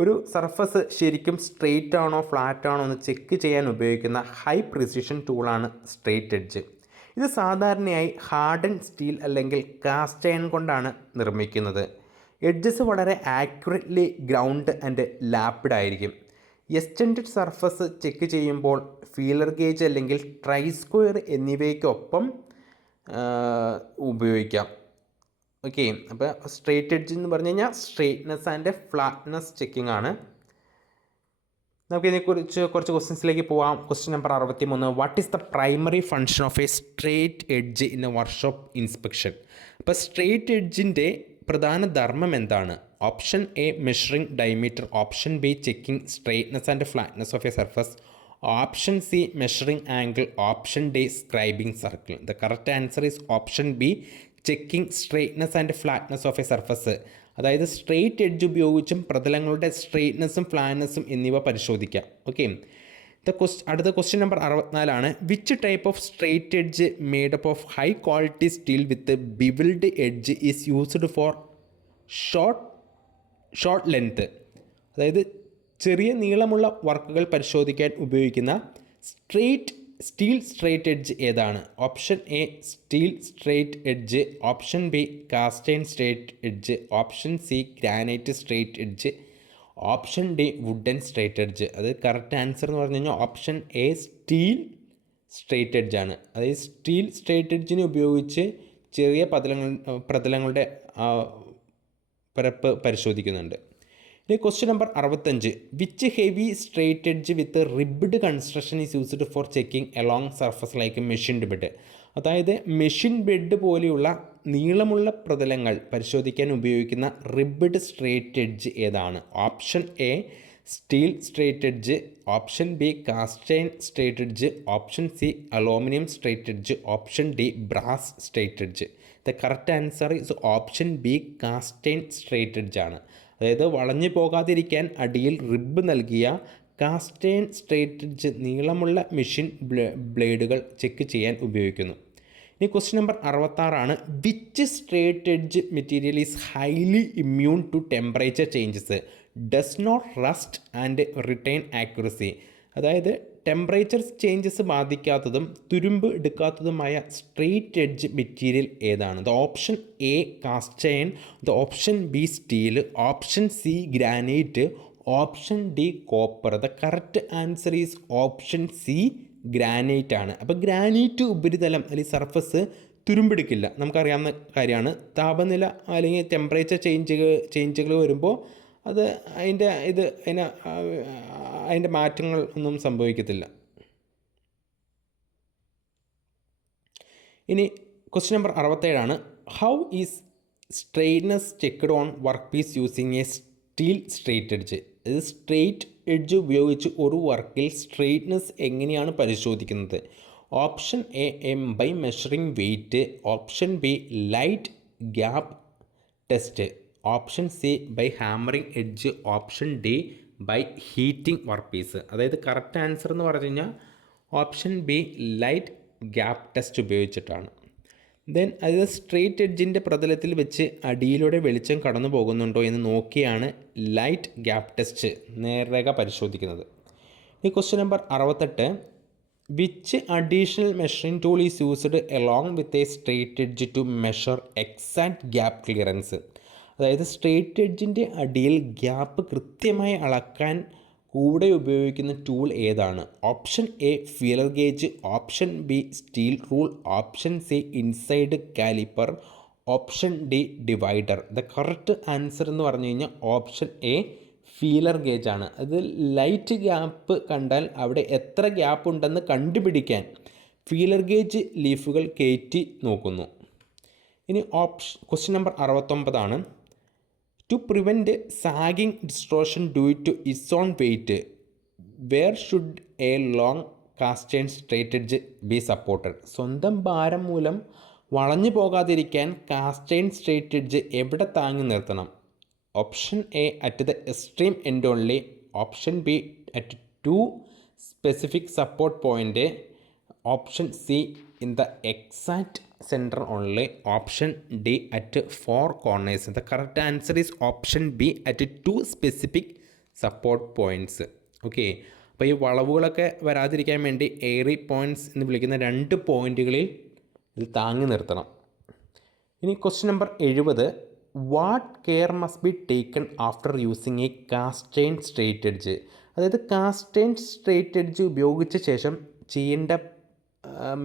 ഒരു സർഫസ് ശരിക്കും സ്ട്രെയിറ്റ് ആണോ ഫ്ലാറ്റ് ആണോ എന്ന് ചെക്ക് ചെയ്യാൻ ഉപയോഗിക്കുന്ന ഹൈ പ്രിസിഷൻ ടൂളാണ് സ്ട്രെയിറ്റ് എഡ്ജ്. ഇത് സാധാരണയായി ഹാർഡൻ സ്റ്റീൽ അല്ലെങ്കിൽ കാസ്റ്റ് അയൺ കൊണ്ടാണ് നിർമ്മിക്കുന്നത്. എഡ്ജസ് വളരെ ആക്യുറേറ്റ്ലി ഗ്രൗണ്ട് ആൻഡ് ലാപ്ഡ് ആയിരിക്കും. എക്സ്റ്റെൻഡഡ് സർഫസ് ചെക്ക് ചെയ്യുമ്പോൾ ഫീലർ ഗേജ് അല്ലെങ്കിൽ ട്രൈ സ്ക്വയർ എന്നിവയ്ക്കൊപ്പം ഉപയോഗിക്കാം. ഓക്കെ. അപ്പോൾ സ്ട്രെയിറ്റ് എഡ്ജ് എന്ന് പറഞ്ഞു കഴിഞ്ഞാൽ സ്ട്രെയിറ്റ്നെസ് ആൻഡ് ഫ്ലാറ്റ്നെസ് ചെക്കിംഗ് ആണ്. നമുക്കിതിനെക്കുറിച്ച് കുറച്ച് ക്വസ്റ്റ്യൻസിലേക്ക് പോവാം. Question number 63, what is the primary function of a straight edge in a workshop inspection? അപ്പോൾ സ്ട്രെയിറ്റ് എഡ്ജിൻ്റെ പ്രധാന ധർമ്മം എന്താണ്? Option A measuring diameter, option B checking straightness and flatness of a surface, option C measuring angle, option D scribing circle. The correct answer is option B checking straightness and flatness of a surface. അതായത് straight edge ഉപയോഗിച്ചും പ്രതലങ്ങളുടെ സ്ട്രെയിറ്റ്നെസ്സും ഫ്ലാറ്റ്നെസ്സും എന്നിവ പരിശോധിക്കാം. Okay. അടുത്ത question number 64, which type of straight edge made up of high quality steel with bevelled edge is used for short length? അതായത് ചെറിയ നീളമുള്ള വർക്കുകൾ പരിശോധിക്കാൻ ഉപയോഗിക്കുന്ന സ്റ്റീൽ സ്ട്രെയിറ്റ് എഡ്ജ് ഏതാണ്? Option A steel straight edge, option B cast iron straight edge, option C granite straight edge, option D wooden straight edge. അത് correct answer എന്ന് പറഞ്ഞു കഴിഞ്ഞാൽ option A steel straight edge ആണ്. അതായത് steel straight എഡ്ജിനെ ഉപയോഗിച്ച് ചെറിയ പ്രതലങ്ങളുടെ പരപ്പ് പരിശോധിക്കുന്നുണ്ട്. ഇനി question number 65, which heavy straight edge with ribbed construction is used for checking along surface like machined bed? അതായത് മെഷീൻ ബെഡ് പോലെയുള്ള നീളമുള്ള പ്രതലങ്ങൾ പരിശോധിക്കാൻ ഉപയോഗിക്കുന്ന റിബ്ഡ് സ്ട്രെയിറ്റ് എഡ്ജ് ഏതാണ്? Option A steel straight edge, option B cast iron straight edge, option C aluminium straight edge, option D brass straight edge. The correct answer is option B cast iron straight edge ആണ്. അതായത് വളഞ്ഞു പോകാതിരിക്കാൻ അടിയിൽ rib നൽകിയ cast iron straight edge നീളമുള്ള machine ബ്ലേഡുകൾ check ചെയ്യാൻ ഉപയോഗിക്കുന്നു. ഇനി question number 66 which straight edge material is highly immune to temperature changes, does not rust and retain accuracy. അതായത് ടെമ്പറേച്ചർ ചേഞ്ചസ് ബാധിക്കാത്തതും തുരുമ്പ് എടുക്കാത്തതുമായ സ്ട്രെയിറ്റ് എഡ്ജ് മെറ്റീരിയൽ ഏതാണ്? The option A cast iron, the option B steel, option C granite, option D copper. The correct answer is option C granite ആണ്. അപ്പോൾ granite ഉപരിതലം അല്ലെങ്കിൽ surface തുരുമ്പെടുക്കില്ല, നമുക്കറിയാവുന്ന കാര്യമാണ്. താപനില അല്ലെങ്കിൽ ടെമ്പറേച്ചർ ചേഞ്ചുകൾ വരുമ്പോൾ അത് അതിൻ്റെ മാറ്റങ്ങൾ ഒന്നും സംഭവിക്കത്തില്ല. ഇനി question number 67 how is straightness checked on work piece using a steel straight edge. ഇത് സ്ട്രെയിറ്റ് എഡ്ജ് ഉപയോഗിച്ച് ഒരു വർക്കിൽ സ്ട്രെയിറ്റ്നെസ് എങ്ങനെയാണ് പരിശോധിക്കുന്നത്? Option A by measuring weight, option B light gap test, option C by hammering edge, option D by heating work piece. അതായത് correct answer എന്ന് പറഞ്ഞു കഴിഞ്ഞാൽ option B light gap test ഉപയോഗിച്ചിട്ടാണ്. ദെൻ അത് സ്ട്രെയിറ്റ് എഡ്ജിൻ്റെ പ്രതലത്തിൽ വെച്ച് അടിയിലൂടെ വെളിച്ചം കടന്നു പോകുന്നുണ്ടോ എന്ന് നോക്കിയാണ് ലൈറ്റ് ഗ്യാപ്പ് ടെസ്റ്റ് നേർരേഖ പരിശോധിക്കുന്നത്. ഈ question number 68 which additional measuring tool is used along with a straight edge to measure exact gap clearance. അതായത് സ്ട്രെയിറ്റ് എഡ്ജിൻ്റെ അടിയിൽ ഗ്യാപ്പ് കൃത്യമായി അളക്കാൻ കൂടെ ഉപയോഗിക്കുന്ന ടൂൾ ഏതാണ്? Option A feeler gauge, option B steel rule, option C inside caliper, option D divider. The correct answer എന്ന് പറഞ്ഞു കഴിഞ്ഞാൽ ഓപ്ഷൻ എ ഫീലർ ഗേജ് ആണ്. അത് ലൈറ്റ് ഗ്യാപ്പ് കണ്ടാൽ അവിടെ എത്ര ഗ്യാപ്പ് ഉണ്ടെന്ന് കണ്ടുപിടിക്കാൻ ഫീലർ ഗേജ് ലീഫുകൾ കയറ്റി നോക്കുന്നു. ഇനി question number 69 to prevent sagging distortion due to its own weight where should a long cast iron straight edge be supported. സ്വന്തം ഭാരം മൂലം വളഞ്ഞു പോകാതിരിക്കാൻ കാസ്റ്റേൺ സ്ട്രെയിറ്റ് എഡ്ജ് എവിടെ താങ്ങി നിർത്തണം? Option A at the extreme end only, option B at 2 specific support point, option C in the exact centre only, option D at 4 corners. The correct answer is option B at 2 specific support points. Okay, അപ്പോൾ ഈ വളവുകളൊക്കെ വരാതിരിക്കാൻ വേണ്ടി Airy points എന്ന് വിളിക്കുന്ന 2 പോയിൻറ്റുകളിൽ ഇത് താങ്ങി നിർത്തണം. ഇനി question number 70 what care must be taken after using A cast iron straight edge. അതായത് കാസ്റ്റേൺ സ്ട്രെയിറ്റ് എഡ്ജ് ഉപയോഗിച്ച ശേഷം ചെയ്യേണ്ട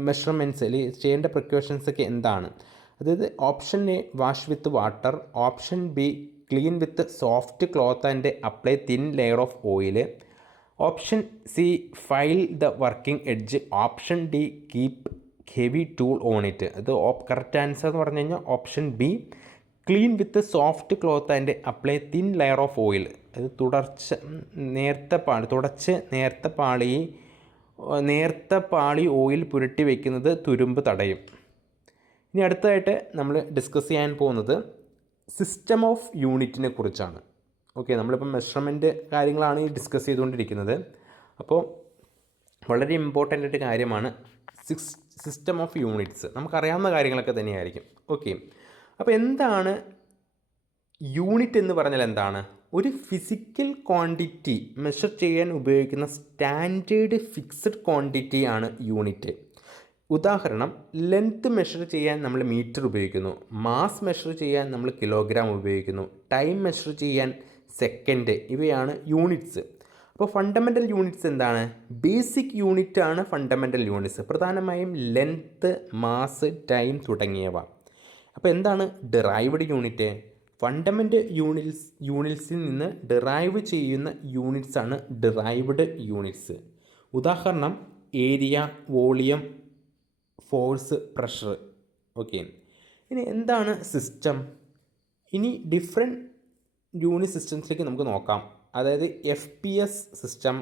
മെഷർമെൻറ്റ്സ് അല്ലെങ്കിൽ ചെയ്യേണ്ട പ്രിക്കോഷൻസ് ഒക്കെ എന്താണ്? അതായത് option A wash with water, option B clean with soft cloth and apply thin layer of oil, option C file the working edge, option D keep heavy tool on it. അത് correct answer എന്ന് പറഞ്ഞു കഴിഞ്ഞാൽ option B clean with soft cloth and apply thin layer of oil. അത് തുടച്ച് നേർത്ത പാളി oil പുരട്ടി വയ്ക്കുന്നത് തുരുമ്പ് തടയും. ഇനി അടുത്തതായിട്ട് നമ്മൾ ഡിസ്കസ് ചെയ്യാൻ പോകുന്നത് സിസ്റ്റം ഓഫ് യൂണിറ്റിനെ കുറിച്ചാണ്. ഓക്കെ, നമ്മളിപ്പോൾ മെഷർമെൻറ്റ് കാര്യങ്ങളാണ് ഈ ഡിസ്കസ് ചെയ്തുകൊണ്ടിരിക്കുന്നത്. അപ്പോൾ വളരെ ഇമ്പോർട്ടൻ്റ് ആയിട്ട് കാര്യമാണ് സിസ്റ്റം ഓഫ് യൂണിറ്റ്സ്. നമുക്കറിയാവുന്ന കാര്യങ്ങളൊക്കെ തന്നെയായിരിക്കും. ഓക്കെ, അപ്പോൾ എന്താണ് യൂണിറ്റ് എന്ന് പറഞ്ഞാൽ എന്താണ്? ഒരു ഫിസിക്കൽ ക്വാണ്ടിറ്റി മെഷർ ചെയ്യാൻ ഉപയോഗിക്കുന്ന സ്റ്റാൻഡേർഡ് ഫിക്സഡ് ക്വാണ്ടിറ്റിയാണ് യൂണിറ്റ്. ഉദാഹരണം, ലെങ്ത് മെഷർ ചെയ്യാൻ നമ്മൾ മീറ്റർ ഉപയോഗിക്കുന്നു, മാസ് മെഷർ ചെയ്യാൻ നമ്മൾ കിലോഗ്രാം ഉപയോഗിക്കുന്നു, ടൈം മെഷർ ചെയ്യാൻ സെക്കൻഡ്. ഇവയാണ് യൂണിറ്റ്സ്. അപ്പോൾ ഫണ്ടമെൻ്റൽ യൂണിറ്റ്സ് എന്താണ്? ബേസിക് യൂണിറ്റ് ആണ് ഫണ്ടമെൻ്റൽ യൂണിറ്റ്സ്, പ്രധാനമായും ലെങ്ത്ത്, മാസ്, ടൈം തുടങ്ങിയവ. അപ്പോൾ എന്താണ് ഡിറൈവ്ഡ് യൂണിറ്റ്? ഫണ്ടമെൻ്റൽ യൂണിറ്റ്സിൽ നിന്ന് ഡിറൈവ് ചെയ്യുന്ന യൂണിറ്റ്സ് ആണ് ഡിറൈവ്ഡ് യൂണിറ്റ്സ്. ഉദാഹരണം area, volume, force, pressure. Okay, ഇനി എന്താണ് സിസ്റ്റം? ഇനി ഡിഫറെൻറ്റ് യൂണിറ്റ് സിസ്റ്റംസിലേക്ക് നമുക്ക് നോക്കാം. അതായത് FPS സിസ്റ്റം.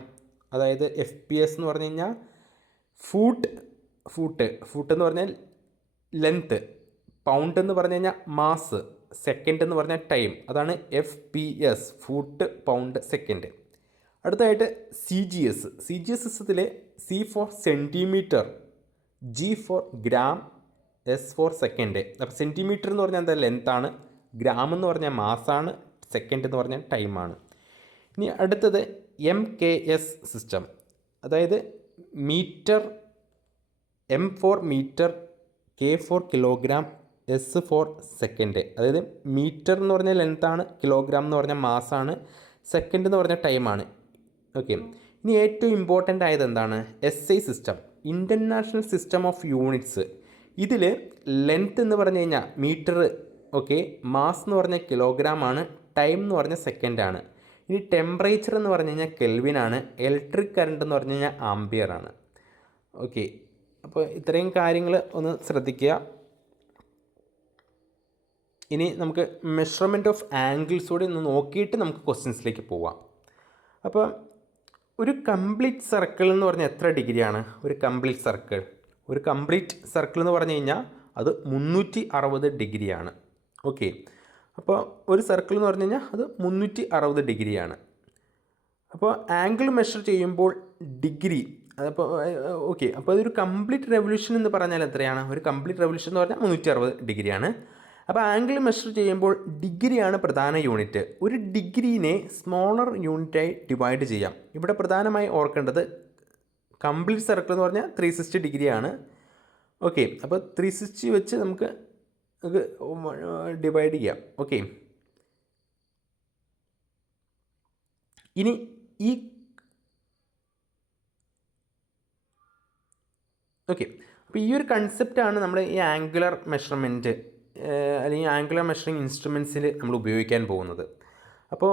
അതായത് FPS എന്ന് പറഞ്ഞു കഴിഞ്ഞാൽ ഫൂട്ട് എന്ന് പറഞ്ഞാൽ ലെങ്ത്ത്, പൗണ്ട് എന്ന് പറഞ്ഞു കഴിഞ്ഞാൽ മാസ്, സെക്കൻഡ് എന്ന് പറഞ്ഞാൽ ടൈം. അതാണ് FPS, ഫൂട്ട്, പൗണ്ട്, സെക്കൻഡ്. അടുത്തതായിട്ട് CGS സിസ്റ്റത്തിലെ C for centimetre, G for gram, S for second. അപ്പോൾ സെൻറ്റിമീറ്റർ എന്ന് പറഞ്ഞാൽ എന്താ ലെങ്ത്താണ്, ഗ്രാം എന്ന് പറഞ്ഞാൽ മാസാണ്, സെക്കൻഡ് എന്ന് പറഞ്ഞാൽ ടൈമാണ്. ഇനി അടുത്തത് MKS സിസ്റ്റം, അതായത് metre, M for metre, K for kilogram, S for second. അതായത് മീറ്റർ എന്ന് പറഞ്ഞാൽ ലെങ്ത്താണ്, കിലോഗ്രാം എന്ന് പറഞ്ഞാൽ മാസാണ്, സെക്കൻഡ് എന്ന് പറഞ്ഞാൽ ടൈമാണ്. ഓക്കെ. ഇനി ഏറ്റവും ഇമ്പോർട്ടൻ്റ് ആയത് എന്താണ്? SI system, international system of units. ഇതിൽ ലെങ്ത്ത് എന്ന് പറഞ്ഞു കഴിഞ്ഞാൽ മീറ്റർ, ഓക്കെ, മാസ് എന്ന് പറഞ്ഞാൽ കിലോഗ്രാം ആണ്, ടൈം എന്ന് പറഞ്ഞാൽ സെക്കൻഡാണ്. ഇനി ടെമ്പറേച്ചർ എന്ന് പറഞ്ഞു കഴിഞ്ഞാൽ കെൽവിനാണ്, ഇലക്ട്രിക് കറണ്ട് എന്ന് പറഞ്ഞു കഴിഞ്ഞാൽ ആംപിയർ ആണ്. ഓക്കെ, അപ്പോൾ ഇത്രയും കാര്യങ്ങൾ ഒന്ന് ശ്രദ്ധിക്കുക. ഇനി നമുക്ക് മെഷർമെൻറ്റ് ഓഫ് ആംഗിൾസ് കൂടി ഒന്ന് നോക്കിയിട്ട് നമുക്ക് ക്വസ്റ്റ്യൻസിലേക്ക് പോവാം. അപ്പോൾ ഒരു കംപ്ലീറ്റ് സർക്കിൾ എന്ന് പറഞ്ഞാൽ എത്ര ഡിഗ്രിയാണ്? ഒരു കംപ്ലീറ്റ് സർക്കിൾ എന്ന് പറഞ്ഞു കഴിഞ്ഞാൽ അത് 360 ഡിഗ്രിയാണ്. ഓക്കെ, അപ്പോൾ ഒരു സർക്കിൾ എന്ന് പറഞ്ഞു കഴിഞ്ഞാൽ അത് 360 ഡിഗ്രിയാണ്. അപ്പോൾ ആംഗിൾ മെഷർ ചെയ്യുമ്പോൾ ഡിഗ്രി, അപ്പോൾ ഓക്കെ, അപ്പോൾ അതൊരു കംപ്ലീറ്റ് റെവല്യൂഷൻ എന്ന് പറഞ്ഞാൽ എത്രയാണ്? ഒരു കംപ്ലീറ്റ് റെവല്യൂഷൻ എന്ന് പറഞ്ഞാൽ 360 ഡിഗ്രിയാണ്. അപ്പോൾ ആംഗിൾ മെഷർ ചെയ്യുമ്പോൾ ഡിഗ്രിയാണ് പ്രധാന യൂണിറ്റ്. ഒരു ഡിഗ്രീനെ സ്മോളർ യൂണിറ്റായി ഡിവൈഡ് ചെയ്യാം. ഇവിടെ പ്രധാനമായി ഓർക്കേണ്ടത് കംപ്ലീറ്റ് സർക്കിൾ എന്ന് പറഞ്ഞാൽ 360 ഡിഗ്രിയാണ്. ഓക്കെ, അപ്പോൾ 360 വെച്ച് നമുക്ക് ഡിവൈഡ് ചെയ്യാം. ഓക്കെ, ഇനി ഈ ഓക്കെ, അപ്പോൾ ഈ ഒരു കൺസെപ്റ്റാണ് നമ്മൾ ഈ ആംഗുലർ മെഷർമെൻറ്റ് അല്ലെങ്കിൽ ആംഗുലർ മെഷറിങ് ഇൻസ്ട്രുമെൻസിൽ നമ്മൾ ഉപയോഗിക്കാൻ പോകുന്നത്. അപ്പോൾ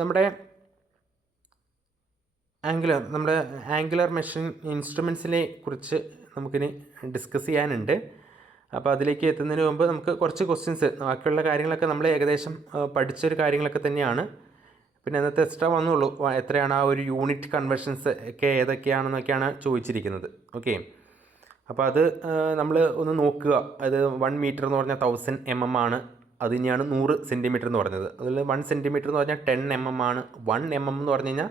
നമ്മുടെ ആംഗുലർ മെഷറിങ് ഇൻസ്ട്രുമെൻസിനെ കുറിച്ച് നമുക്കിനി ഡിസ്കസ് ചെയ്യാനുണ്ട്. അപ്പോൾ അതിലേക്ക് എത്തുന്നതിന് മുമ്പ് നമുക്ക് കുറച്ച് ക്വസ്റ്റ്യൻസ്, ബാക്കിയുള്ള കാര്യങ്ങളൊക്കെ നമ്മൾ ഏകദേശം പഠിച്ചൊരു കാര്യങ്ങളൊക്കെ തന്നെയാണ്. പിന്നെ അന്നത്തെ എക്സ്ട്രാ വന്നുള്ളൂ, എത്രയാണ് ആ ഒരു യൂണിറ്റ് കൺവേർഷൻസ് ഒക്കെ ഏതൊക്കെയാണെന്നൊക്കെയാണ് ചോദിച്ചിരിക്കുന്നത്. ഓക്കെ, അപ്പോൾ അത് നമ്മൾ ഒന്ന് നോക്കുക. അത് 1 മീറ്റർ എന്ന് പറഞ്ഞാൽ 1000 mm ആണ്. അത് തന്നെയാണ് 100 സെൻറ്റിമീറ്റർ എന്ന് പറഞ്ഞത്. അതിൽ 1 സെൻറ്റിമീറ്റർ എന്ന് പറഞ്ഞാൽ 10 mm ആണ്. 1 mm എന്ന് പറഞ്ഞു കഴിഞ്ഞാൽ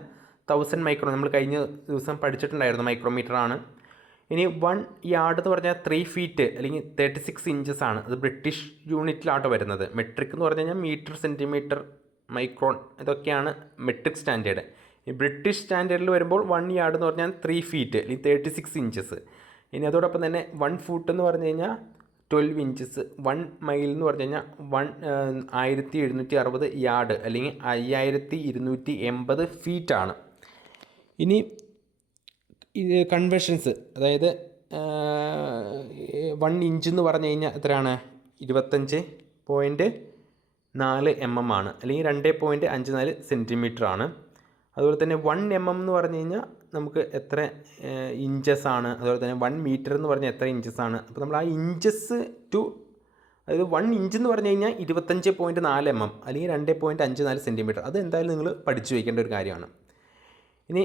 1000 മൈക്രോ, നമ്മൾ കഴിഞ്ഞ ദിവസം പഠിച്ചിട്ടുണ്ടായിരുന്നു, മൈക്രോമീറ്റർ ആണ്. ഇനി 1 യാർഡ് എന്ന് പറഞ്ഞാൽ 3 ഫീറ്റ് അല്ലെങ്കിൽ 36 ഇഞ്ചസ് ആണ്. അത് ബ്രിട്ടീഷ് യൂണിറ്റിലാട്ടോ വരുന്നത്. മെട്രിക് എന്ന് പറഞ്ഞു കഴിഞ്ഞാൽ മീറ്റർ, സെൻറ്റിമീറ്റർ, മൈക്രോൺ, ഇതൊക്കെയാണ് മെട്രിക് സ്റ്റാൻഡേർഡ്. ഈ ബ്രിട്ടീഷ് സ്റ്റാൻഡേർഡിൽ വരുമ്പോൾ 1 യാർഡ് എന്ന് പറഞ്ഞാൽ 3 ഫീറ്റ് അല്ലെങ്കിൽ 36 ഇഞ്ചസ്. ഇനി അതോടൊപ്പം തന്നെ 1 ഫുട്ട് എന്ന് പറഞ്ഞു കഴിഞ്ഞാൽ 12 ഇഞ്ചസ്. 1 മൈൽ എന്ന് പറഞ്ഞു കഴിഞ്ഞാൽ 1760 യാർഡ് അല്ലെങ്കിൽ 5280 ഫീറ്റാണ്. ഇനി ഇത് കൺവേർഷൻസ്, അതായത് 1 ഇഞ്ച് എന്ന് പറഞ്ഞു കഴിഞ്ഞാൽ എത്രയാണ്? 25.4 mm ആണ്, അല്ലെങ്കിൽ 2.54 സെൻറ്റിമീറ്റർ ആണ്. അതുപോലെ തന്നെ 1 mm എന്ന് പറഞ്ഞു കഴിഞ്ഞാൽ നമുക്ക് എത്ര ഇഞ്ചസ് ആണ്. അതുപോലെ തന്നെ 1 മീറ്റർ എന്ന് പറഞ്ഞാൽ എത്ര ഇഞ്ചസ് ആണ്. അപ്പോൾ നമ്മൾ ആ ഇഞ്ചസ് അതായത് 1 ഇഞ്ച് എന്ന് പറഞ്ഞു കഴിഞ്ഞാൽ 25.4 mm അല്ലെങ്കിൽ 2.54 സെൻറ്റിമീറ്റർ. അത് എന്തായാലും നിങ്ങൾ പഠിച്ചു വയ്ക്കേണ്ട ഒരു കാര്യമാണ്. ഇനി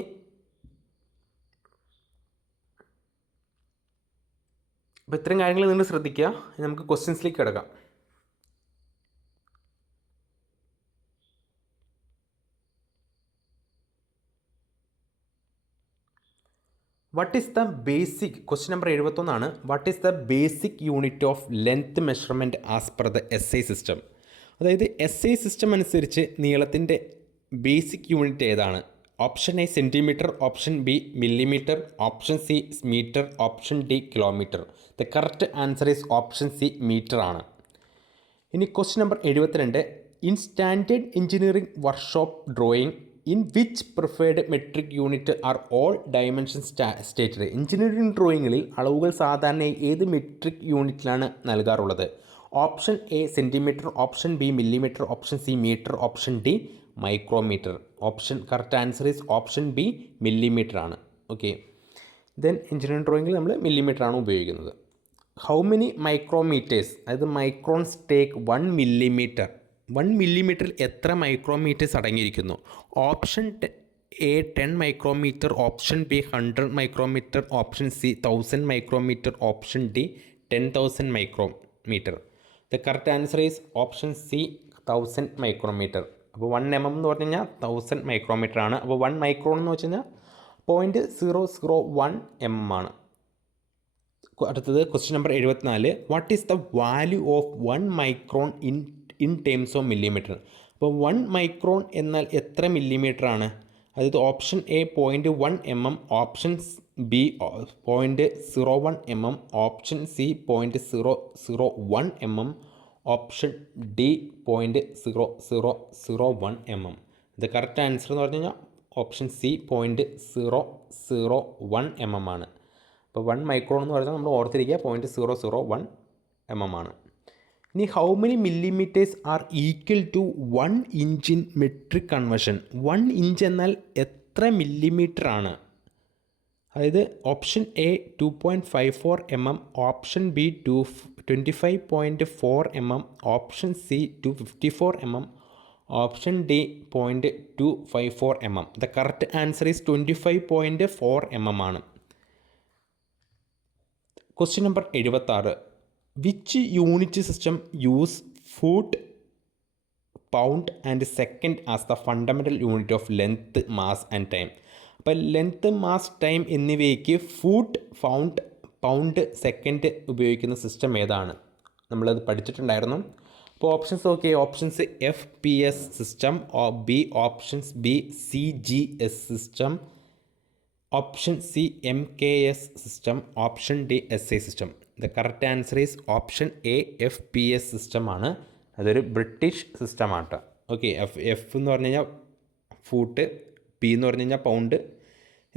അപ്പോൾ ഇത്രയും കാര്യങ്ങൾ നിങ്ങൾ ശ്രദ്ധിക്കുക. നമുക്ക് ക്വസ്റ്റ്യൻസിലേക്ക് കിടക്കാം. What is the basic, question number 71 ആണ്. What is the basic unit of length measurement as per the SI system? അതായത് SI സിസ്റ്റം അനുസരിച്ച് നീളത്തിൻ്റെ ബേസിക് യൂണിറ്റ് ഏതാണ്? Option A centimetre, option B millimetre, option C metre, option D kilometre. The correct answer is option C metre ആണ്. ഇനി question number 72. In standard engineering workshop drawing in which preferred metric unit are all dimension stated? Engineering ഡ്രോയിങ്ങിൽ അളവുകൾ സാധാരണയായി ഏത് metric യൂണിറ്റിലാണ് നൽകാറുള്ളത്? Option A centimetre, option B millimetre, option C metre, option D micrometre. Option correct answer is option B millimetre ആണ്. Okay, then engineering ഡ്രോയിങ്ങിൽ നമ്മൾ millimetre ആണ് ഉപയോഗിക്കുന്നത്. ഹൗ മെനി മൈക്രോമീറ്റേഴ്സ്, അതായത് മൈക്രോൺസ് ടേക്ക് 1 മില്ലിമീറ്റർ? 1 മില്ലിമീറ്ററിൽ എത്ര മൈക്രോമീറ്റേഴ്സ് അടങ്ങിയിരിക്കുന്നു? Option A 10 micrometre, option B 100 micrometre, option C 1000 micrometre, option D 10,000 micrometre. The correct answer is option C 1000 micrometre. അപ്പോൾ 1 mm എന്ന് പറഞ്ഞു കഴിഞ്ഞാൽ 1000 മൈക്രോമീറ്റർ ആണ്. അപ്പോൾ 1 മൈക്രോൺ എന്ന് വെച്ച് കഴിഞ്ഞാൽ 0.001 mm ആണ്. അടുത്തത് question number 74. What is the value of 1 micron in terms of millimetre? അപ്പോൾ 1 മൈക്രോൺ എന്നാൽ എത്ര മില്ലിമീറ്റർ ആണ്? അതായത് option A 0.1 mm, option B 0.01 mm, option C 0.001 mm, option D 0.0001 mm. ഇത് കറക്റ്റ് ആൻസർ എന്ന് പറഞ്ഞു കഴിഞ്ഞാൽ ഓപ്ഷൻ സി 0.001 mm ആണ്. അപ്പോൾ 1 മൈക്രോൺ എന്ന് പറഞ്ഞാൽ നമ്മൾ ഓർത്തിരിക്കുക 0.001 mm ആണ്. ഇനി how many millimetres are equal to 1 inch in metric conversion? 1 inch എന്നാൽ എത്ര മില്ലിമീറ്റർ ആണ്? അതായത് option A 2.54 mm, option B 25.4 mm, option C 254 mm, option D 0.254 mm. The correct answer is 25.4 mm ആണ്. Question number 76. Which unit system use foot, pound and second as the fundamental unit of length, mass and time? അപ്പോൾ length, mass, time എന്നിവയ്ക്ക് foot, pound, second ഉപയോഗിക്കുന്ന system ഏതാണ്? നമ്മളത് പഠിച്ചിട്ടുണ്ടായിരുന്നു. അപ്പോൾ options നോക്കിയേ. Options FPS system, B options B CGS system, option C MKS system, option D SI system. The correct answer is option A FPS സിസ്റ്റമാണ്. അതൊരു British സിസ്റ്റമാണ് കേട്ടോ. ഓക്കെ, എഫ് എന്ന് പറഞ്ഞു കഴിഞ്ഞാൽ ഫൂട്ട്, പി എന്ന് പറഞ്ഞു കഴിഞ്ഞാൽ പൗണ്ട്,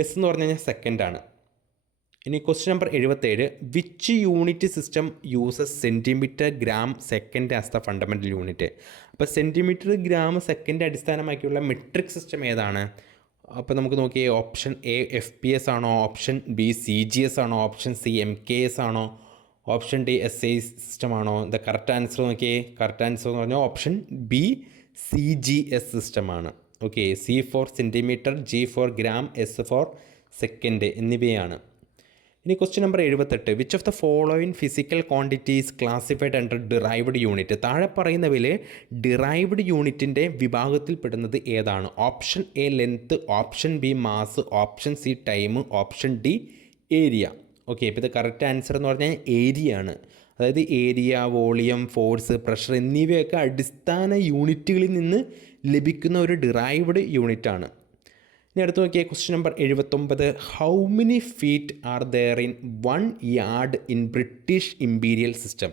എസ് എന്ന് പറഞ്ഞു കഴിഞ്ഞാൽ സെക്കൻഡാണ്. ഇനി question number 77. Which unit system uses centimetre, gram, second as the fundamental unit? അപ്പോൾ സെൻറ്റിമീറ്റർ, ഗ്രാം, സെക്കൻഡ് അടിസ്ഥാനമാക്കിയുള്ള മെട്രിക് സിസ്റ്റം ഏതാണ്? അപ്പോൾ നമുക്ക് നോക്കിയേ. ഓപ്ഷൻ എ FPS ആണോ, ഓപ്ഷൻ ബി CGS ആണോ, ഓപ്ഷൻ സി MKS ആണോ, ഓപ്ഷൻ ഡി SI സിസ്റ്റമാണോ? ദ കറക്റ്റ് ആൻസർ നോക്കിയേ. കറക്റ്റ് ആൻസർ എന്ന് പറഞ്ഞാൽ ഓപ്ഷൻ ബി CGS സിസ്റ്റമാണ്. Okay, C for centimetre, G for gram, S for second എന്നിവയാണ്. ഇനി question number 78. Which of the following physical quantities classified under derived unit? താഴെ പറയുന്നവയിൽ derived യൂണിറ്റിൻ്റെ വിഭാഗത്തിൽപ്പെടുന്നത് ഏതാണ്? Option A length, option B mass, option C time, option D area. Okay, ഇപ്പോൾ ഇത് correct answer എന്ന് പറഞ്ഞാൽ ഏരിയ ആണ്. അതായത് ഏരിയ, വോളിയം, ഫോഴ്സ്, പ്രഷർ എന്നിവയൊക്കെ അടിസ്ഥാന യൂണിറ്റുകളിൽ നിന്ന് ലഭിക്കുന്ന ഒരു ഡിറൈവ്ഡ് യൂണിറ്റാണ്. ഇനി അടുത്ത് നോക്കിയാൽ question number 79. How many feet are there in 1 yard in British imperial system?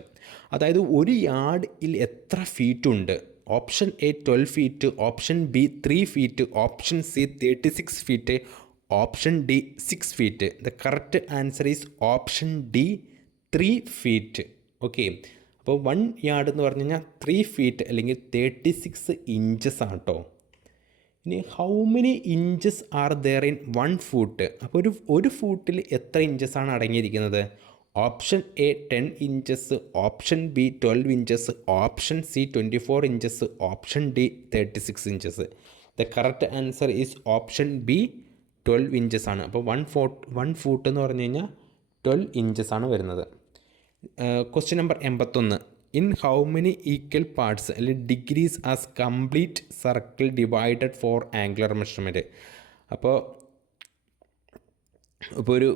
അതായത് ഒരു യാർഡിൽ എത്ര ഫീറ്റ് ഉണ്ട്? Option A 12 feet, option B 3 feet, option C 36 feet, option D 6 feet. The correct answer is option D 3 feet. Okay, അപ്പോൾ 1 yard എന്ന് പറഞ്ഞു കഴിഞ്ഞാൽ 3 feet അല്ലെങ്കിൽ 36 ഇഞ്ചസ് ആണ് കേട്ടോ. ഇനി how many inches are there in 1 foot? അപ്പോൾ ഒരു ഫൂട്ടിൽ എത്ര ഇഞ്ചസ് ആണ് അടങ്ങിയിരിക്കുന്നത്? Option A 10 inches, option B 12 inches, option C 24 inches, option D 36 inches. The correct answer is option B 12 inches ആണ്. അപ്പോൾ 1 ഫൂട്ട് എന്ന് പറഞ്ഞു കഴിഞ്ഞാൽ 12 ഇഞ്ചസ് ആണ് വരുന്നത്. Question number 81. In how many equal parts അല്ലെങ്കിൽ degrees as complete circle divided for angular measurement? അപ്പോൾ ഒരു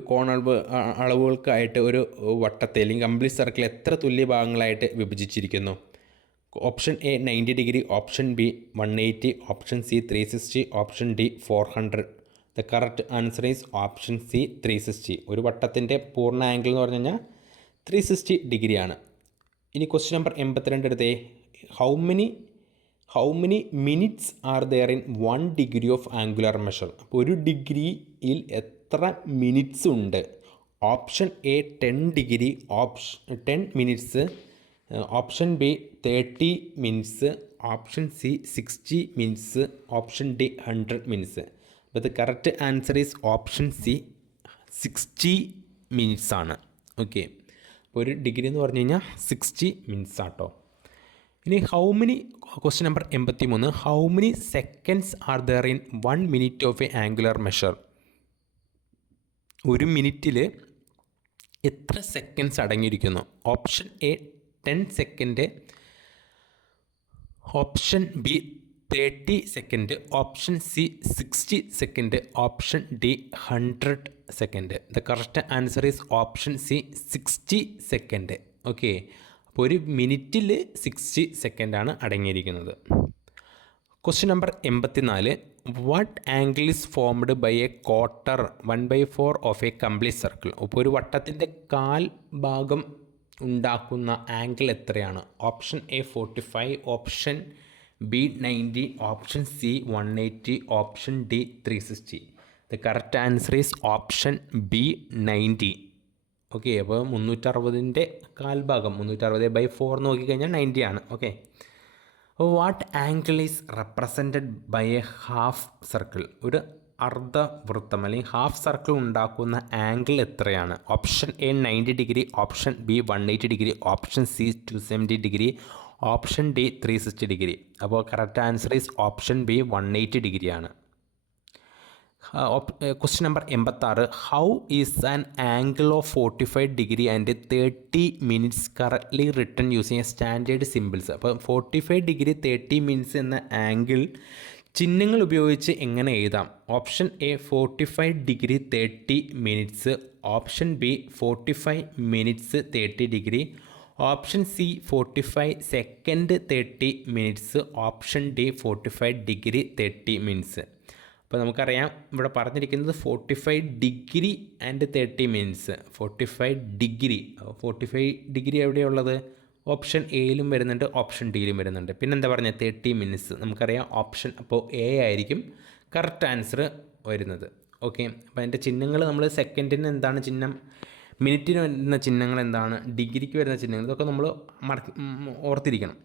അളവുകൾക്കായിട്ട് ഒരു വട്ടത്തെ അല്ലെങ്കിൽ കംപ്ലീറ്റ് സർക്കിൾ എത്ര തുല്യ ഭാഗങ്ങളായിട്ട് വിഭജിച്ചിരിക്കുന്നു? Option A 90 degree, option B 180, option C 360, option D 400. The correct answer is option C 360. ഒരു വട്ടത്തിൻ്റെ പൂർണ്ണ ആംഗിൾ എന്ന് പറഞ്ഞു കഴിഞ്ഞാൽ 360 ഡിഗ്രിയാണ്. ഇനി ക്വസ്റ്റ്യൻ നമ്പർ 82 എടുത്തേ. How many minutes are there in 1 degree of angular measure? അപ്പോൾ ഒരു ഡിഗ്രിയിൽ എത്ര മിനിറ്റ്സ് ഉണ്ട്? Option A 10 degree, 10 minutes, option B 30 minutes, option C 60 minutes, option D 100 minutes. അപ്പോൾ the correct answer is option C 60 minutes ആണ്. Okay, ഒരു degree എന്ന് പറഞ്ഞു കഴിഞ്ഞാൽ 60 മിനിറ്റ്സ് ആട്ടോ. ഇനി question number 83. How many seconds are there in 1 minute of a angular measure? ഒരു മിനിറ്റിൽ എത്ര സെക്കൻഡ്സ് അടങ്ങിയിരിക്കുന്നു? Option A 10 second, option B 30 second, option C 60 second, option D 100 second. The correct answer is option C 60 second. Okay, അപ്പോൾ ഒരു മിനിറ്റിൽ 60 സെക്കൻഡാണ് അടങ്ങിയിരിക്കുന്നത്. Question number 84. What angle is formed by a quarter 1/4 of a complete circle? അപ്പോൾ ഒരു വട്ടത്തിൻ്റെ കാൽ ഭാഗം ഉണ്ടാക്കുന്ന ആംഗിൾ എത്രയാണ്? Option A 45, option B 90, option C 180, option D 360. The correct answer is option B 90. Okay, അപ്പോൾ 360ൻ്റെ കാൽഭാഗം 360/4 നോക്കിക്കഴിഞ്ഞാൽ 90 ആണ്. Okay, what angle is represented by a half circle? ഒരു അർദ്ധവൃത്തം അല്ലെങ്കിൽ ഹാഫ് സർക്കിൾ ഉണ്ടാക്കുന്ന ആംഗിൾ എത്രയാണ്? Option A 90 degree, option B 180 degree, option C 270 degree, option D 360 degree. അപ്പോൾ correct answer is option B 180 ഡിഗ്രിയാണ്. Question number 86. How is an angle of 45 degree and 30 minutes correctly written using standard symbols? അപ്പോൾ 45 degree 30 minutes എന്ന angle ചിഹ്നങ്ങൾ ഉപയോഗിച്ച് എങ്ങനെ എഴുതാം? Option A 45 degree 30 minutes, option B 45 minutes 30 degree, option C 45 second 30 minutes, option D 45 degree 30 minutes. അപ്പോൾ നമുക്കറിയാം ഇവിടെ പറഞ്ഞിരിക്കുന്നത് 45 ഡിഗ്രി ആൻഡ് 30 മിനിറ്റ്സ്. 45 ഡിഗ്രി എവിടെയുള്ളത്? ഓപ്ഷൻ എയിലും വരുന്നുണ്ട്, ഓപ്ഷൻ ഡിയിലും വരുന്നുണ്ട്. പിന്നെന്താ പറഞ്ഞത്? 30 മിനിറ്റ്സ്. നമുക്കറിയാം ഓപ്ഷൻ അപ്പോൾ എ ആയിരിക്കും കറക്റ്റ് ആൻസർ വരുന്നത്. ഓക്കെ, അപ്പോൾ അതിൻ്റെ ചിഹ്നങ്ങൾ നമ്മൾ സെക്കൻഡിന് എന്താണ് ചിഹ്നം, മിനിറ്റിന് വരുന്ന ചിഹ്നങ്ങൾ എന്താണ്, ഡിഗ്രിക്ക് വരുന്ന ചിഹ്നങ്ങൾ, ഇതൊക്കെ നമ്മൾ ഓർത്തിരിക്കണം.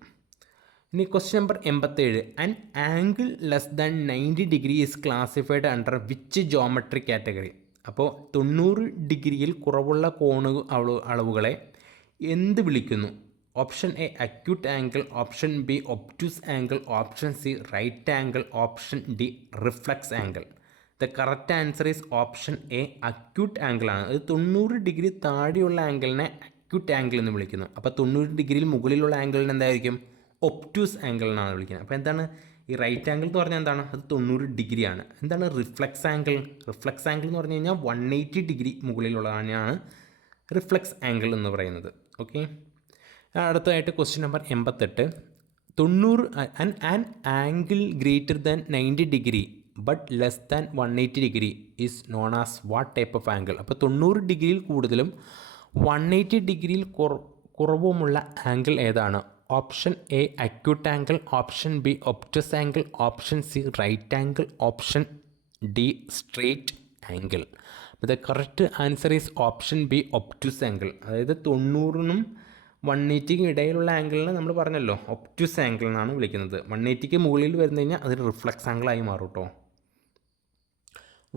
ഇനി question number 87. An angle less than 90 degree is classified under which geometry category? അപ്പോൾ 90 ഡിഗ്രിയിൽ കുറവുള്ള അളവുകളെ എന്ത് വിളിക്കുന്നു? Option A acute angle, option B obtuse angle, option C right angle, option D reflex angle. The correct answer is option A acute angle ആണ്. അത് 90 degree താഴെയുള്ള ആംഗിളിനെ acute angle എന്ന് വിളിക്കുന്നു. അപ്പോൾ 90 ഡിഗ്രിയിൽ മുകളിലുള്ള ആംഗിളിന് എന്തായിരിക്കും? ഒബ്റ്റ്യൂസ് ആംഗിൾ എന്നാണ് വിളിക്കുന്നത്. അപ്പോൾ എന്താണ് ഈ റൈറ്റ് ആംഗിൾ എന്ന് പറഞ്ഞാൽ എന്താണ്? അത് 90 ഡിഗ്രിയാണ്. എന്താണ് റിഫ്ലക്സ് ആംഗിൾ? റിഫ്ലക്സ് ആംഗിൾ എന്ന് പറഞ്ഞു കഴിഞ്ഞാൽ 180 ഡിഗ്രി മുകളിലുള്ളതാണ് റിഫ്ലക്സ് ആംഗിൾ എന്ന് പറയുന്നത്. ഓക്കെ, അടുത്തതായിട്ട് question number 88. 90 an angle greater than 90 degree but less than 180 degree is known as what type of angle? അപ്പോൾ 90 ഡിഗ്രിയിൽ കൂടുതലും 180 ഡിഗ്രിയിൽ കുറവുമുള്ള ആംഗിൾ ഏതാണ്? Option A acute angle, option B obtuse angle, option C right angle, option D straight angle. The correct answer is option B obtuse angle. അതായത് 90നും 180ക്കും ഇടയിലുള്ള ആംഗിളിന് നമ്മൾ പറഞ്ഞല്ലോ ഒബ്റ്റ്യൂസ് ആംഗിൾ എന്നാണ് വിളിക്കുന്നത്. 180ക്ക് മുകളിൽ വരുന്നു കഴിഞ്ഞാൽ അതൊരു റിഫ്ലക്സ് ആംഗിളായി മാറും കേട്ടോ.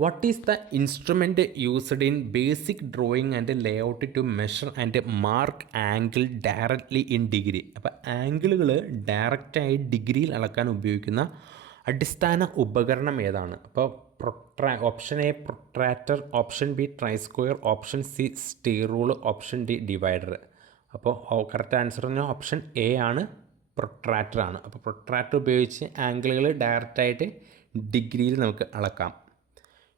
What is the instrument used in basic drawing and layout to measure and mark angle directly in degree? അപ്പോൾ ആംഗിളുകൾ ഡയറക്റ്റായി ഡിഗ്രിയിൽ അളക്കാൻ ഉപയോഗിക്കുന്ന അടിസ്ഥാന ഉപകരണം ഏതാണ്? അപ്പോൾ option A protractor, option B try square, option C steel rule, option D divider. അപ്പോൾ കറക്റ്റ് ആൻസർ പറഞ്ഞാൽ ഓപ്ഷൻ എ ആണ്, പ്രൊട്രാക്ടർ ആണ്. അപ്പോൾ പ്രൊട്രാക്ടർ ഉപയോഗിച്ച് ആംഗിളുകൾ ഡയറക്റ്റായിട്ട് ഡിഗ്രിയിൽ നമുക്ക് അളക്കാം.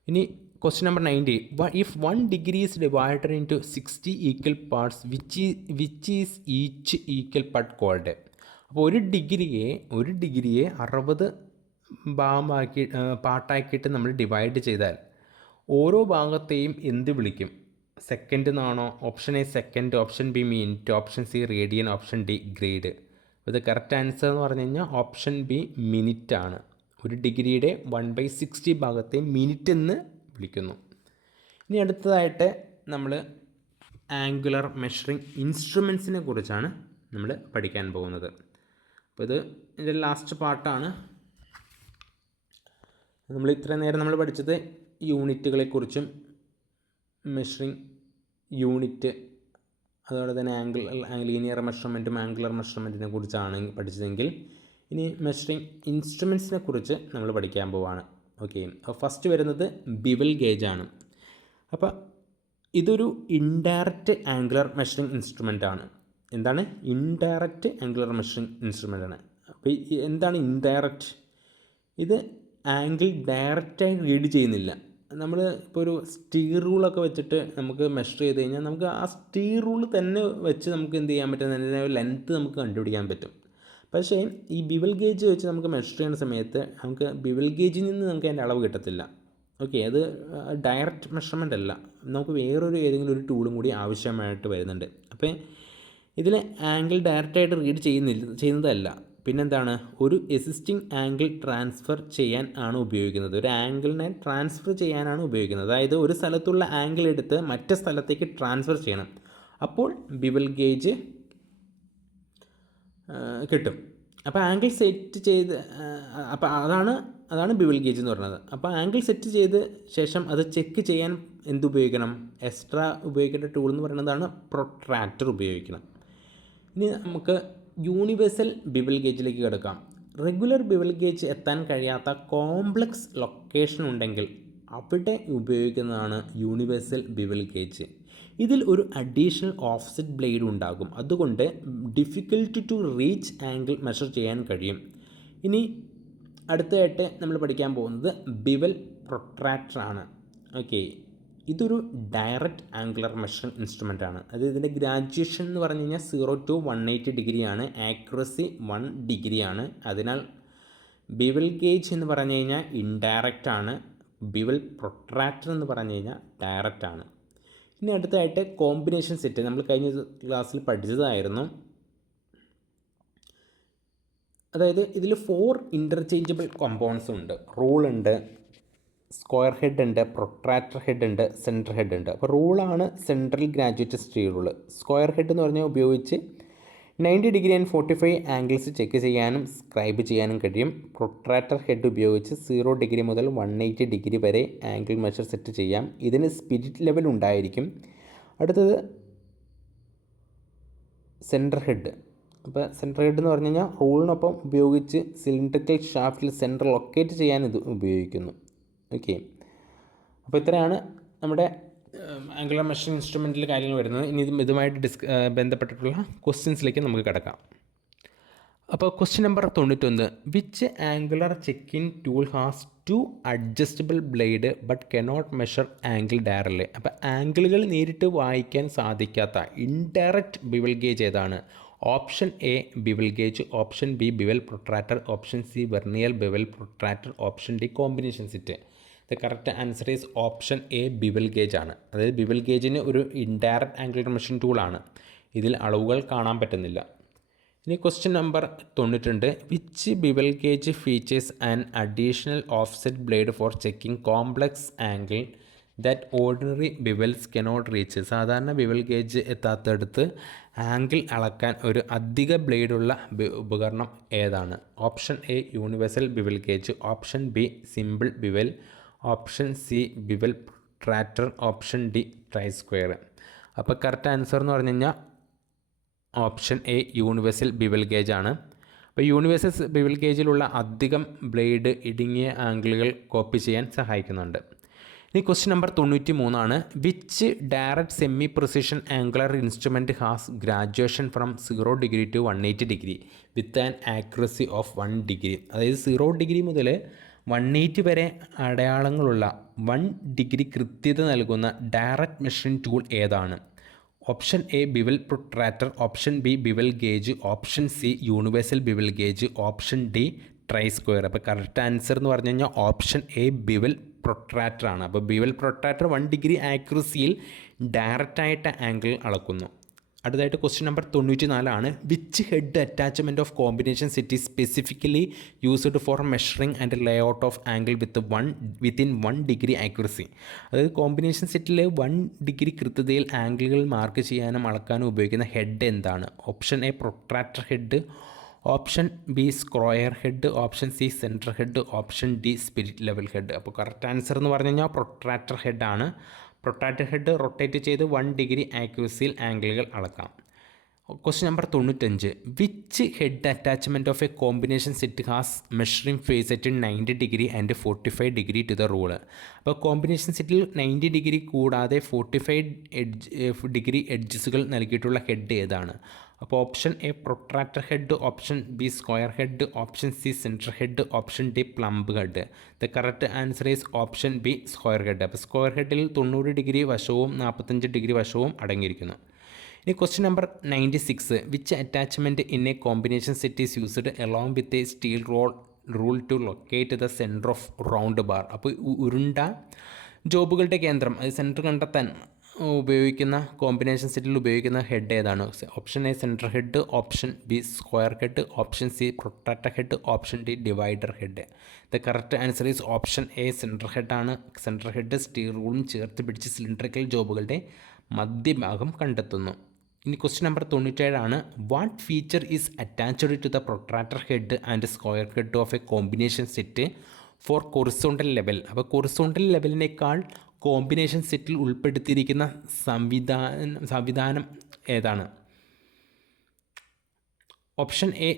ഇനി question number 90. If 1 degree is divided into 60 equal parts which is each equal part called? അപ്പോൾ ഒരു ഡിഗ്രിയെ 60 പാർട്ടാക്കിയിട്ട് നമ്മൾ ഡിവൈഡ് ചെയ്താൽ ഓരോ ഭാഗത്തെയും എന്ത് വിളിക്കും? സെക്കൻഡ് എന്നാണോ? Option A second, option B minute, option C radian, option D grade. ഇത് കറക്റ്റ് ആൻസർ എന്ന് പറഞ്ഞു കഴിഞ്ഞാൽ ഓപ്ഷൻ ബി മിനിറ്റ് ആണ്. ഒരു ഡിഗ്രിയുടെ 1/60 ഭാഗത്തെ മിനിറ്റ് എന്ന് വിളിക്കുന്നു. ഇനി അടുത്തതായിട്ട് നമ്മൾ ആംഗുലർ മെഷറിംഗ് ഇൻസ്ട്രുമെൻസിനെ കുറിച്ചാണ് നമ്മൾ പഠിക്കാൻ പോകുന്നത്. അപ്പോൾ ഇതിൻ്റെ ലാസ്റ്റ് പാർട്ടാണ്. നമ്മൾ ഇത്രയും നേരം നമ്മൾ പഠിച്ചത് യൂണിറ്റുകളെക്കുറിച്ചും മെഷറിംഗ് യൂണിറ്റ്, അതുപോലെ തന്നെ ലീനിയർ മെഷർമെൻറ്റും ആംഗുലർ മെഷർമെൻറ്റിനെ കുറിച്ചാണ് പഠിച്ചതെങ്കിൽ ഇനി മെഷറിംഗ് ഇൻസ്ട്രുമെൻസിനെ കുറിച്ച് നമ്മൾ പഠിക്കാൻ പോവാണ്. ഓക്കെ, ഫസ്റ്റ് വരുന്നത് ബിവൽ ഗേജ് ആണ്. അപ്പോൾ ഇതൊരു ഇൻഡയറക്റ്റ് ആംഗുലർ മെഷറിംഗ് ഇൻസ്ട്രുമെൻ്റ് ആണ്. എന്താണ്? ഇൻഡയറക്റ്റ് ആംഗുലർ മെഷറിംഗ് ഇൻസ്ട്രുമെൻ്റ് ആണ്. അപ്പോൾ എന്താണ് ഇൻഡയറക്റ്റ്? ഇത് ആംഗിൾ ഡയറക്റ്റായി റീഡ് ചെയ്യുന്നില്ല. നമ്മൾ ഇപ്പോൾ ഒരു സ്റ്റീർ റൂളൊക്കെ വെച്ചിട്ട് നമുക്ക് മെഷർ ചെയ്ത് കഴിഞ്ഞാൽ നമുക്ക് ആ സ്റ്റീർ റൂൾ തന്നെ വെച്ച് നമുക്ക് എന്ത് ചെയ്യാൻ പറ്റും, അതിൻ്റെ ലെങ്ത്ത് നമുക്ക് കണ്ടുപിടിക്കാൻ പറ്റും. പക്ഷേ ഈ ബിവൽ ഗേജ് വെച്ച് നമുക്ക് മെഷർ ചെയ്യുന്ന സമയത്ത് നമുക്ക് ബിവൽ ഗേജിൽ നിന്ന് നമുക്ക് അതിൻ്റെ അളവ് കിട്ടത്തില്ല. ഓക്കെ, അത് ഡയറക്റ്റ് മെഷർമെൻ്റ് അല്ല, നമുക്ക് വേറൊരു ഏതെങ്കിലും ഒരു ടൂളും കൂടി ആവശ്യമായിട്ട് വരുന്നുണ്ട്. അപ്പോൾ ഇതിൽ ആംഗിൾ ഡയറക്റ്റായിട്ട് റീഡ് ചെയ്യുന്നതല്ല, പിന്നെന്താണ്, ഒരു എസിസ്റ്റിംഗ് ആംഗിൾ ട്രാൻസ്ഫർ ചെയ്യാൻ ആണ് ഉപയോഗിക്കുന്നത്. ഒരു ആംഗിളിനെ ട്രാൻസ്ഫർ ചെയ്യാനാണ് ഉപയോഗിക്കുന്നത്. അതായത് ഒരു സ്ഥലത്തുള്ള ആംഗിൾ എടുത്ത് മറ്റു സ്ഥലത്തേക്ക് ട്രാൻസ്ഫർ ചെയ്യണം. അപ്പോൾ ബിവൽ ഗേജ് കിട്ടും. അപ്പോൾ ആംഗിൾ സെറ്റ് ചെയ്ത് അപ്പോൾ അതാണ് ബിവൽ ഗേജ് എന്ന് പറയുന്നത്. അപ്പോൾ ആംഗിൾ സെറ്റ് ചെയ്ത് ശേഷം അത് ചെക്ക് ചെയ്യാൻ എന്തുപയോഗിക്കണം, എക്സ്ട്രാ ഉപയോഗിക്കേണ്ട ടൂൾ എന്ന് പറയുന്നതാണ് പ്രൊട്രാക്ടർ ഉപയോഗിക്കണം. ഇനി നമുക്ക് യൂണിവേഴ്സൽ ബിവൽ ഗേജിലേക്ക് കിടക്കാം. റെഗുലർ ബിവൽ ഗേജ് എത്താൻ കഴിയാത്ത കോംപ്ലക്സ് ലൊക്കേഷൻ ഉണ്ടെങ്കിൽ അവിടെ ഉപയോഗിക്കുന്നതാണ് യൂണിവേഴ്സൽ ബിവൽ ഗേജ്. ഇതിൽ ഒരു അഡീഷണൽ ഓഫ്സെറ്റ് ബ്ലേഡ് ഉണ്ടാകും, അതുകൊണ്ട് difficult to reach angle measure ചെയ്യാൻ കഴിയും. ഇനി അടുത്തതായിട്ട് നമ്മൾ പഠിക്കാൻ പോകുന്നത് ബിവൽ പ്രൊട്രാക്ടർ ആണ്. ഓക്കെ, ഇതൊരു ഡയറക്റ്റ് ആംഗുലർ മെഷറിംഗ് ഇൻസ്ട്രുമെൻ്റ് ആണ്. അത് ഇതിൻ്റെ ഗ്രാജുവേഷൻ എന്ന് പറഞ്ഞു കഴിഞ്ഞാൽ 0 to 180 ഡിഗ്രിയാണ്, ആക്യുറസി 1 ഡിഗ്രിയാണ്. അതിനാൽ ബിവൽ ഗേജ് എന്ന് പറഞ്ഞു കഴിഞ്ഞാൽ ഇൻഡയറക്റ്റ് ആണ്, ബിവൽ പ്രൊട്രാക്ടർ എന്ന് പറഞ്ഞു കഴിഞ്ഞാൽ ഡയറക്റ്റ് ആണ്. ഇനി അടുത്തായിട്ട് കോമ്പിനേഷൻ സെറ്റ്, നമ്മൾ കഴിഞ്ഞ ക്ലാസ്സിൽ പഠിച്ചതായിരുന്നു. അതായത് ഇതിൽ 4 ഇൻ്റർചേഞ്ചബിൾ കോമ്പൗണ്ട്സ് ഉണ്ട്. റൂൾ ഉണ്ട്, സ്ക്വയർ ഹെഡ് ഉണ്ട്, പ്രൊട്രാക്ടർ ഹെഡ് ഉണ്ട്, സെൻറ്റർ ഹെഡ് ഉണ്ട്. അപ്പോൾ റൂളാണ് central graduate steel rule. Square head എന്ന് പറഞ്ഞാൽ ഉപയോഗിച്ച് 90 ഡിഗ്രി ആൻഡ് 45 ആംഗിൾസ് ചെക്ക് ചെയ്യാനും സ്ക്രൈബ് ചെയ്യാനും കഴിയും. പ്രൊട്രാക്ടർ ഹെഡ് ഉപയോഗിച്ച് 0 ഡിഗ്രി മുതൽ 180 ഡിഗ്രി വരെ ആംഗിൾ മെഷർ സെറ്റ് ചെയ്യാം. ഇതിന് സ്പിരിറ്റ് ലെവൽ ഉണ്ടായിരിക്കും. അടുത്തത് സെൻറ്റർ ഹെഡ്. അപ്പോൾ സെൻറ്റർ ഹെഡ് എന്ന് പറഞ്ഞു കഴിഞ്ഞാൽ റൂളിനൊപ്പം ഉപയോഗിച്ച് സിലിണ്ടറിക്കൽ ഷാഫ്റ്റിൽ സെൻറ്റർ ലൊക്കേറ്റ് ചെയ്യാൻ ഇത് ഉപയോഗിക്കുന്നു. ഓക്കെ, അപ്പോൾ ഇത്രയാണ് നമ്മുടെ ആംഗുലർ മെഷറിംഗ് ഇൻസ്ട്രുമെൻറ്റിൽ കാര്യങ്ങൾ വരുന്നത്. ഇനി ഇതുമായിട്ട് ബന്ധപ്പെട്ടിട്ടുള്ള ക്വസ്റ്റ്യൻസിലേക്ക് നമുക്ക് കിടക്കാം. അപ്പോൾ question number 91, which angular checking tool has 2 adjustable blade but cannot measure angle directly. അപ്പോൾ ആംഗിളുകൾ നേരിട്ട് വായിക്കാൻ സാധിക്കാത്ത ഇൻഡയറക്റ്റ് ബിവൽ ഗേജ് ഏതാണ്? Option A bevel gauge, option B bevel protractor, option C vernier bevel protractor, option D combination set. The correct answer is option A bevel gauge ആണ്. അതായത് bevel ഗേജിന് ഒരു indirect angular measuring ടൂളാണ്, ഇതിൽ അളവുകൾ കാണാൻ പറ്റുന്നില്ല. ഇനി question number 92, which bevel gauge features an additional offset blade for checking complex angle that ordinary bevels cannot reach. സാധാരണ ബിവൽ ഗേജ് എത്താത്തടുത്ത് ആംഗിൾ അളക്കാൻ ഒരു അധിക ബ്ലേഡുള്ള ഉപകരണം ഏതാണ്? Option A universal bevel gauge, option B simple bevel, option C bevel protractor, option D try square. അപ്പോൾ correct answer എന്ന് പറഞ്ഞു കഴിഞ്ഞാൽ option A universal bevel gauge ആണ്. അപ്പോൾ യൂണിവേഴ്സൽ ബിവൽ ഗേജിലുള്ള അധികം ബ്ലേഡ് ഇടുങ്ങിയ ആംഗിളുകൾ കോപ്പി ചെയ്യാൻ സഹായിക്കുന്നുണ്ട്. ഇനി question number 93 which direct semi precision angular instrument has graduation from 0 degree to 180 degree with an accuracy of 1 degree. അതായത് 0 ഡിഗ്രി മുതൽ 180 വരെ അടയാളങ്ങളുള്ള 1 ഡിഗ്രി കൃത്യത നൽകുന്ന ഡയറക്റ്റ് മെഷറിംഗ് ടൂൾ ഏതാണ്? Option A bevel protractor, option B bevel gauge, option C universal bevel gauge, option D try square. അപ്പോൾ correct answer എന്ന് പറഞ്ഞു കഴിഞ്ഞാൽ ഓപ്ഷൻ എ ബിവൽ പ്രൊട്രാക്ടർ ആണ്. അപ്പോൾ ബിവൽ പ്രൊട്രാക്ടർ 1 ഡിഗ്രി ആക്യുറസിയിൽ ഡയറക്റ്റായിട്ട് ആംഗിൾ അളക്കുന്നു. അടുത്തതായിട്ട് question number 94 which head attachment of combination set is specifically used for measuring and Leh out of angle within 1 degree accuracy. അതായത് combination സെറ്റിൽ 1 degree കൃത്യതയിൽ ആംഗിളുകൾ mark ചെയ്യാനും അളക്കാനും ഉപയോഗിക്കുന്ന head എന്താണ്? Option A protractor head, option B square head, option C centre head, option D spirit level head. അപ്പോൾ correct answer എന്ന് പറഞ്ഞു കഴിഞ്ഞാൽ protractor head ആണ്. പ്രൊട്രാക്ടർ ഹെഡ് റൊട്ടേറ്റ് ചെയ്ത് 1 ഡിഗ്രി ആക്യുറസിയിൽ ആംഗിളുകൾ അളക്കാം. Question number 95 which head attachment of a combination set has measuring face at 90 degree and 45 degree to the rule. അപ്പോൾ കോമ്പിനേഷൻ സെറ്റിൽ 90 ഡിഗ്രി കൂടാതെ 45 ഡിഗ്രി എഡ്ജസുകൾ നൽകിയിട്ടുള്ള ഹെഡ് ഏതാണ്? അപ്പോൾ option A protractor head, option B square head, option C centre head, option D plumb head. The correct answer is option B square head. അപ്പോൾ square ഹെഡിൽ 90 degree വശവും 45 ഡിഗ്രി വശവും അടങ്ങിയിരിക്കുന്നു. ഇനി question number 96. Which attachment in A combination set is used along with a steel rule two locate the centre of round bar. അപ്പോൾ ഉരുണ്ട ജോബുകളുടെ കേന്ദ്രം, അത് സെൻറ്റർ കണ്ടെത്താൻ ഉപയോഗിക്കുന്ന കോമ്പിനേഷൻ സെറ്റിൽ ഉപയോഗിക്കുന്ന ഹെഡ് ഏതാണ്? Option A centre head, option B square head, option C protractor head, option D divider head. The correct answer is option A centre ഹെഡാണ്. Centre head steel റൂളും ചേർത്ത് പിടിച്ച് സിലിണ്ടറിക്കൽ ജോബുകളുടെ മധ്യഭാഗം കണ്ടെത്തുന്നു. ഇനി question number 97 what feature is attached to the protractor head and square head of a combination set for horizontal level. അപ്പോൾ horizontal ലെവലിനേക്കാൾ കോമ്പിനേഷൻ സെറ്റിൽ ഉൾപ്പെടുത്തിയിരിക്കുന്ന സംവിധാനം ഏതാണ്? Option A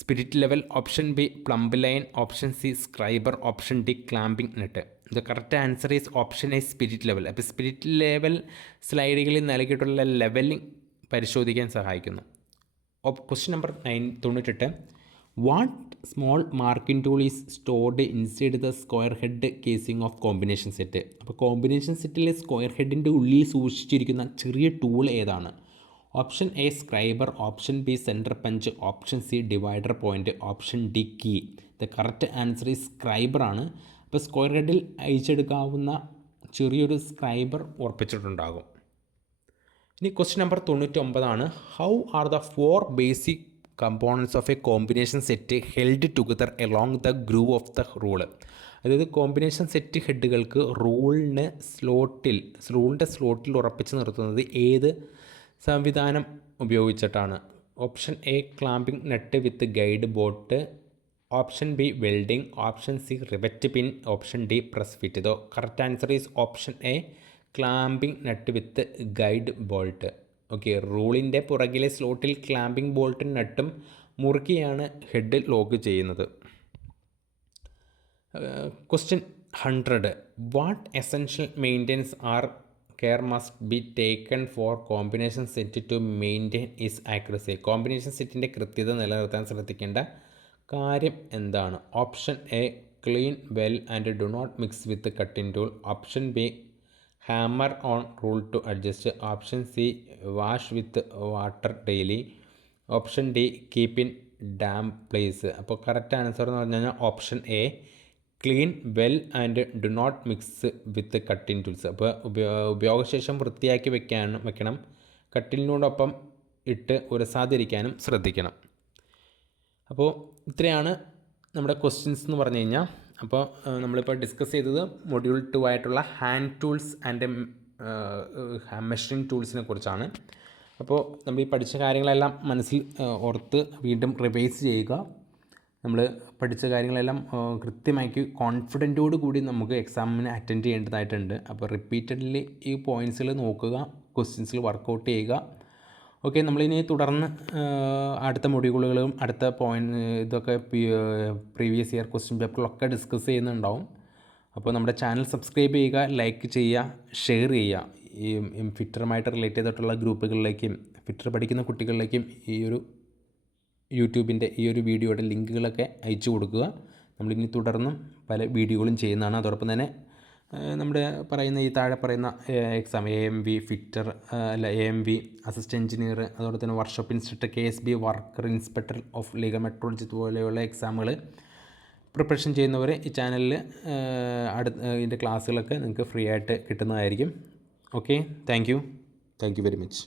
spirit level, option B plumb line, option C scriber, option D clamping net. The correct answer is option A spirit level. അപ്പോൾ spirit level സ്ലൈഡുകളിൽ നൽകിയിട്ടുള്ള levelling പരിശോധിക്കാൻ സഹായിക്കുന്നു. Question number 98. What small marking tool is stored inside the square head casing of combination set. അപ്പോൾ combination സെറ്റിലെ square ഹെഡിൻ്റെ ഉള്ളിൽ സൂക്ഷിച്ചിരിക്കുന്ന ചെറിയ ടൂൾ ഏതാണ്? Option A scriber, option B centre punch, option C divider point, option D key. The correct answer is സ്ക്രൈബറാണ്. അപ്പോൾ square ഹെഡിൽ അയച്ചെടുക്കാവുന്ന ചെറിയൊരു സ്ക്രൈബർ ഉറപ്പിച്ചിട്ടുണ്ടാകും. ഇനി question number 99. How are the 4 basic components of a combination set held together along the groove of the rule. അതായത് combination set ഹെഡുകൾക്ക് റൂളിൻ്റെ സ്ലോട്ടിൽ ഉറപ്പിച്ച് നിർത്തുന്നത് ഏത് സംവിധാനം ഉപയോഗിച്ചിട്ടാണ്? Option A clamping nut with guide bolt, option B welding, option C rivet pin, option D press fit. The correct answer is option A clamping nut with guide bolt. Okay, റൂളിൻ്റെ പുറകിലെ സ്ലോട്ടിൽ ക്ലാമ്പിംഗ് ബോൾട്ടും നട്ടും മുറുക്കിയാണ് head lock ചെയ്യുന്നത്. Question 100. What essential maintenance or care must be taken for combination set to maintain its accuracy. Combination സെറ്റിൻ്റെ കൃത്യത നിലനിർത്താൻ ശ്രദ്ധിക്കേണ്ട കാര്യം എന്താണ്? Option A clean well and do not mix with cutting tool, option B hammer on rule to adjust, option C wash with water daily, option D keep in damp place. അപ്പോൾ correct answer എന്ന് പറഞ്ഞു കഴിഞ്ഞാൽ option A clean well and do not mix with cutting tools. അപ്പോൾ ഉപയോഗശേഷം വൃത്തിയാക്കി വെക്കണം, കട്ടിലിനോടൊപ്പം ഇട്ട് ഉരസാതിരിക്കാനും ശ്രദ്ധിക്കണം. അപ്പോൾ ഇത്രയാണ് നമ്മുടെ ക്വസ്റ്റ്യൻസ് എന്ന് പറഞ്ഞു കഴിഞ്ഞാൽ. അപ്പോൾ നമ്മളിപ്പോൾ ഡിസ്കസ് ചെയ്തത് മൊഡ്യൂൾ 2 ആയിട്ടുള്ള ഹാൻഡ് ടൂൾസ് ആൻഡ് മെഷറിംഗ് ടൂൾസിനെ കുറിച്ചാണ്. അപ്പോൾ നമ്മൾ ഈ പഠിച്ച കാര്യങ്ങളെല്ലാം മനസ്സിൽ ഓർത്ത് വീണ്ടും റിവൈസ് ചെയ്യുക. നമ്മൾ പഠിച്ച കാര്യങ്ങളെല്ലാം കൃത്യമാക്കി കോൺഫിഡൻറ്റോട് കൂടി നമുക്ക് എക്സാമിന് അറ്റൻഡ് ചെയ്യേണ്ടതായിട്ടുണ്ട്. അപ്പോൾ റിപ്പീറ്റഡ്ലി ഈ പോയിൻറ്റ്സുകൾ നോക്കുക, ക്വസ്റ്റ്യൻസിൽ വർക്കൗട്ട് ചെയ്യുക. ഓക്കെ, നമ്മളിനി തുടർന്ന് അടുത്ത മൊഡ്യൂളുകളും അടുത്ത ഇതൊക്കെ പ്രീവിയസ് ഇയർ ക്വസ്റ്റ്യൻ പേപ്പറിലൊക്കെ ഡിസ്കസ് ചെയ്യുന്നുണ്ടാവും. അപ്പോൾ നമ്മുടെ ചാനൽ സബ്സ്ക്രൈബ് ചെയ്യുക, ലൈക്ക് ചെയ്യുക, ഷെയർ ചെയ്യുക. ഈ ഫിറ്ററുമായിട്ട് റിലേറ്റ് ചെയ്തിട്ടുള്ള ഗ്രൂപ്പുകളിലേക്കും ഫിറ്റർ പഠിക്കുന്ന കുട്ടികളിലേക്കും ഈ ഒരു യൂട്യൂബിൻ്റെ ഈ ഒരു വീഡിയോയുടെ ലിങ്കുകളൊക്കെ അയച്ചു കൊടുക്കുക. നമ്മളിനി തുടർന്നും പല വീഡിയോകളും ചെയ്യുന്നതാണ്. അതോടൊപ്പം തന്നെ നമ്മുടെ പറയുന്ന ഈ താഴെ പറയുന്ന exam AMV fitter AMV assistant engineer, അതുപോലെ തന്നെ workshop instructor, KSB worker inspector of legal metrology പോലെയുള്ള എക്സാമുകൾ പ്രിപ്പറേഷൻ ചെയ്യുന്നവർ ഈ ചാനലിൽ ഇതിൻ്റെ ക്ലാസ്സുകളൊക്കെ നിങ്ങൾക്ക് ഫ്രീ ആയിട്ട് കിട്ടുന്നതായിരിക്കും. Okay, thank you very much.